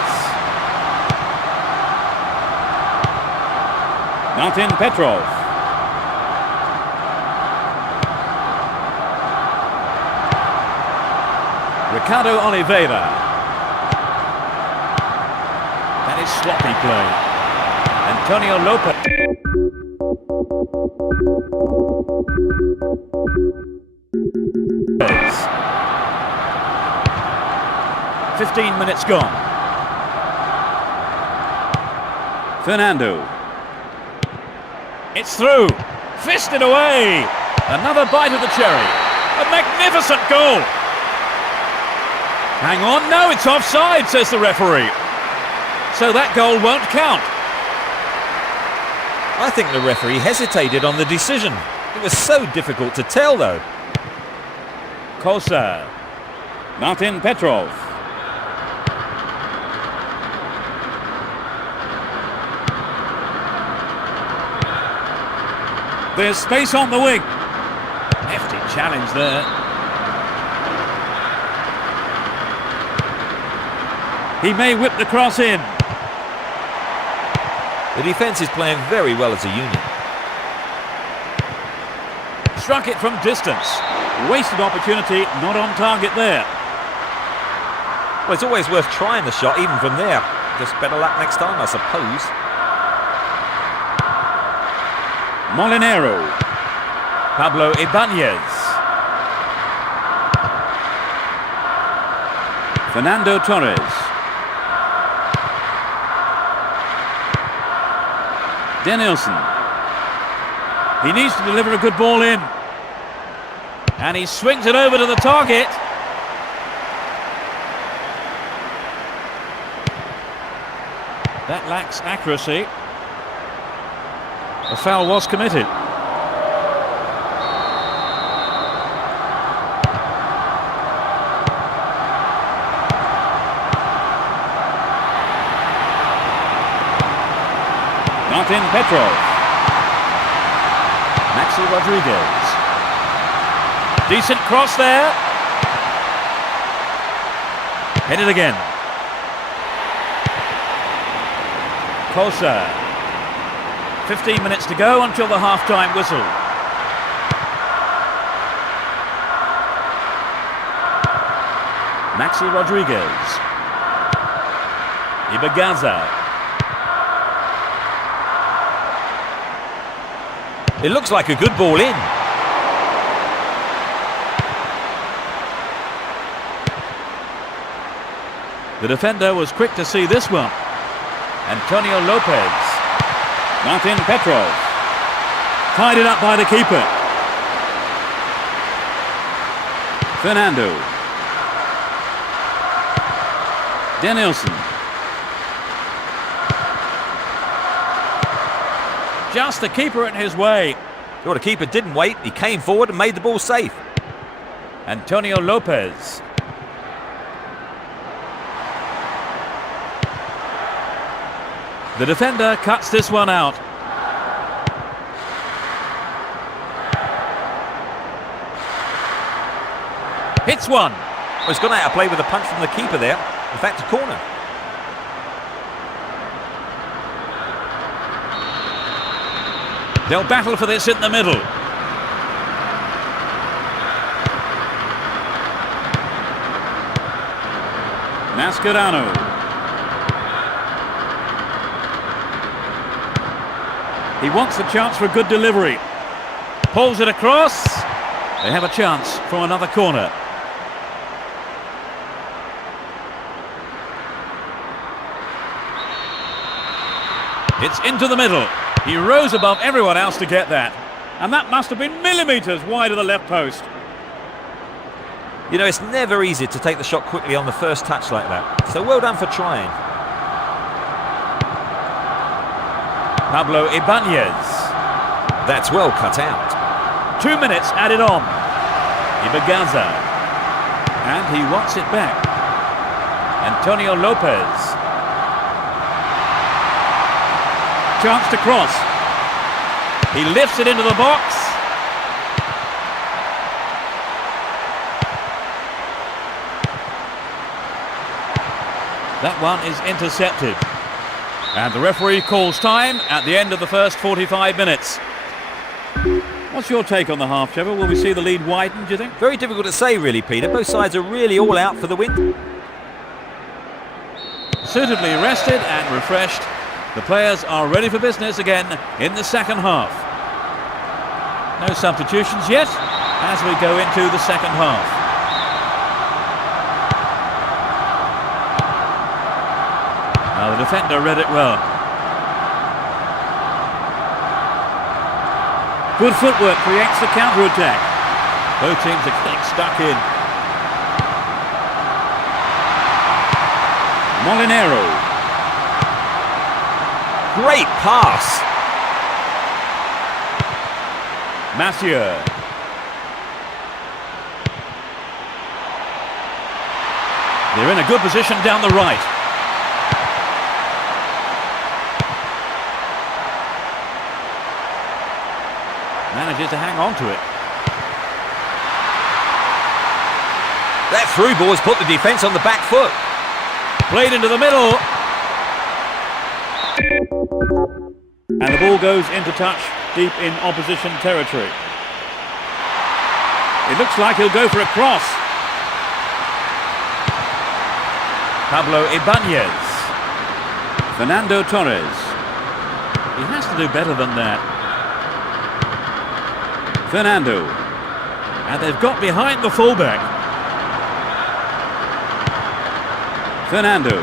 Martin Petrov. Ricardo Oliveira. That is sloppy play. Antonio Lopez. 15 minutes gone. Fernando. It's through. Fisted away. Another bite of the cherry. A magnificent goal. Hang on, no, it's offside, says the referee. So that goal won't count. I think the referee hesitated on the decision. It was so difficult to tell, though. Kosa. Martin Petrov. There's space on the wing. Hefty challenge there. He may whip the cross in. The defence is playing very well as a unit. Struck it from distance. Wasted opportunity, not on target there. Well, it's always worth trying the shot, even from there. Just better luck next time, I suppose. Molinero. Pablo Ibanez. Fernando Torres. Danielson. He needs to deliver a good ball in. And he swings it over to the target. That lacks accuracy. A foul was committed. Martin Petrov. Maxi Rodriguez. Decent cross there. Headed again. Closer. 15 minutes to go until the half-time whistle. Maxi Rodriguez. Ibagaza. It looks like a good ball in. The defender was quick to see this one. Antonio Lopez. Martin Petrov. Tied it up by the keeper. Fernando. Danielson. Just the keeper in his way. Well, the keeper didn't wait. He came forward and made the ball safe. Antonio Lopez. The defender cuts this one out. Hits one. Well, he's gone out of play with a punch from the keeper there. In fact, a corner. They'll battle for this in the middle. Mascherano. He wants the chance for a good delivery. Pulls it across. They have a chance for another corner. It's into the middle. He rose above everyone else to get that. And that must have been millimetres wide of the left post. You know, it's never easy to take the shot quickly on the first touch like that. So well done for trying. Pablo Ibanez. That's well cut out. 2 minutes added on. Ibagaza. And he wants it back. Antonio Lopez. Chance to cross. He lifts it into the box. That one is intercepted. And the referee calls time at the end of the first 45 minutes. What's your take on the half, Trevor? Will we see the lead widen, do you think? Very difficult to say, really, Peter. Both sides are really all out for the win. Suitably rested and refreshed. The players are ready for business again in the second half. No substitutions yet as we go into the second half. Now the defender read it well. Good footwork creates the counter-attack. Both teams are getting stuck in. Molinero. Great pass. Mathieu. They're in a good position down the right. Manages to hang on to it. That through ball has put the defence on the back foot. Played into the middle. And the ball goes into touch deep in opposition territory. It looks like he'll go for a cross. Pablo Ibanez. Fernando Torres. He has to do better than that. Fernando. And they've got behind the fullback. Fernando.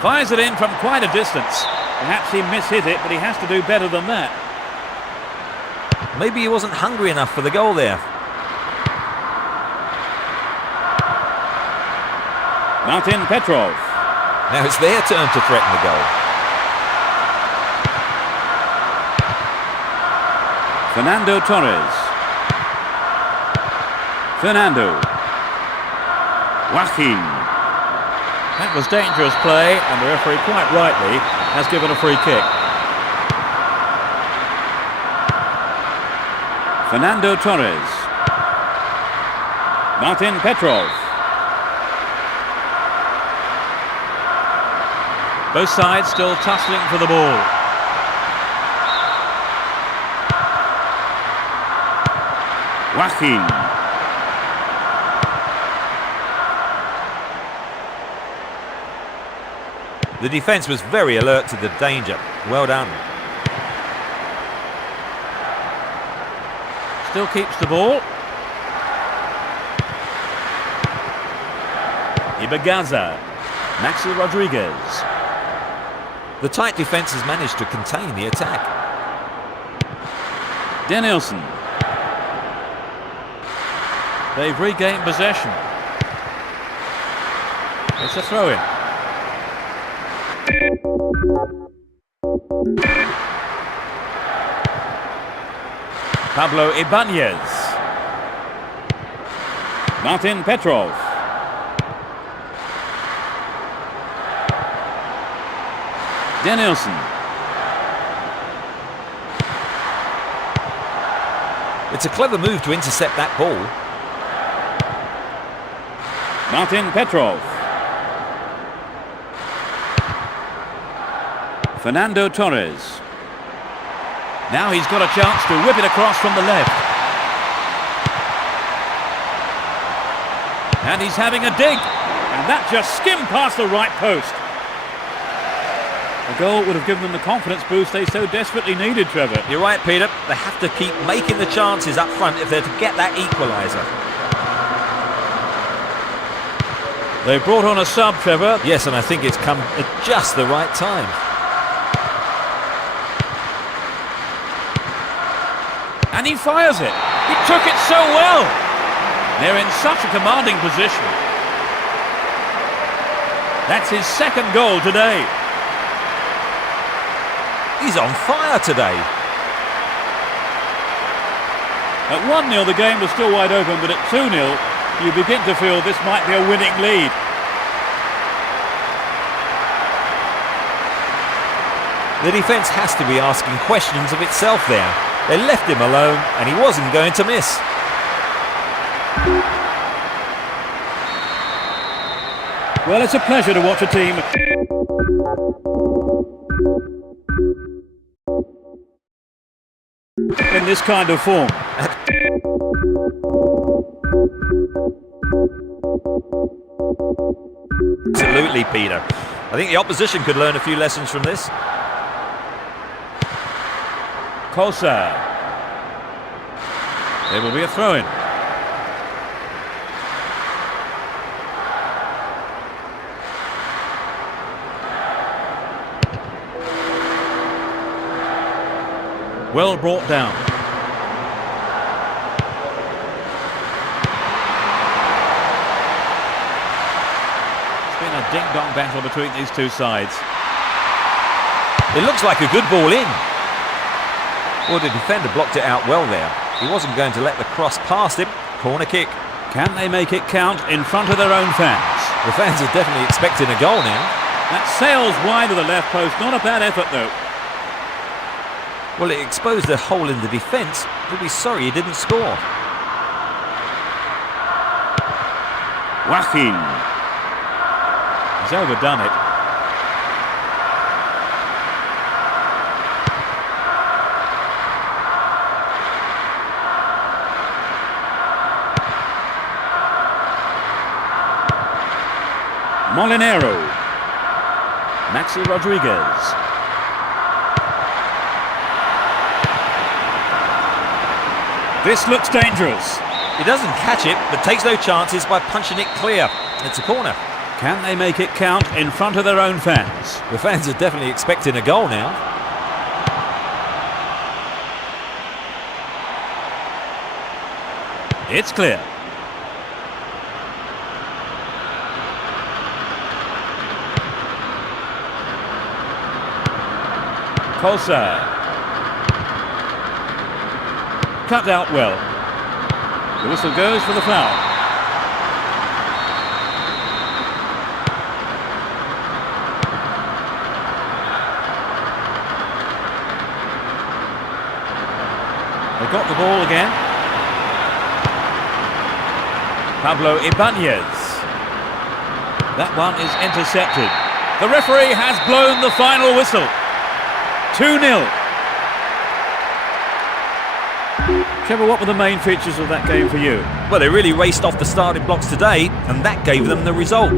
Fires it in from quite a distance. Perhaps he mishit it, but he has to do better than that. Maybe he wasn't hungry enough for the goal there. Martin Petrov. Now it's their turn to threaten the goal. Fernando Torres. Fernando. Joaquin. That was dangerous play, and the referee quite rightly has given a free kick. Fernando Torres. Martin Petrov. Both sides still tussling for the ball. Joaquin. The defence was very alert to the danger. Well done. Still keeps the ball. Ibagaza. Maxi Rodriguez. The tight defence has managed to contain the attack. Danielson. They've regained possession. It's a throw-in. Pablo Ibanez. Martin Petrov. Danielson. It's a clever move to intercept that ball. Martin Petrov. Fernando Torres. Now he's got a chance to whip it across from the left. And he's having a dig. And that just skimmed past the right post. A goal would have given them the confidence boost they so desperately needed, Trevor. You're right, Peter. They have to keep making the chances up front if they're to get that equaliser. They've brought on a sub, Trevor. Yes, and I think it's come at just the right time. And he fires it. He took it so well. They're in such a commanding position. That's his second goal today. He's on fire today. At 1-0 the game was still wide open, but at 2-0 you begin to feel this might be a winning lead. The defence has to be asking questions of itself there. They left him alone and he wasn't going to miss. Well, it's a pleasure to watch a team in this kind of form. Absolutely, Peter. I think the opposition could learn a few lessons from this. Kosa. There will be a throw-in. Well brought down. It's been a ding-dong battle between these two sides. It looks like a good ball in. Well, the defender blocked it out well there. He wasn't going to let the cross past him. Corner kick. Can they make it count in front of their own fans? The fans are definitely expecting a goal now. That sails wide of the left post. Not a bad effort, though. Well, it exposed a hole in the defence. He'll be sorry he didn't score. Joaquin. He's overdone it. Molinero. Maxi Rodriguez. This looks dangerous. He doesn't catch it, but takes no chances by punching it clear. It's a corner. Can they make it count in front of their own fans? The fans are definitely expecting a goal now. It's clear. Colsa. Cut out well. The whistle goes for the foul. They got the ball again. Pablo Ibanez. That one is intercepted. The referee has blown the final whistle. 2-0. Trevor, what were the main features of that game for you? Well, they really raced off the starting blocks today, and that gave them the result.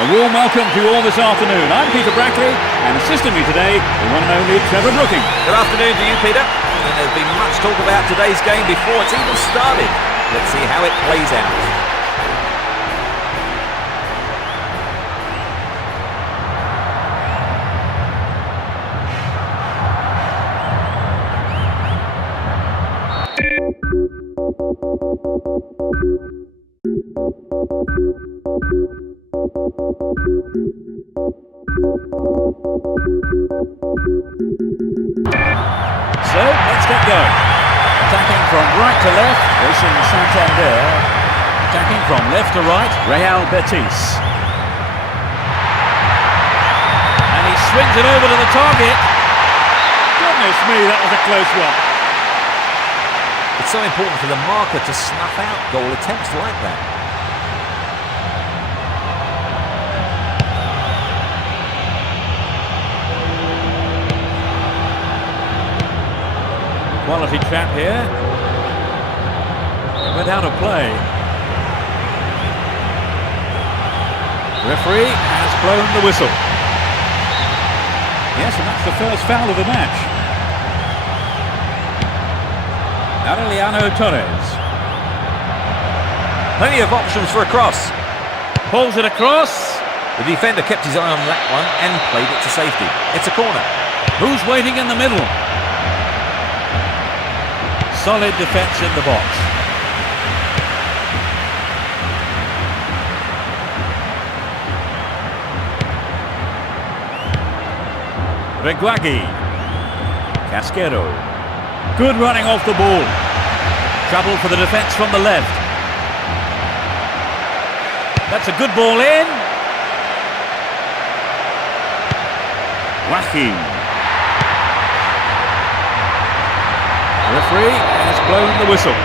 A warm welcome to you all this afternoon. I'm Peter Brackley, and assisting me today, the one and only Trevor Brooking. Good afternoon to you, Peter. And there's been much talk about today's game before it's even started. Let's see how it plays out. So, let's get going. Attacking from right to left, Racing Santander. Attacking from left to right, Real Betis. And he swings it over to the target. Goodness me, that was a close one. It's so important for the marker to snuff out goal attempts like that. Quality trap here. It went out of play. Referee has blown the whistle. Yes, and that's the first foul of the match. Aureliano Torres. Plenty of options for a cross. Pulls it across. The defender kept his eye on that one and played it to safety. It's a corner. Who's waiting in the middle? Solid defence in the box. Reguagui. Casquero. Good running off the ball. Trouble for the defence from the left. That's a good ball in. Joaquin. The referee has blown the whistle.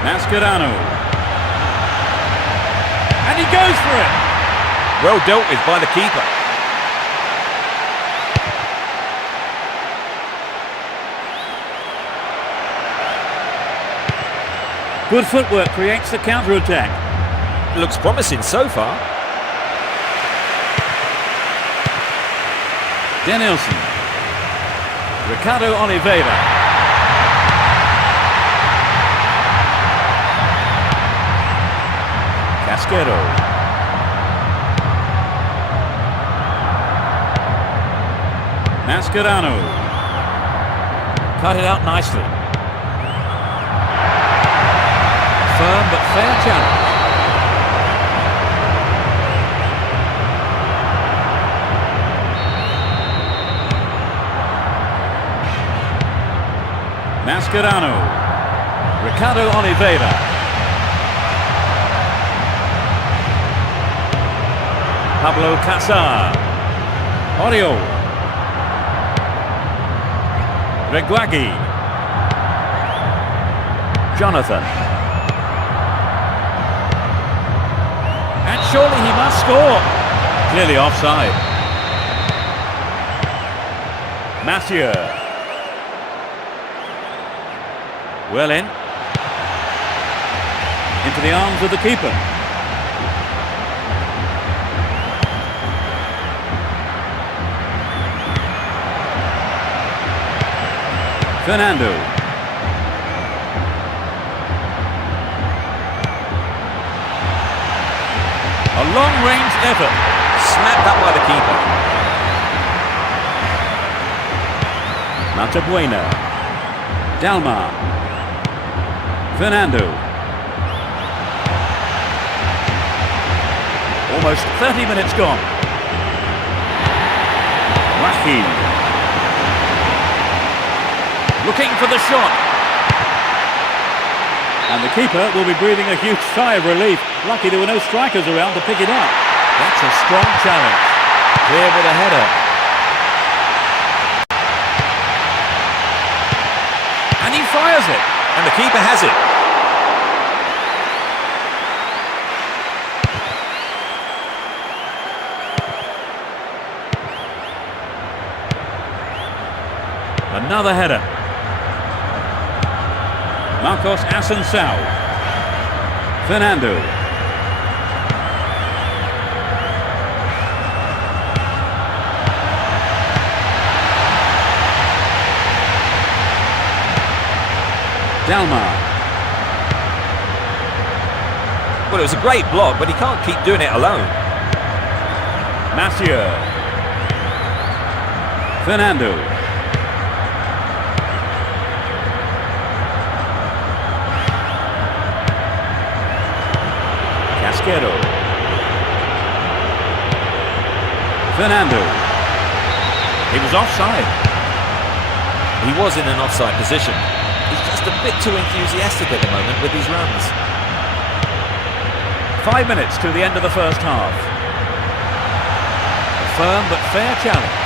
Mascherano. And he goes for it. Well dealt with by the keeper. Good footwork creates the counter-attack. Looks promising so far. Denilson. Ricardo Oliveira. Casquero. Mascherano. Cut it out nicely. Firm but fair challenge. Mascherano. Ricardo Oliveira. Pablo Casar. Oriol. Reguagui. Jonathan. And surely he must score. Clearly offside. Mathieu. Well in. Into the arms of the keeper. Fernando. A long-range effort. Snapped up by the keeper. Matabuena. Dalmar. Fernando. Almost 30 minutes gone. Joaquin. Looking for the shot. And the keeper will be breathing a huge sigh of relief. Lucky there were no strikers around to pick it up. That's a strong challenge. Clear with a header. And he fires it. And the keeper has it. Another header. Marcos Asensio. Fernando. Dalmar. Well, it was a great block, but he can't keep doing it alone. Mathieu. Fernando. Casquero. Fernando. He was offside. He was in an offside position. He's just a bit too enthusiastic at the moment with his runs. 5 minutes to the end of the first half. A firm but fair challenge.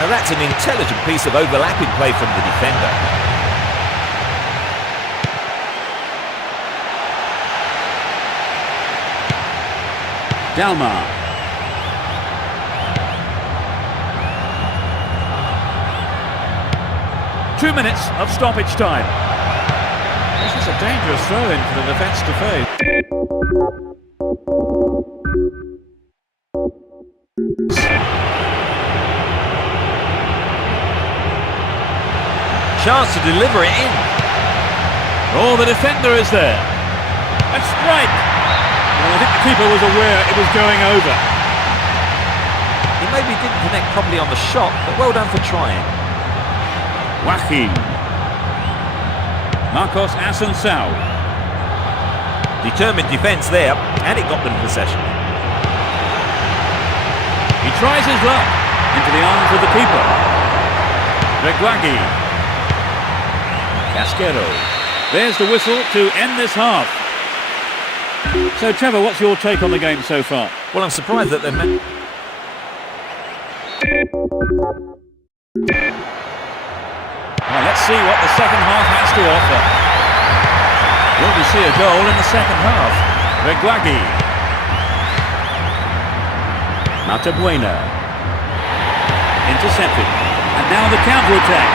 Now that's an intelligent piece of overlapping play from the defender. Dalmar. 2 minutes of stoppage time. This is a dangerous throw-in for the defence to face. Chance to deliver it in. Oh, the defender is there. And strike. Well, I think the keeper was aware it was going over. He maybe didn't connect properly on the shot, but well done for trying. Joaquin. Marcos Asensio. Determined defence there, and it got them possession. He tries his luck into the arms of the keeper. Reguagui. Casquero. There's the whistle to end this half. So, Trevor, what's your take on the game so far? Well, I'm surprised that they've met. Well, let's see what the second half has to offer. Will we see a goal in the second half? Reguagui. Matabuena. Intercepted. And now the counter-attack.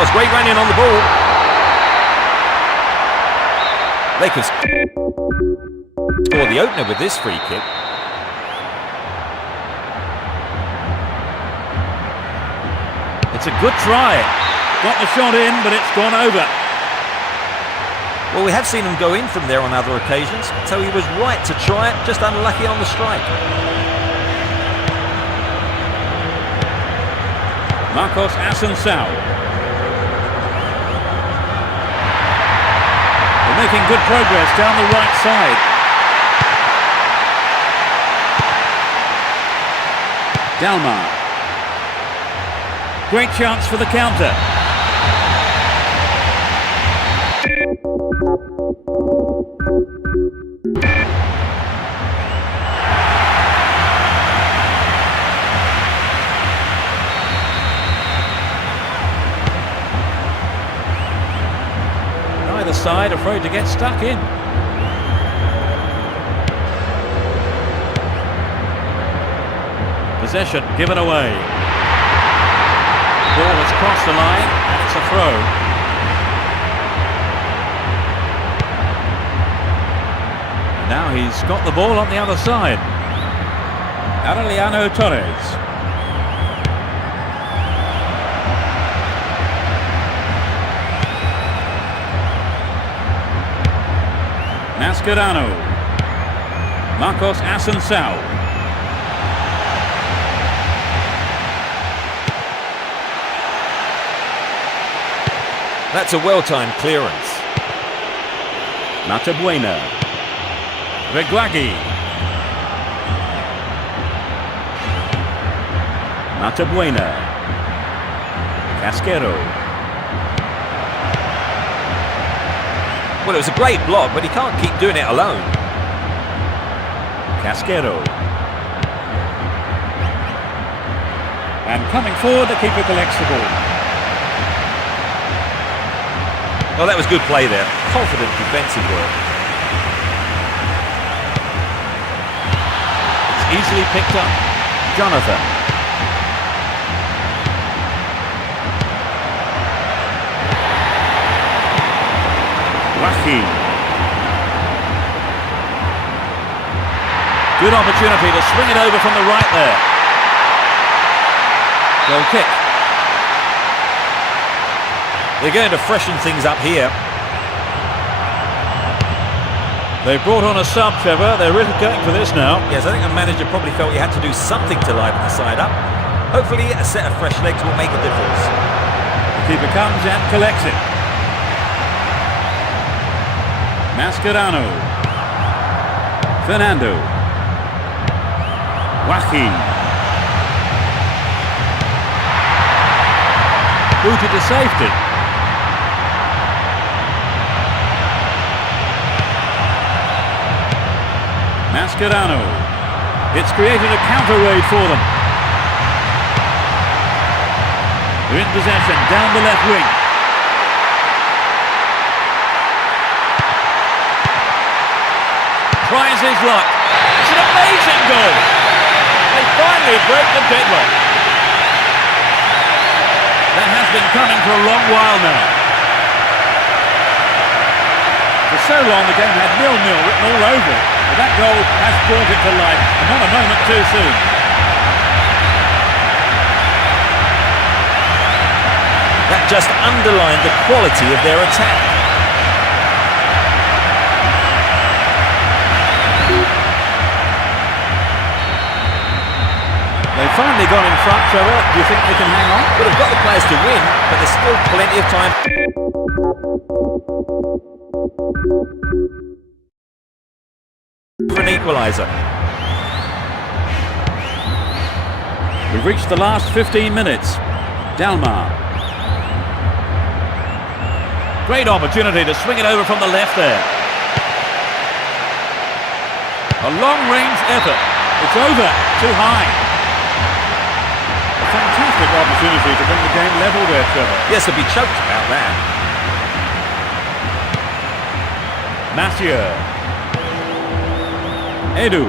That was great running on the ball. They could score the opener with this free kick. It's a good try. Got the shot in, but it's gone over. Well, we have seen him go in from there on other occasions, so he was right to try it, just unlucky on the strike. Marcos Assunção. They're making good progress down the right side. Dalmar. Great chance for the counter. Neither side afraid to get stuck in. Possession given away. Ball has crossed the line and it's a throw. Now he's got the ball on the other side. Aureliano Torres. Mascherano. Marcos Assunção. That's a well-timed clearance. Matabuena. Reguagui. Matabuena. Casquero. Well, it was a great block, but he can't keep doing it alone. Casquero. And coming forward, the keeper collects the ball. Well, that was good play there. Confident defensive work. It's easily picked up. Jonathan. Wahi. Good opportunity to swing it over from the right there. Goal kick. They're going to freshen things up here. They brought on a sub, Trevor. They're really going for this now. Yes, I think the manager probably felt he had to do something to liven the side up. Hopefully a set of fresh legs will make a difference. The keeper comes and collects it. Mascherano. Fernando. Wahi. Booted to safety. Mascherano. It's created a counter raid for them. They're in possession, down the left wing. Tries his luck. It's an amazing goal. They finally break the deadlock. That has been coming for a long while now. For so long the game had 0-0 written all over it. But that goal has brought it to life, and not a moment too soon. That just underlined the quality of their attack. They've finally gone in front, Trevor. Do you think they can hang on? Well, they've got the players to win, but there's still plenty of time. For an equaliser. We've reached the last 15 minutes. Dalmar. Great opportunity to swing it over from the left there. A long-range effort. It's over. Too high. A fantastic opportunity to bring the game level there, Trevor. Yes, they'll be choked about that. Mathieu. Edu.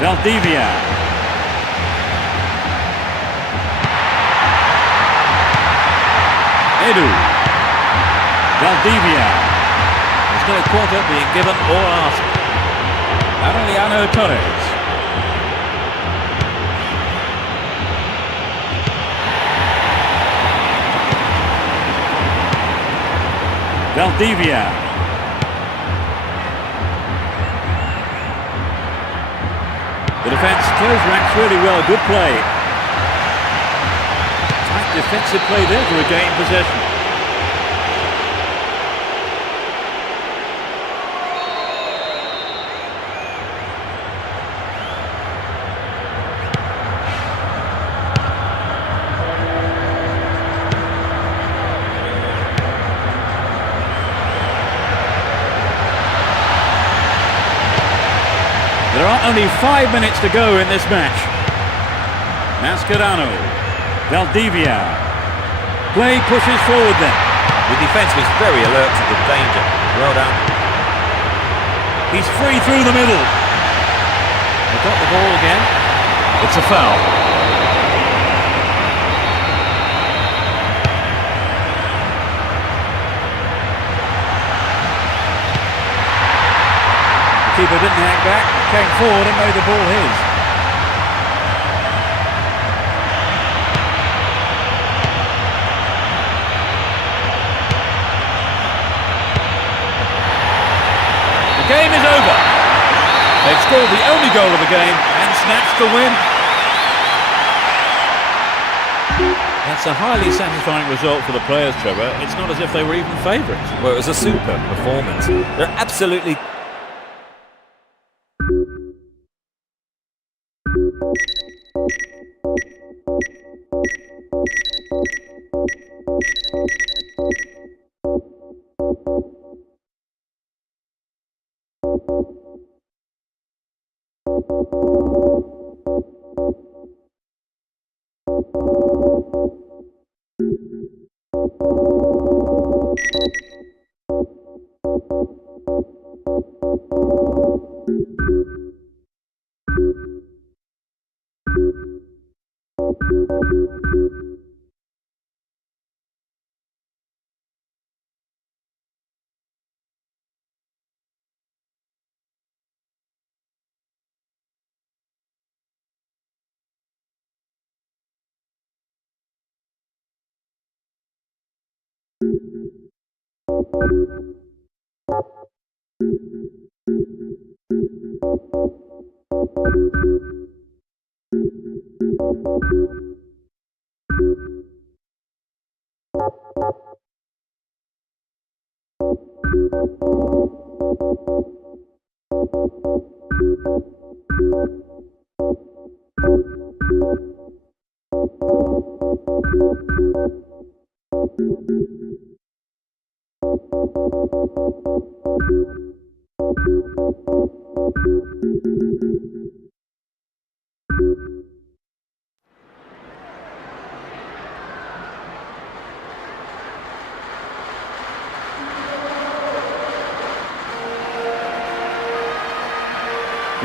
Valdivia. Edu. Valdivia. There's no quarter being given or asked. Aureliano Torres. Valdivia. The defence closed ranks really well. Good play. Tight defensive play there to regain possession. There are only 5 minutes to go in this match. Mascherano. Valdivia. Play pushes forward then. The defence was very alert to the danger. Well done. He's free through the middle. They've got the ball again. It's a foul. The keeper didn't hang back, came forward and made the ball his. The game is over. They've scored the only goal of the game and snatched the win. That's a highly satisfying result for the players, Trevor. It's not as if they were even favourites. Well, it was a super performance. They're absolutely...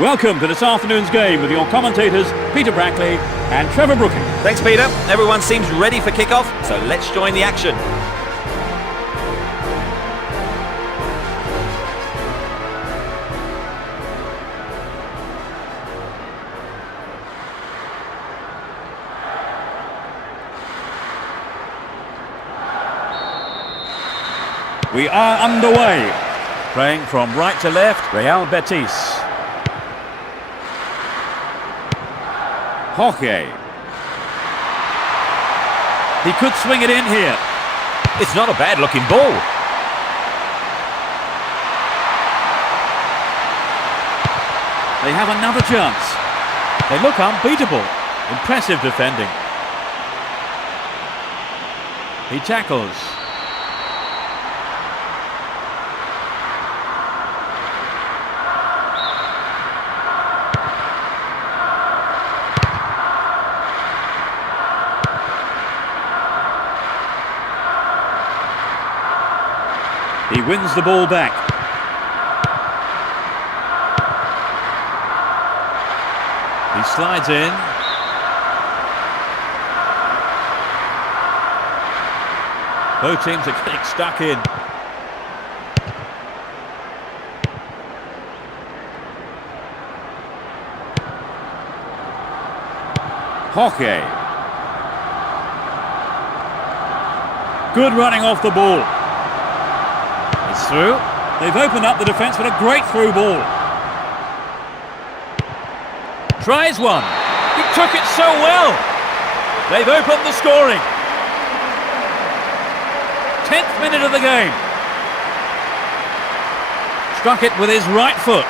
Welcome to this afternoon's game with your commentators Peter Brackley and Trevor Brooking. Thanks, Peter. Everyone seems ready for kickoff, so let's join the action. We are underway. Playing from right to left, Real Betis. Jorge. He could swing it in here. It's not a bad looking ball. They have another chance. They look unbeatable. Impressive defending. He tackles. He wins the ball back. He slides in. Both teams are getting stuck in. Hockey. Good running off the ball. It's through. They've opened up the defence with a great through ball. Tries one. He took it so well. They've opened the scoring. 10th minute of the game. Struck it with his right foot.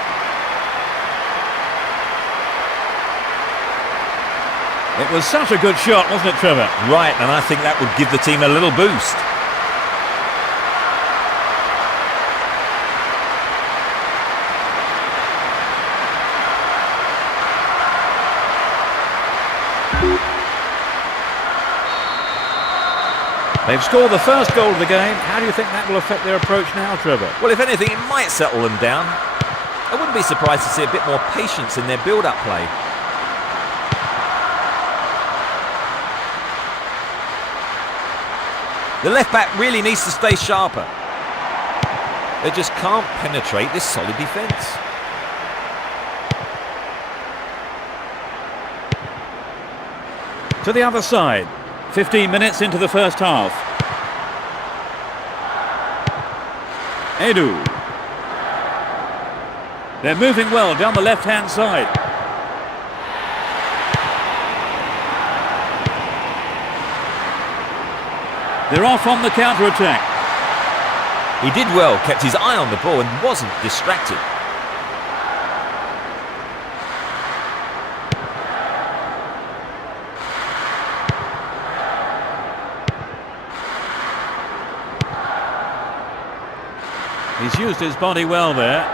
It was such a good shot, wasn't it, Trevor? Right, and I think that would give the team a little boost. They've scored the first goal of the game. How do you think that will affect their approach now, Trevor? Well, if anything, it might settle them down. I wouldn't be surprised to see a bit more patience in their build-up play. The left-back really needs to stay sharper. They just can't penetrate this solid defence. To the other side. 15 minutes into the first half. Edu. They're moving well down the left-hand side. They're off on the counter-attack. He did well, kept his eye on the ball and wasn't distracted. He's used his body well there.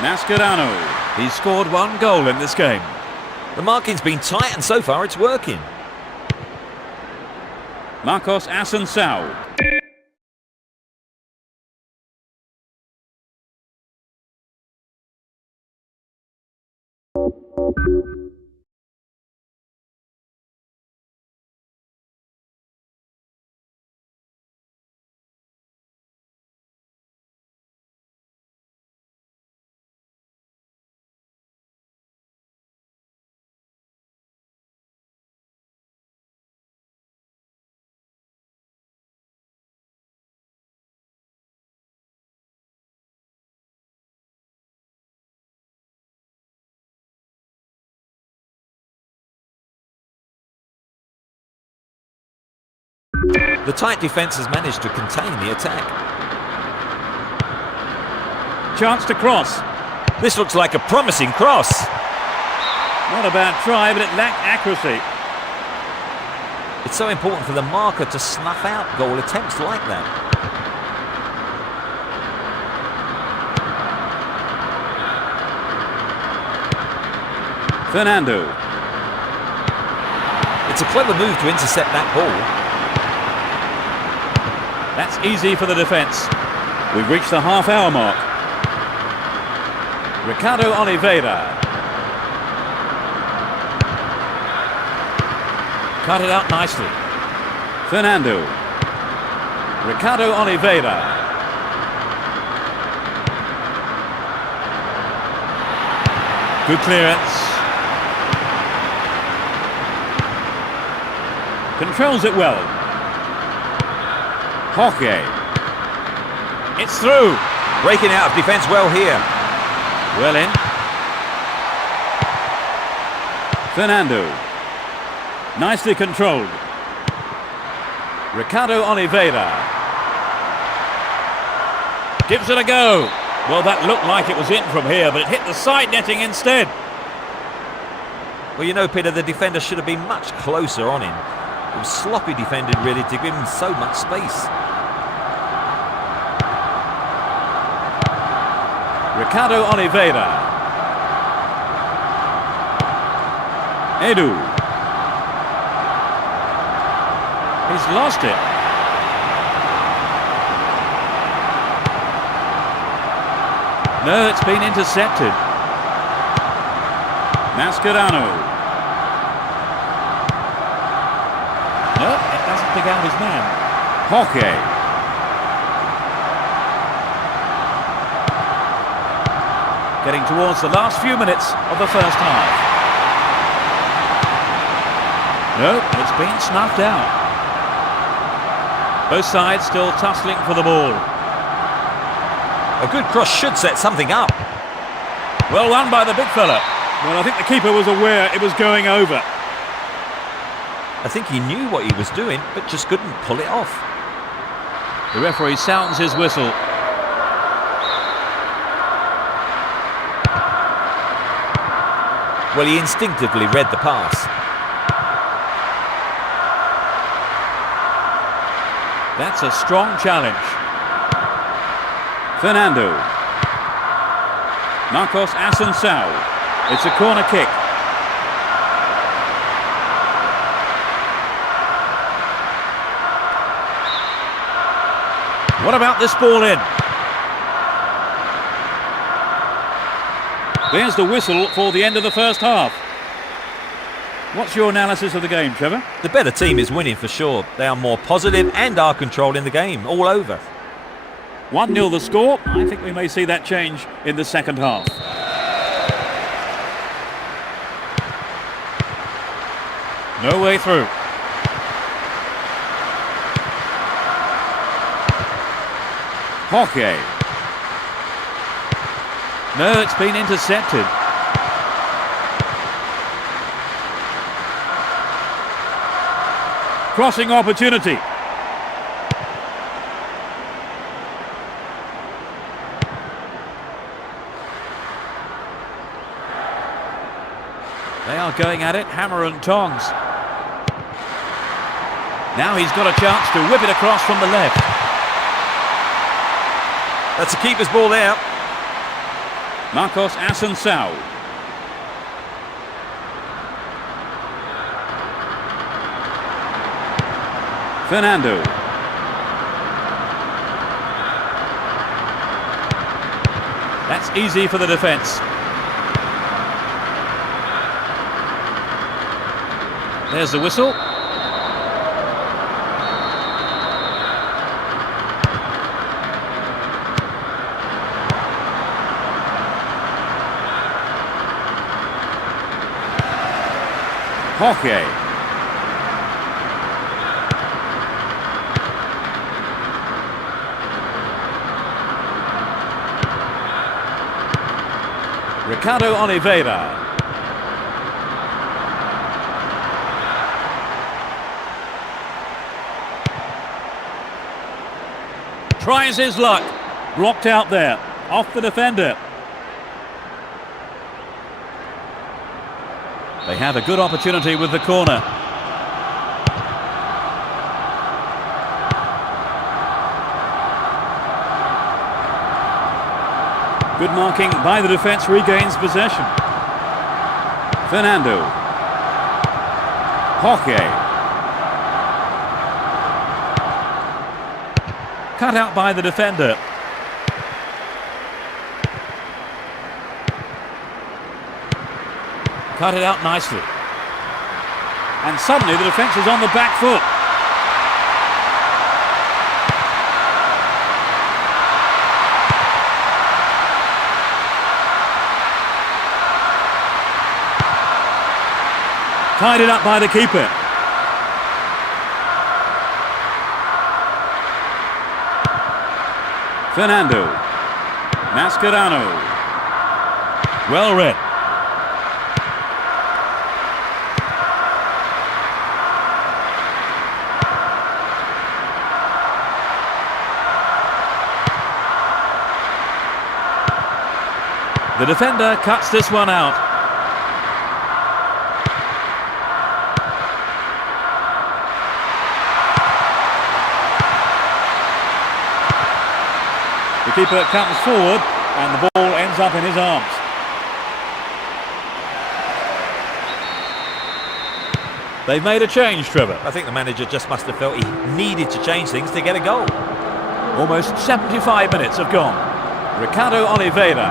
Mascherano. He's scored one goal in this game. The marking's been tight and so far it's working. Marcos Assunção. The tight defence has managed to contain the attack. Chance to cross. This looks like a promising cross. Not a bad try, but it lacked accuracy. It's so important for the marker to snuff out goal attempts like that. Fernando. It's a clever move to intercept that ball. That's easy for the defence. We've reached the half-hour mark. Ricardo Oliveira. Cut it out nicely. Fernando. Ricardo Oliveira. Good clearance. Controls it well. Hockey. It's through. Breaking out of defence well here. Well in. Fernando. Nicely controlled. Ricardo Oliveira. Gives it a go. Well, that looked like it was in from here, but it hit the side netting instead. Well, you know, Peter, the defender should have been much closer on him. It was sloppy defended, really, to give him so much space. Ricardo Oliveira. Edu. He's lost it. No, it's been intercepted. Mascherano. No, it doesn't pick out his man. Hockey. Getting towards the last few minutes of the first half. No, it's been snuffed out. Both sides still tussling for the ball. A good cross should set something up. Well won by the big fella. Well, I think the keeper was aware it was going over. I think he knew what he was doing, but just couldn't pull it off. The referee sounds his whistle. Well, he instinctively read the pass. That's a strong challenge. Fernando. Marcos Assunção. It's a corner kick. What about this ball in? There's the whistle for the end of the first half. What's your analysis of the game, Trevor? The better team is winning for sure. They are more positive and are controlling the game all over. 1-0 the score. I think we may see that change in the second half. No way through. Hockey. No, it's been intercepted. Crossing opportunity. They are going at it, hammer and tongs. Now he's got a chance to whip it across from the left. That's a keeper's ball there. Marcos Assunção. Fernando. That's easy for the defence. There's the whistle. Hockey. Ricardo Oliveira. Tries his luck. Blocked out there. Off the defender. They have a good opportunity with the corner. Good marking by the defence, regains possession. Fernando. Hockey. Cut out by the defender. Cut it out nicely. And suddenly the defence is on the back foot. Tied it up by the keeper. Fernando. Mascherano. Well read. The defender cuts this one out. The keeper comes forward and the ball ends up in his arms. They've made a change, Trevor. I think the manager just must have felt he needed to change things to get a goal. Almost 75 minutes have gone. Ricardo Oliveira.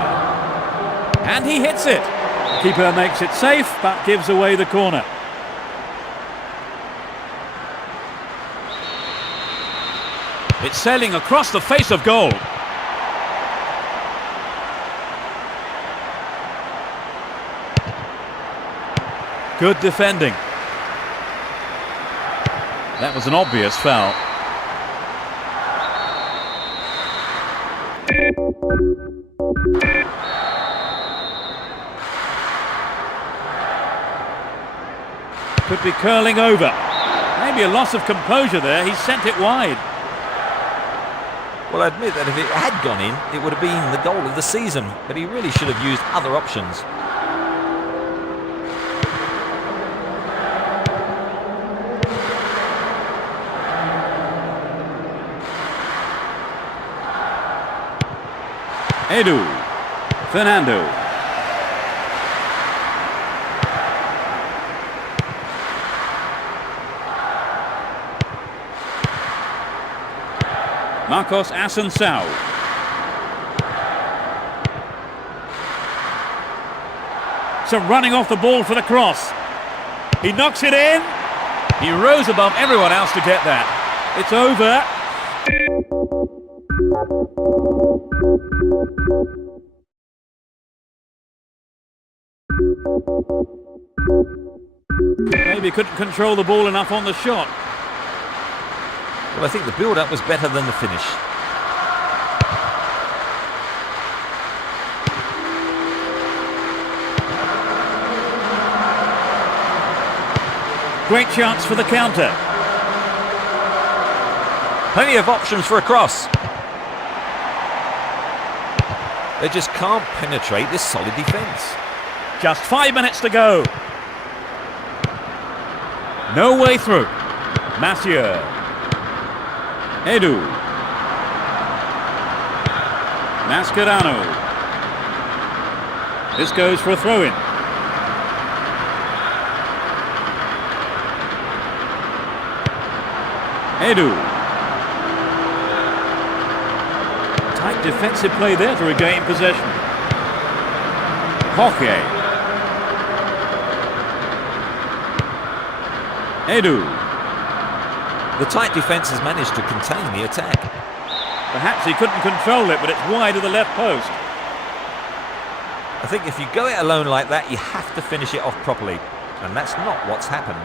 And he hits it. The keeper makes it safe, but gives away the corner. It's sailing across the face of goal. Good defending. That was an obvious foul. Could be curling over. Maybe a loss of composure there. He sent it wide. Well, I admit that if it had gone in, it would have been the goal of the season, but he really should have used other options. Edu. Fernando. Marcos Assunção. Some running off the ball for the cross. He knocks it in. He rose above everyone else to get that. It's over. Maybe couldn't control the ball enough on the shot. Well, I think the build-up was better than the finish. Great chance for the counter. Plenty of options for a cross. They just can't penetrate this solid defence. Just 5 minutes to go. No way through. Mathieu. Edu. Mascherano. This goes for a throw-in. Edu. Tight defensive play there to regain possession. Jorge. Edu. The tight defence has managed to contain the attack. Perhaps he couldn't control it, but it's wide of the left post. I think if you go it alone like that, you have to finish it off properly. And that's not what's happened.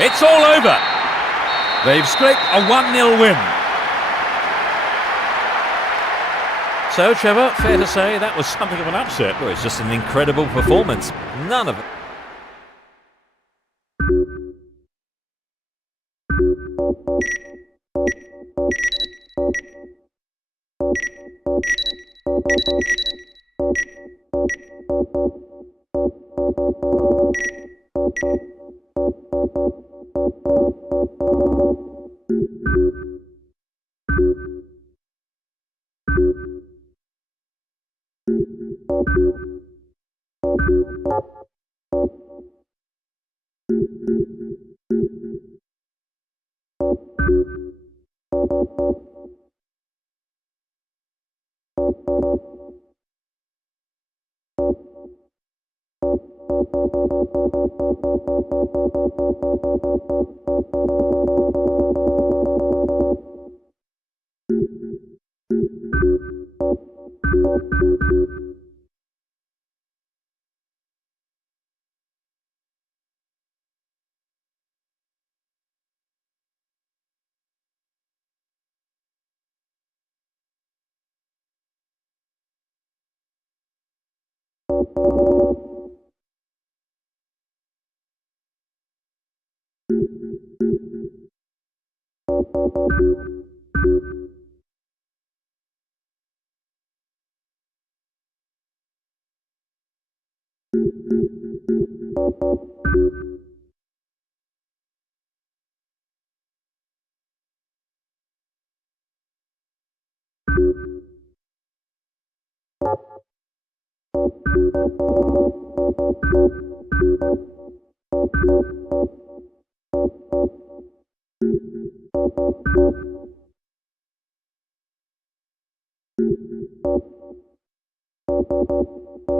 It's all over. They've scraped a 1-0 win. So, Trevor, fair to say that was something of an upset. Well, it's just an incredible performance. None of it.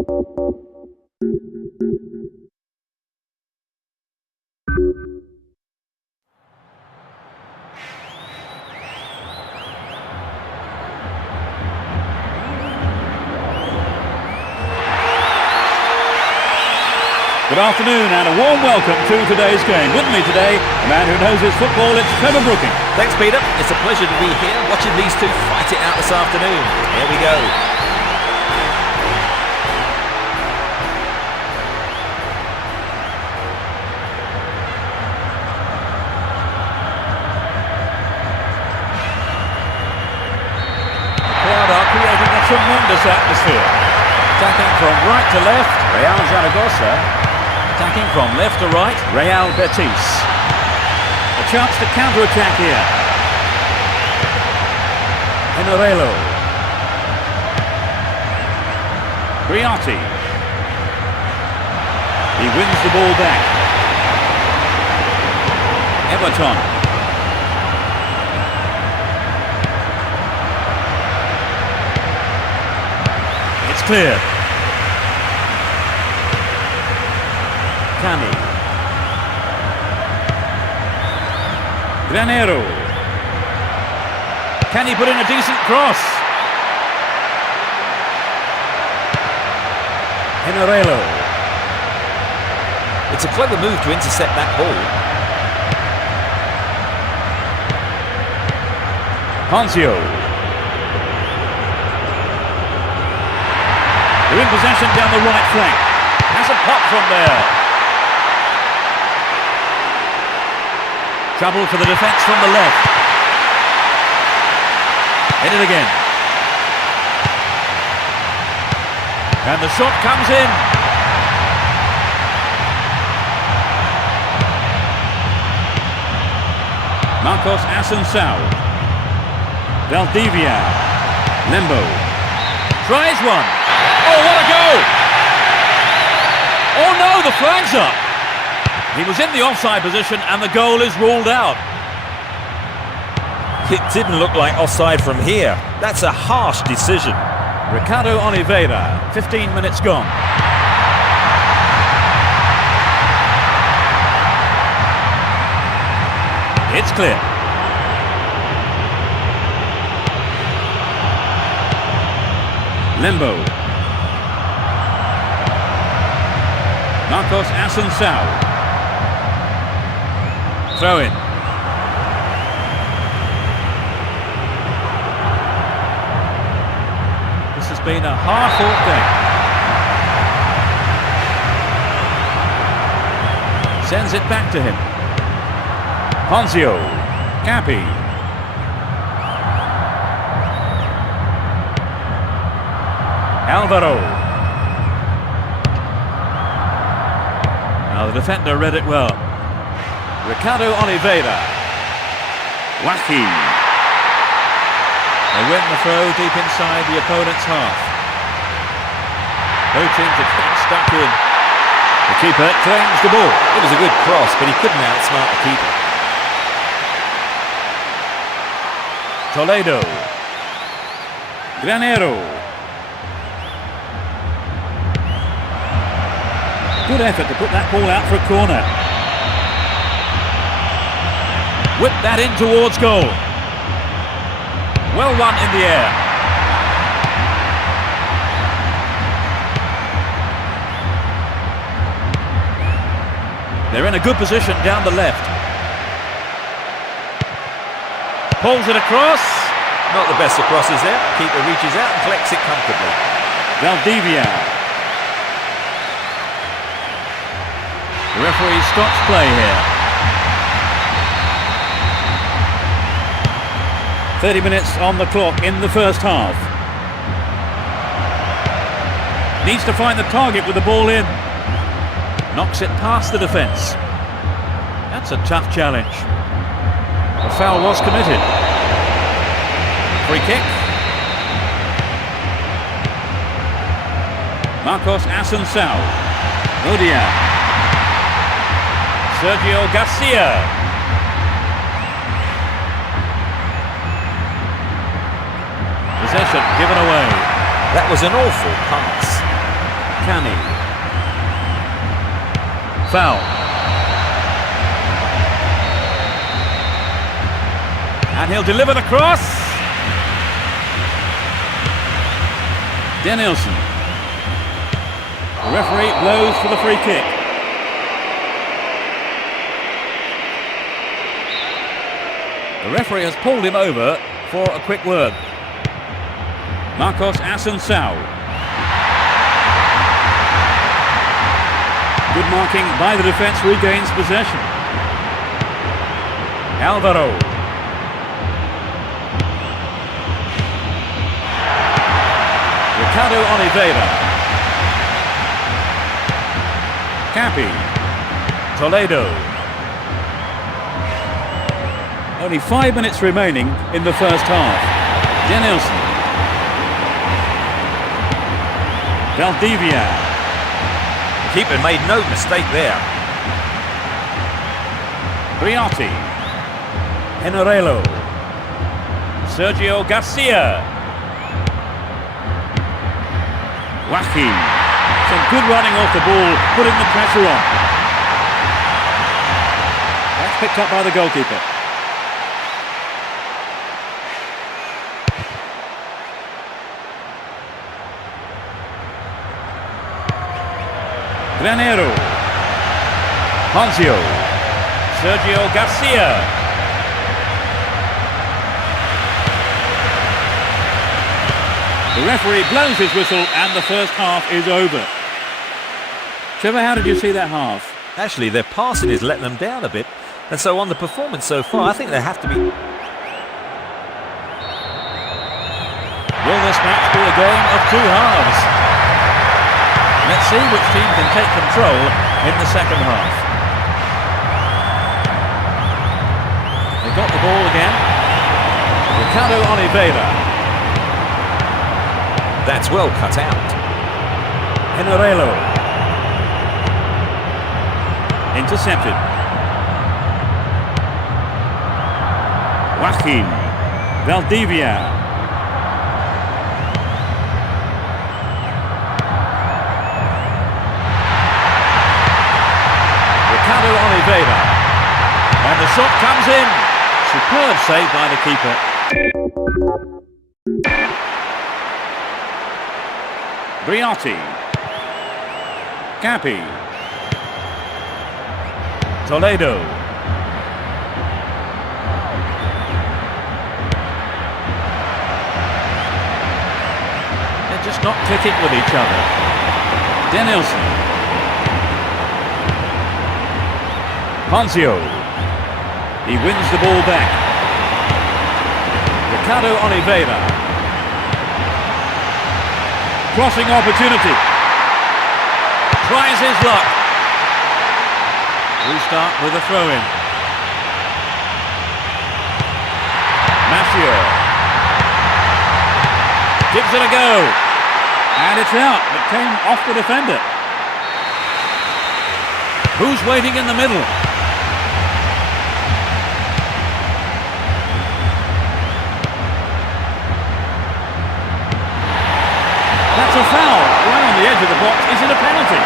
Good afternoon and a warm welcome to today's game. With me today, a man who knows his football, it's Trevor Brooking. Thanks, Peter. It's a pleasure to be here watching these two fight it out this afternoon. Here we go. The crowd are creating a tremendous atmosphere. Attacking from right to left, Real Zaragoza. Attacking from left to right, Real Betis. A chance to counter-attack here. Enarelo. Briati. He wins the ball back. Everton. It's clear. Cani. Granero. Can he put in a decent cross? Enarelo. It's a clever move to intercept that ball. Ponzio. They're in possession down the right flank. Has a pop from there. Trouble for the defence from the left. Hit it again. And the shot comes in. Marcos Assunção. Valdivia. Lembo. Tries one. Oh, what a goal! Oh no, the flag's up. He was in the offside position and the goal is ruled out. It didn't look like offside from here. That's a harsh decision. Ricardo Oliveira, 15 minutes gone. It's clear. Lembo. Marcos Assunção. Throw in. This has been a hard-fought game. Sends it back to him. Ponzio. Capi. Alvaro. Now the defender read it well. Ricardo Oliveira. Wahi. They win the throw deep inside the opponent's half. Both teams are getting stuck in. The keeper claims the ball. It was a good cross, but he couldn't outsmart the keeper. Toledo. Granero. Good effort to put that ball out for a corner. Whip that in towards goal. Well run in the air. They're in a good position down the left. Pulls it across. Not the best of crosses there. Keeper reaches out and collects it comfortably. Valdivia. The referee stops play here. 30 minutes on the clock in the first half. Needs to find the target with the ball in. Knocks it past the defence. That's a tough challenge. The foul was committed. Free kick. Marcos Assunção. Odia. Sergio Garcia. Possession given away. That was an awful pass. Cani. Foul. And he'll deliver the cross. Danielson. The referee blows for the free kick. The referee has pulled him over for a quick word. Marcos Assunção. Good marking by the defence, regains possession. Alvaro. Ricardo Oliveira. Capi. Toledo. Only 5 minutes remaining in the first half. Danielson. Valdivia. The keeper made no mistake there. Briotti. Enarello. Sergio Garcia. Joaquin. Some good running off the ball, putting the pressure on. That's picked up by the goalkeeper. Granero. Ponzio. Sergio Garcia. The referee blows his whistle and the first half is over. Trevor, how did you see that half? Actually, their passing is letting them down a bit. And so on the performance so far, I think they have to be... Will this match be a game of two halves? Let's see which team can take control in the second half. They got the ball again. Ricardo Oliveira. That's well cut out. Enarello. Intercepted. Joaquin. Valdivia. Ricardo Oliveira. And the shot comes in. Superb save by the keeper. Briotti. Capi. Toledo. They're just not clicking with each other. Danielson. Ponzio. He wins the ball back. Ricardo Oliveira. Crossing opportunity. Tries his luck. Restart with a throw-in. Massio. Gives it a go. And it's out. It came off the defender. Who's waiting in the middle? That's a foul. Right on the edge of the box. Is it a penalty?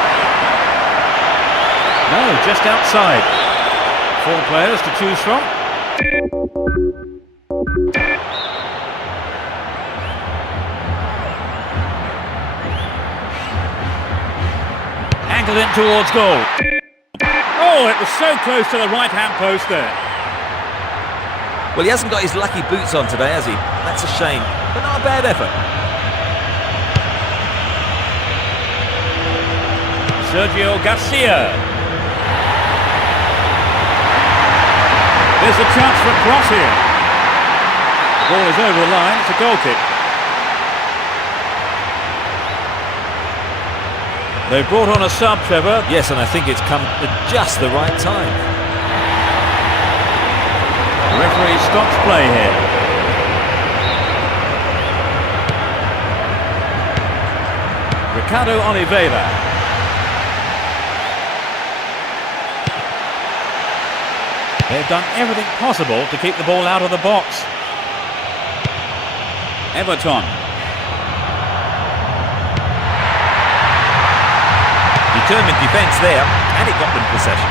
No, just outside. 4 players to choose from. Angled in towards goal. Oh, it was so close to the right-hand post there. Well, he hasn't got his lucky boots on today, has he? That's a shame, but not a bad effort. Sergio Garcia. There's a chance for a cross here. The ball is over the line. It's a goal kick. They've brought on a sub, Trevor. Yes, and I think it's come at just the right time. The referee stops play here. Ricardo Oliveira. They've done everything possible to keep the ball out of the box. Everton. Determined defence there, and it got them possession.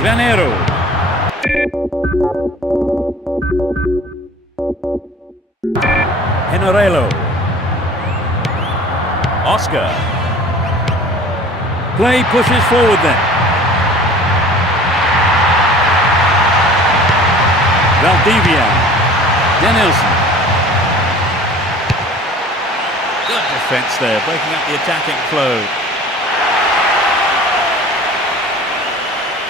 Granero. Generelo. Oscar. Play pushes forward then. Valdivia. Denilson. Good defence there, breaking up the attacking flow.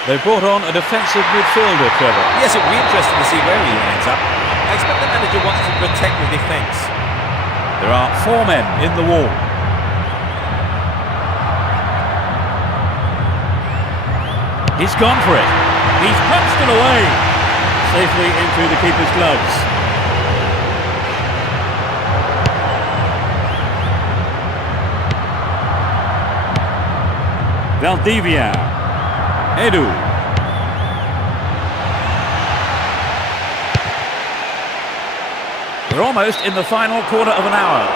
They've brought on a defensive midfielder, Trevor. Yes, it will be interesting to see where he lines up. I expect the manager wants to protect the defence. There are 4 men in the wall. He's gone for it. He's punched it away. Safely into the keeper's gloves. Valdivia. Edu. We're almost in the final quarter of an hour.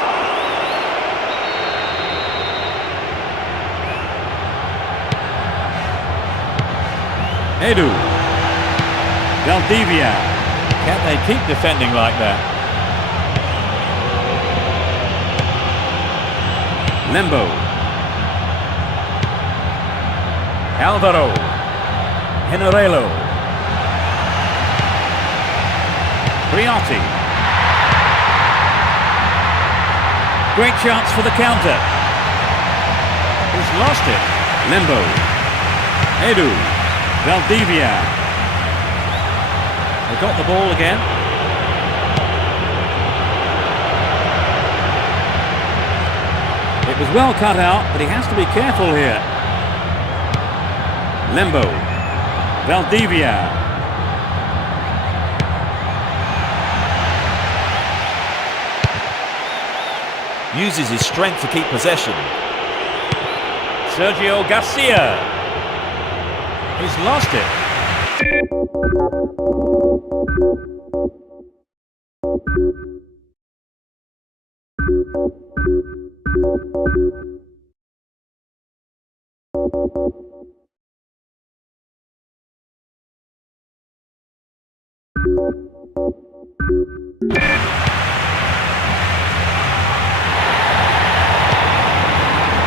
Edu. Valdivia. Can they keep defending like that? Lembo. Alvaro. Generelo. Briotti. Great chance for the counter. He's lost it. Lembo. Edu. Valdivia. They got the ball again. It was well cut out, but he has to be careful here. Lembo. Valdivia. Uses his strength to keep possession. Sergio Garcia. He's lost it.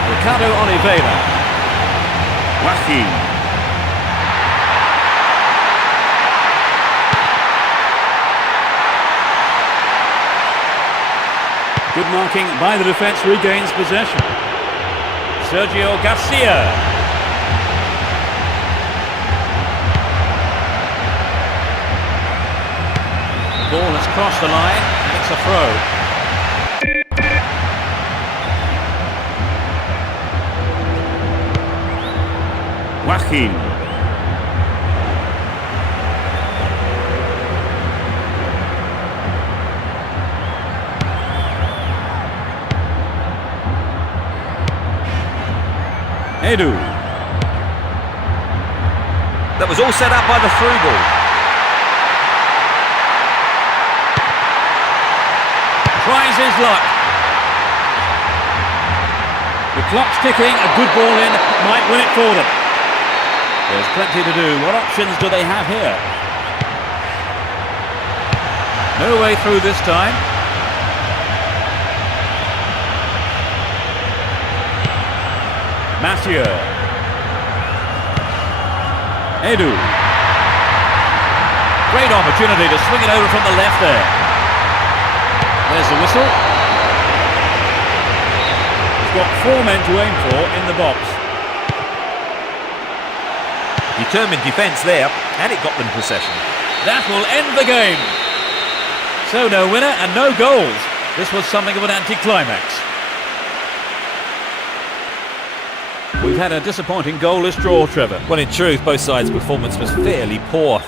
Ricardo Oliveira. Joaquin. Good marking by the defence, regains possession. Sergio Garcia. The ball has crossed the line and it's a throw. Joaquin. Edu. That was all set up by the through ball. Tries his luck. The clock's ticking, a good ball in, might win it for them. There's plenty to do. What options do they have here? No way through this time. Mathieu. Edu. Great opportunity to swing it over from the left there. There's the whistle. He's got 4 men to aim for in the box. Determined defence there, and it got them possession. That will end the game. So no winner and no goals. This was something of an anticlimax. We've had a disappointing goalless draw, Trevor. Well, in truth, both sides' performance was fairly poor.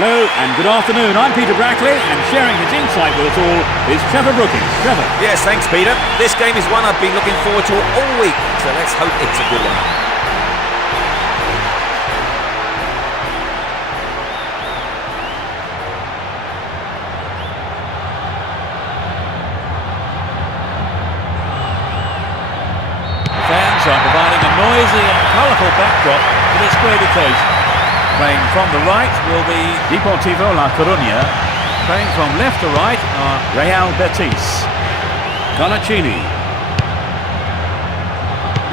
Hello and good afternoon. I'm Peter Brackley, and sharing his insight with us all is Trevor Brookings. Trevor. Yes, thanks, Peter. This game is one I've been looking forward to all week, so let's hope it's a good one. The fans are providing a noisy and colourful backdrop for this great occasion. Playing from the right will be Deportivo La Coruña. Playing from left to right are Real Betis. Calaccini.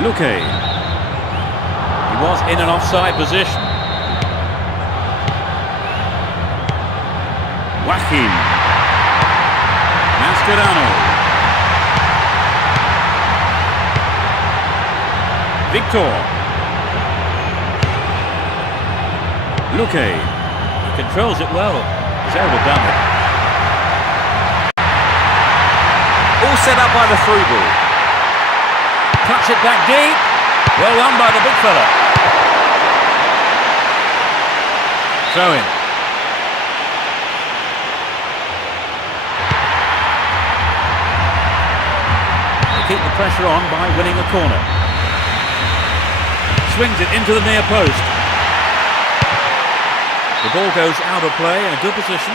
Luque. He was in an offside position. Joaquin. Mascherano. Victor. Luque. He controls it well. He's overdone it. All set up by the through ball. Cuts it back deep. Well run by the big fella. Throw in. They keep the pressure on by winning a corner. Swings it into the near post. The ball goes out of play in a good position.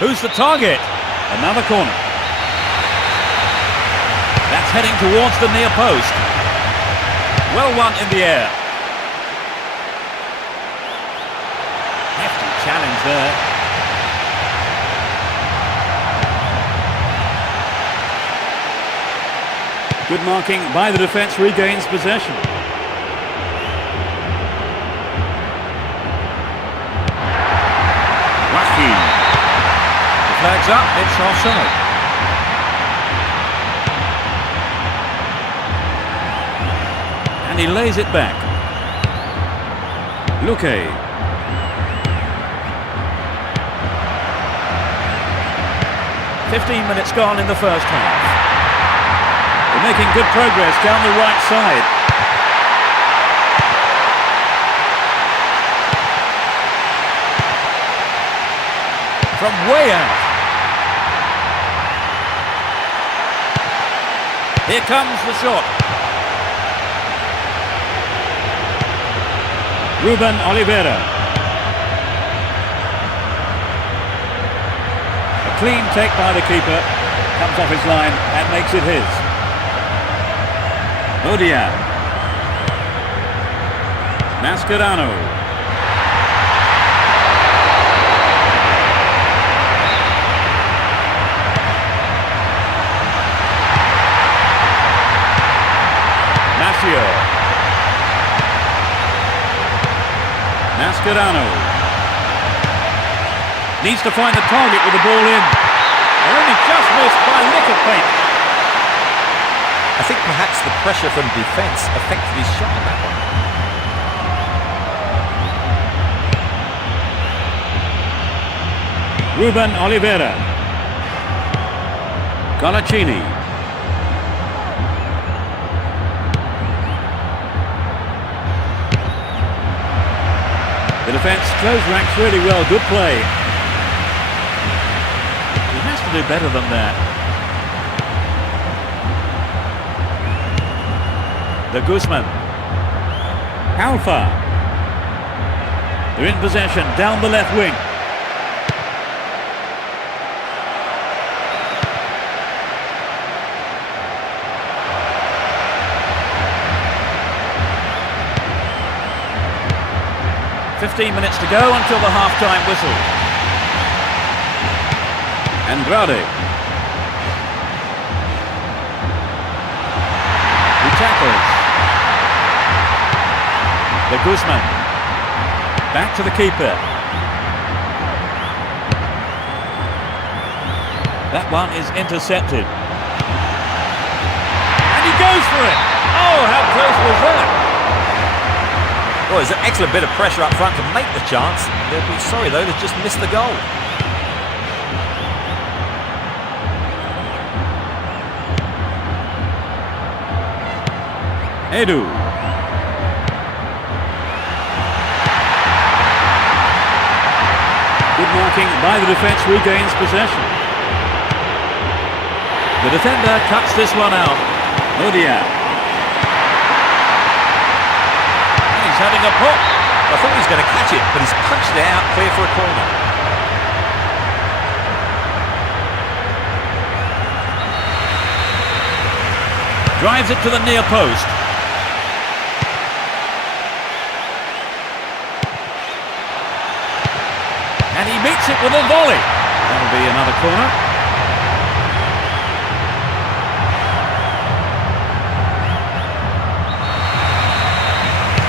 Who's the target? Another corner. That's heading towards the near post. Well won in the air. Hefty challenge there. Good marking by the defence, regains possession. Flags up, it's offside. And he lays it back. Luque. "15 minutes gone in the first half. They're making good progress down the right side. From way out. Here comes the shot. Ruben Oliveira. A clean take by the keeper. Comes off his line and makes it his. Odia. Mascherano. Mascherano needs to find the target with the ball in. They're only just missed by a lick of paint. I think perhaps the pressure from defence affected his shot on that one. Ruben Oliveira. Calaccini. The defence closed ranks really well. Good play. He has to do better than that. The Guzman. Alpha. They're in possession down the left wing. "15 minutes to go until the half-time whistle. Andrade. He tackles. The Guzman. Back to the keeper. That one is intercepted. And he goes for it. Oh, how close was that? Well, there's an excellent bit of pressure up front to make the chance. They'll be sorry, though, they've just missed the goal. Edu. Good marking by the defence, regains possession. The defender cuts this one out. Odia. Having a pop. I thought he was going to catch it, but he's punched it out clear for a corner. Drives it to the near post. And he meets it with a volley. That'll be another corner.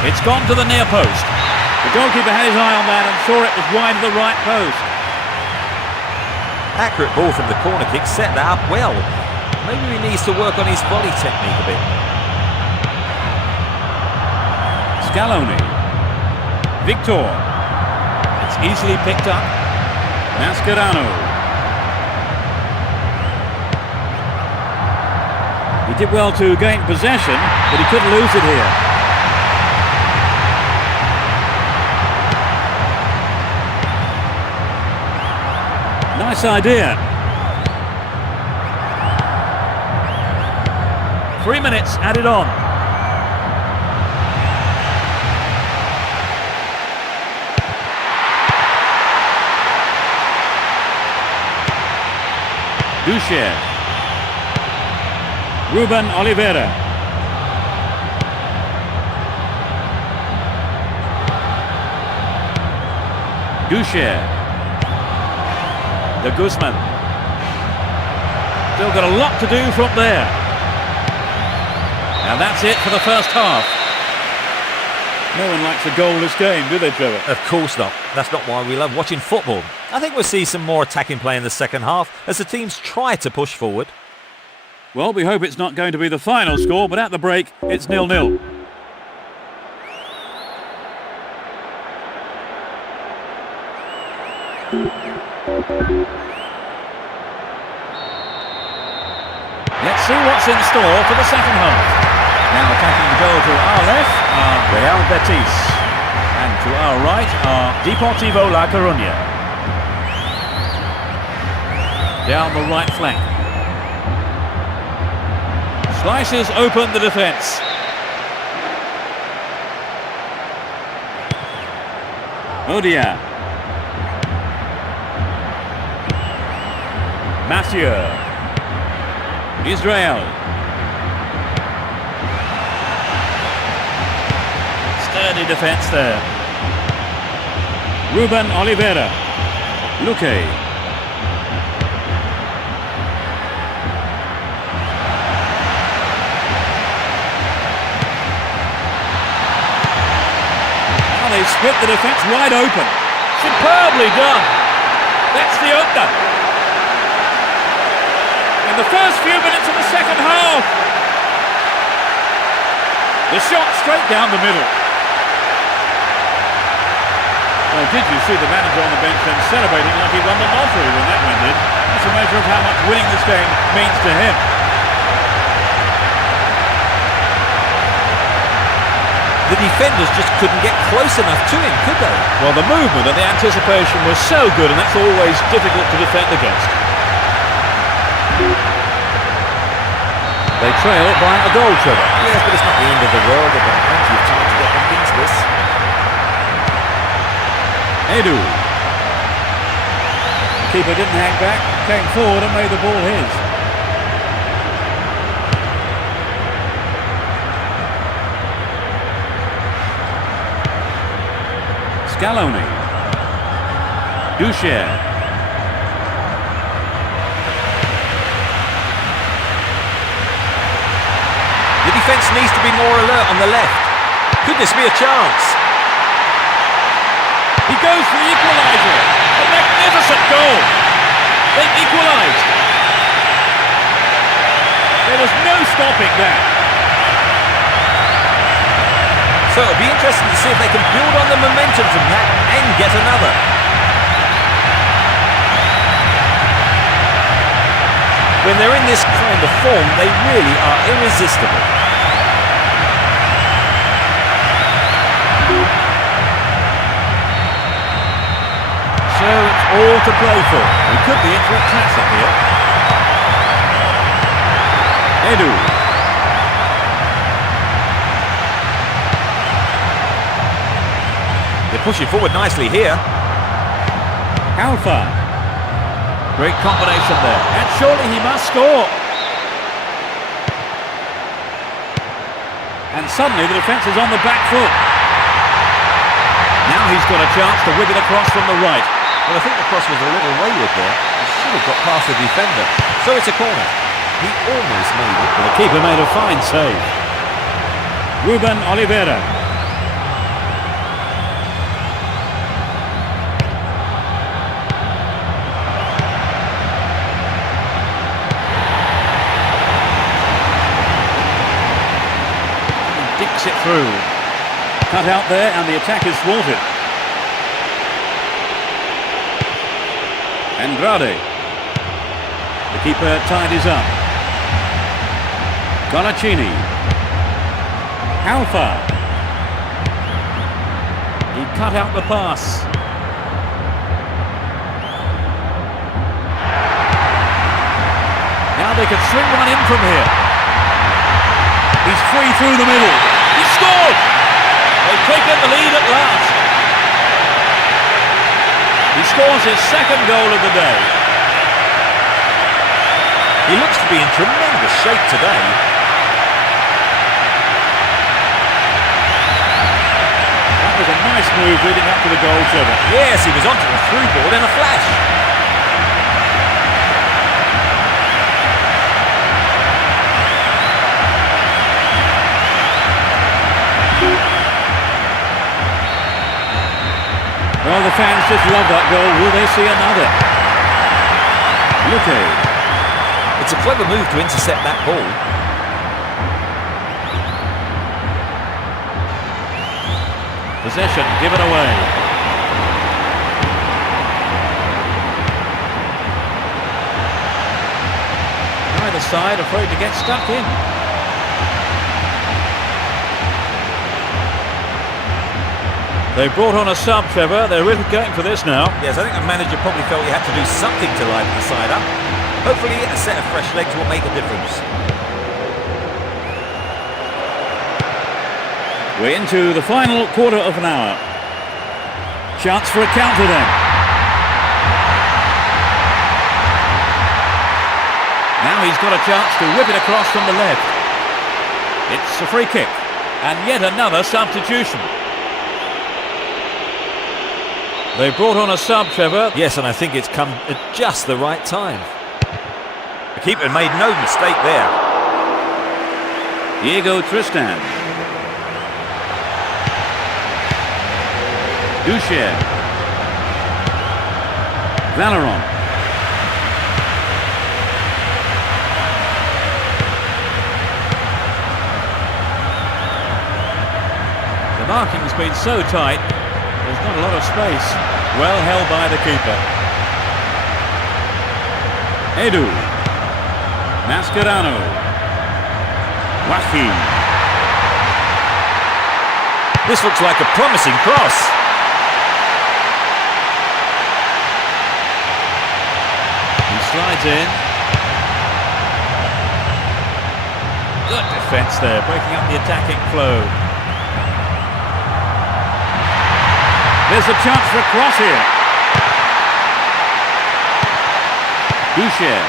It's gone to the near post. The goalkeeper had his eye on that and saw it was wide of the right post. Accurate ball from the corner kick, set that up well. Maybe he needs to work on his volley technique a bit. Scaloni. Victor. It's easily picked up. Mascherano. He did well to gain possession, but he could lose it here. Nice idea. 3 minutes added on. Duche. Ruben Oliveira. Duche. The Guzman. Still got a lot to do from there. And that's it for the first half. No one likes a goalless game, do they, Trevor? Of course not. That's not why we love watching football. I think we'll see some more attacking play in the second half as the teams try to push forward. Well, we hope it's not going to be the final score, but at the break, it's 0-0. Let's see what's in store for the second half. Now attacking the goal to our left are Real Betis, and to our right are Deportivo La Coruña. Down the right flank. Slices open the defence. Odia. Mathieu. Israel. Sturdy defence there. Ruben Oliveira. Luque. Now they split the defence wide open. Superbly done. That's the opener. In the first few minutes of the second half. The shot straight down the middle. Well, did you see the manager on the bench then celebrating like he won the lottery when that went in? That's a measure of how much winning this game means to him. The defenders just couldn't get close enough to him, could they? Well, the movement and the anticipation was so good, and that's always difficult to defend against. They trail by a goal, Trevor. Yes, but it's not the end of the world. They've got plenty of time to get back into this. Edu. The keeper didn't hang back, came forward and made the ball his. Scaloni. Ducher. The defence needs to be more alert on the left. Could this be a chance? He goes for the equaliser. A magnificent goal. They've equalised. There was no stopping that. So it'll be interesting to see if they can build on the momentum from that and get another. When they're in this kind of form, they really are irresistible. So it's all to play for. We could be in for a classic here. Edu. They're pushing forward nicely here. Alpha. Great combination there. And surely he must score. And suddenly the defence is on the back foot. Now he's got a chance to whip it across from the right. Well, I think the cross was a little wayward there. He should have got past the defender. So it's a corner. He almost made it. But the keeper made a fine save. Ruben Oliveira. Dicks it through. Cut out there and the attack is thwarted. Andrade. The keeper tidies up. Colaccini. Alpha. He cut out the pass. Now they could swing one in from here. He's free through the middle. He scored! They've taken the lead at last. He scores his second goal of the day. He looks to be in tremendous shape today. That was a nice move leading up to the goal, Trevor. Yes, he was onto the through ball in a flash. Well, the fans just love that goal. Will they see another? Luque. It's a clever move to intercept that ball. Possession given away. Either side afraid to get stuck in. They brought on a sub, Trevor. They're really going for this now. Yes, I think the manager probably felt he had to do something to liven the side up. Hopefully a set of fresh legs will make a difference. We're into the final quarter of an hour. Chance for a counter then. Now he's got a chance to whip it across from the left. It's a free kick. And yet another substitution. They brought on a sub, Trevor. Yes, and I think it's come at just the right time. The keeper made no mistake there. Diego Tristan. Ducher. Valeron. The marking's been so tight. There's not a lot of space. Well held by the keeper. Edu. Mascherano. Wahi. This looks like a promising cross. He slides in. Good defence there, breaking up the attacking flow. There's a chance for a cross here. Boucher.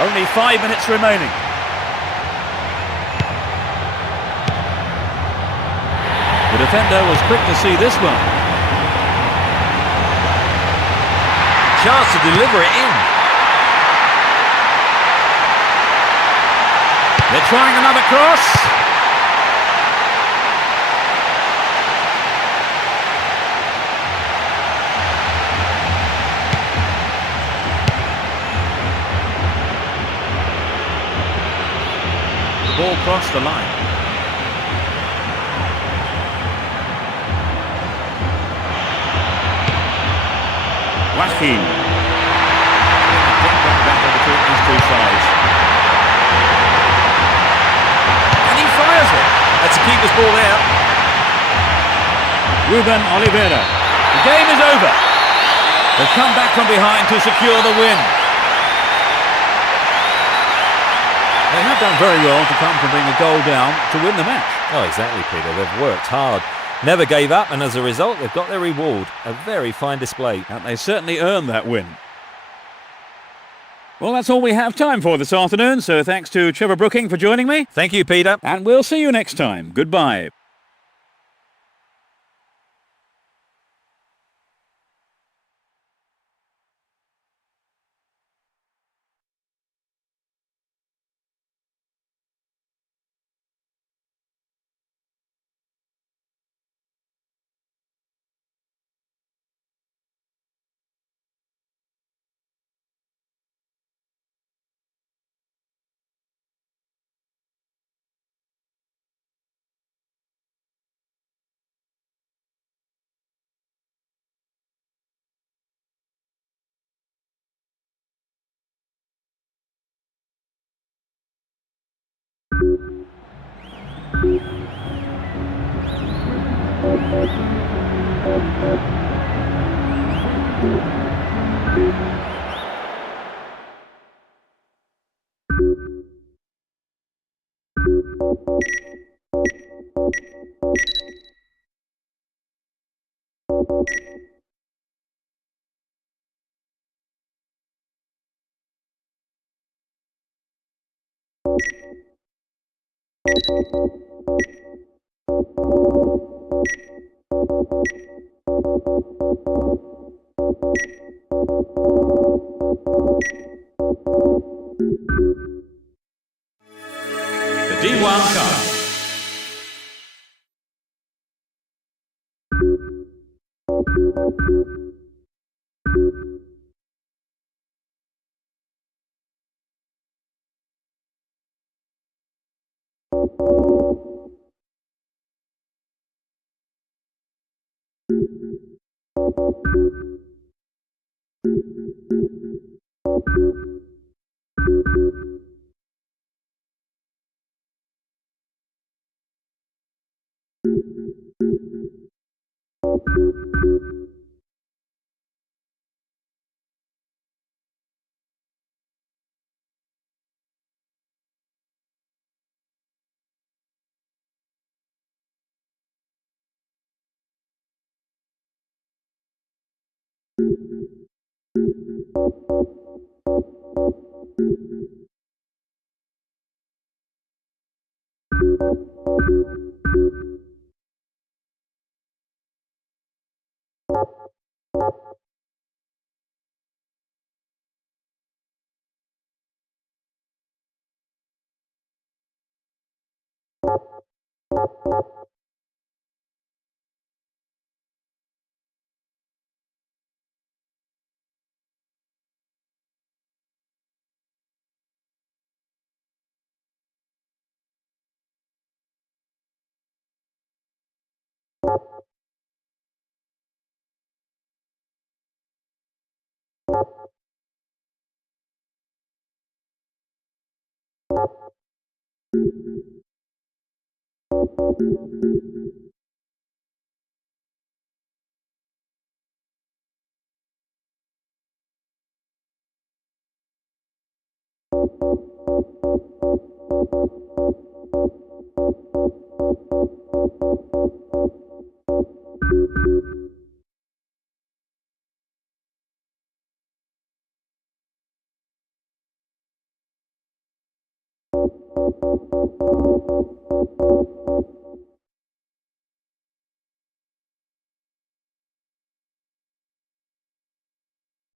Only 5 minutes remaining. The defender was quick to see this one. Chance to deliver it in. They're trying another cross. The ball crossed the line. Joaquin. Battle between these two sides. And he fires it. That's a keeper's ball there. Ruben Oliveira. The game is over. They've come back from behind to secure the win. They have done very well to come from being a goal down to win the match. Oh, exactly, Peter. They've worked hard. Never gave up, and as a result, they've got their reward. A very fine display. And they certainly earned that win. Well, that's all we have time for this afternoon, so thanks to Trevor Brooking for joining me. Thank you, Peter. And we'll see you next time. Goodbye. The D1 Cup.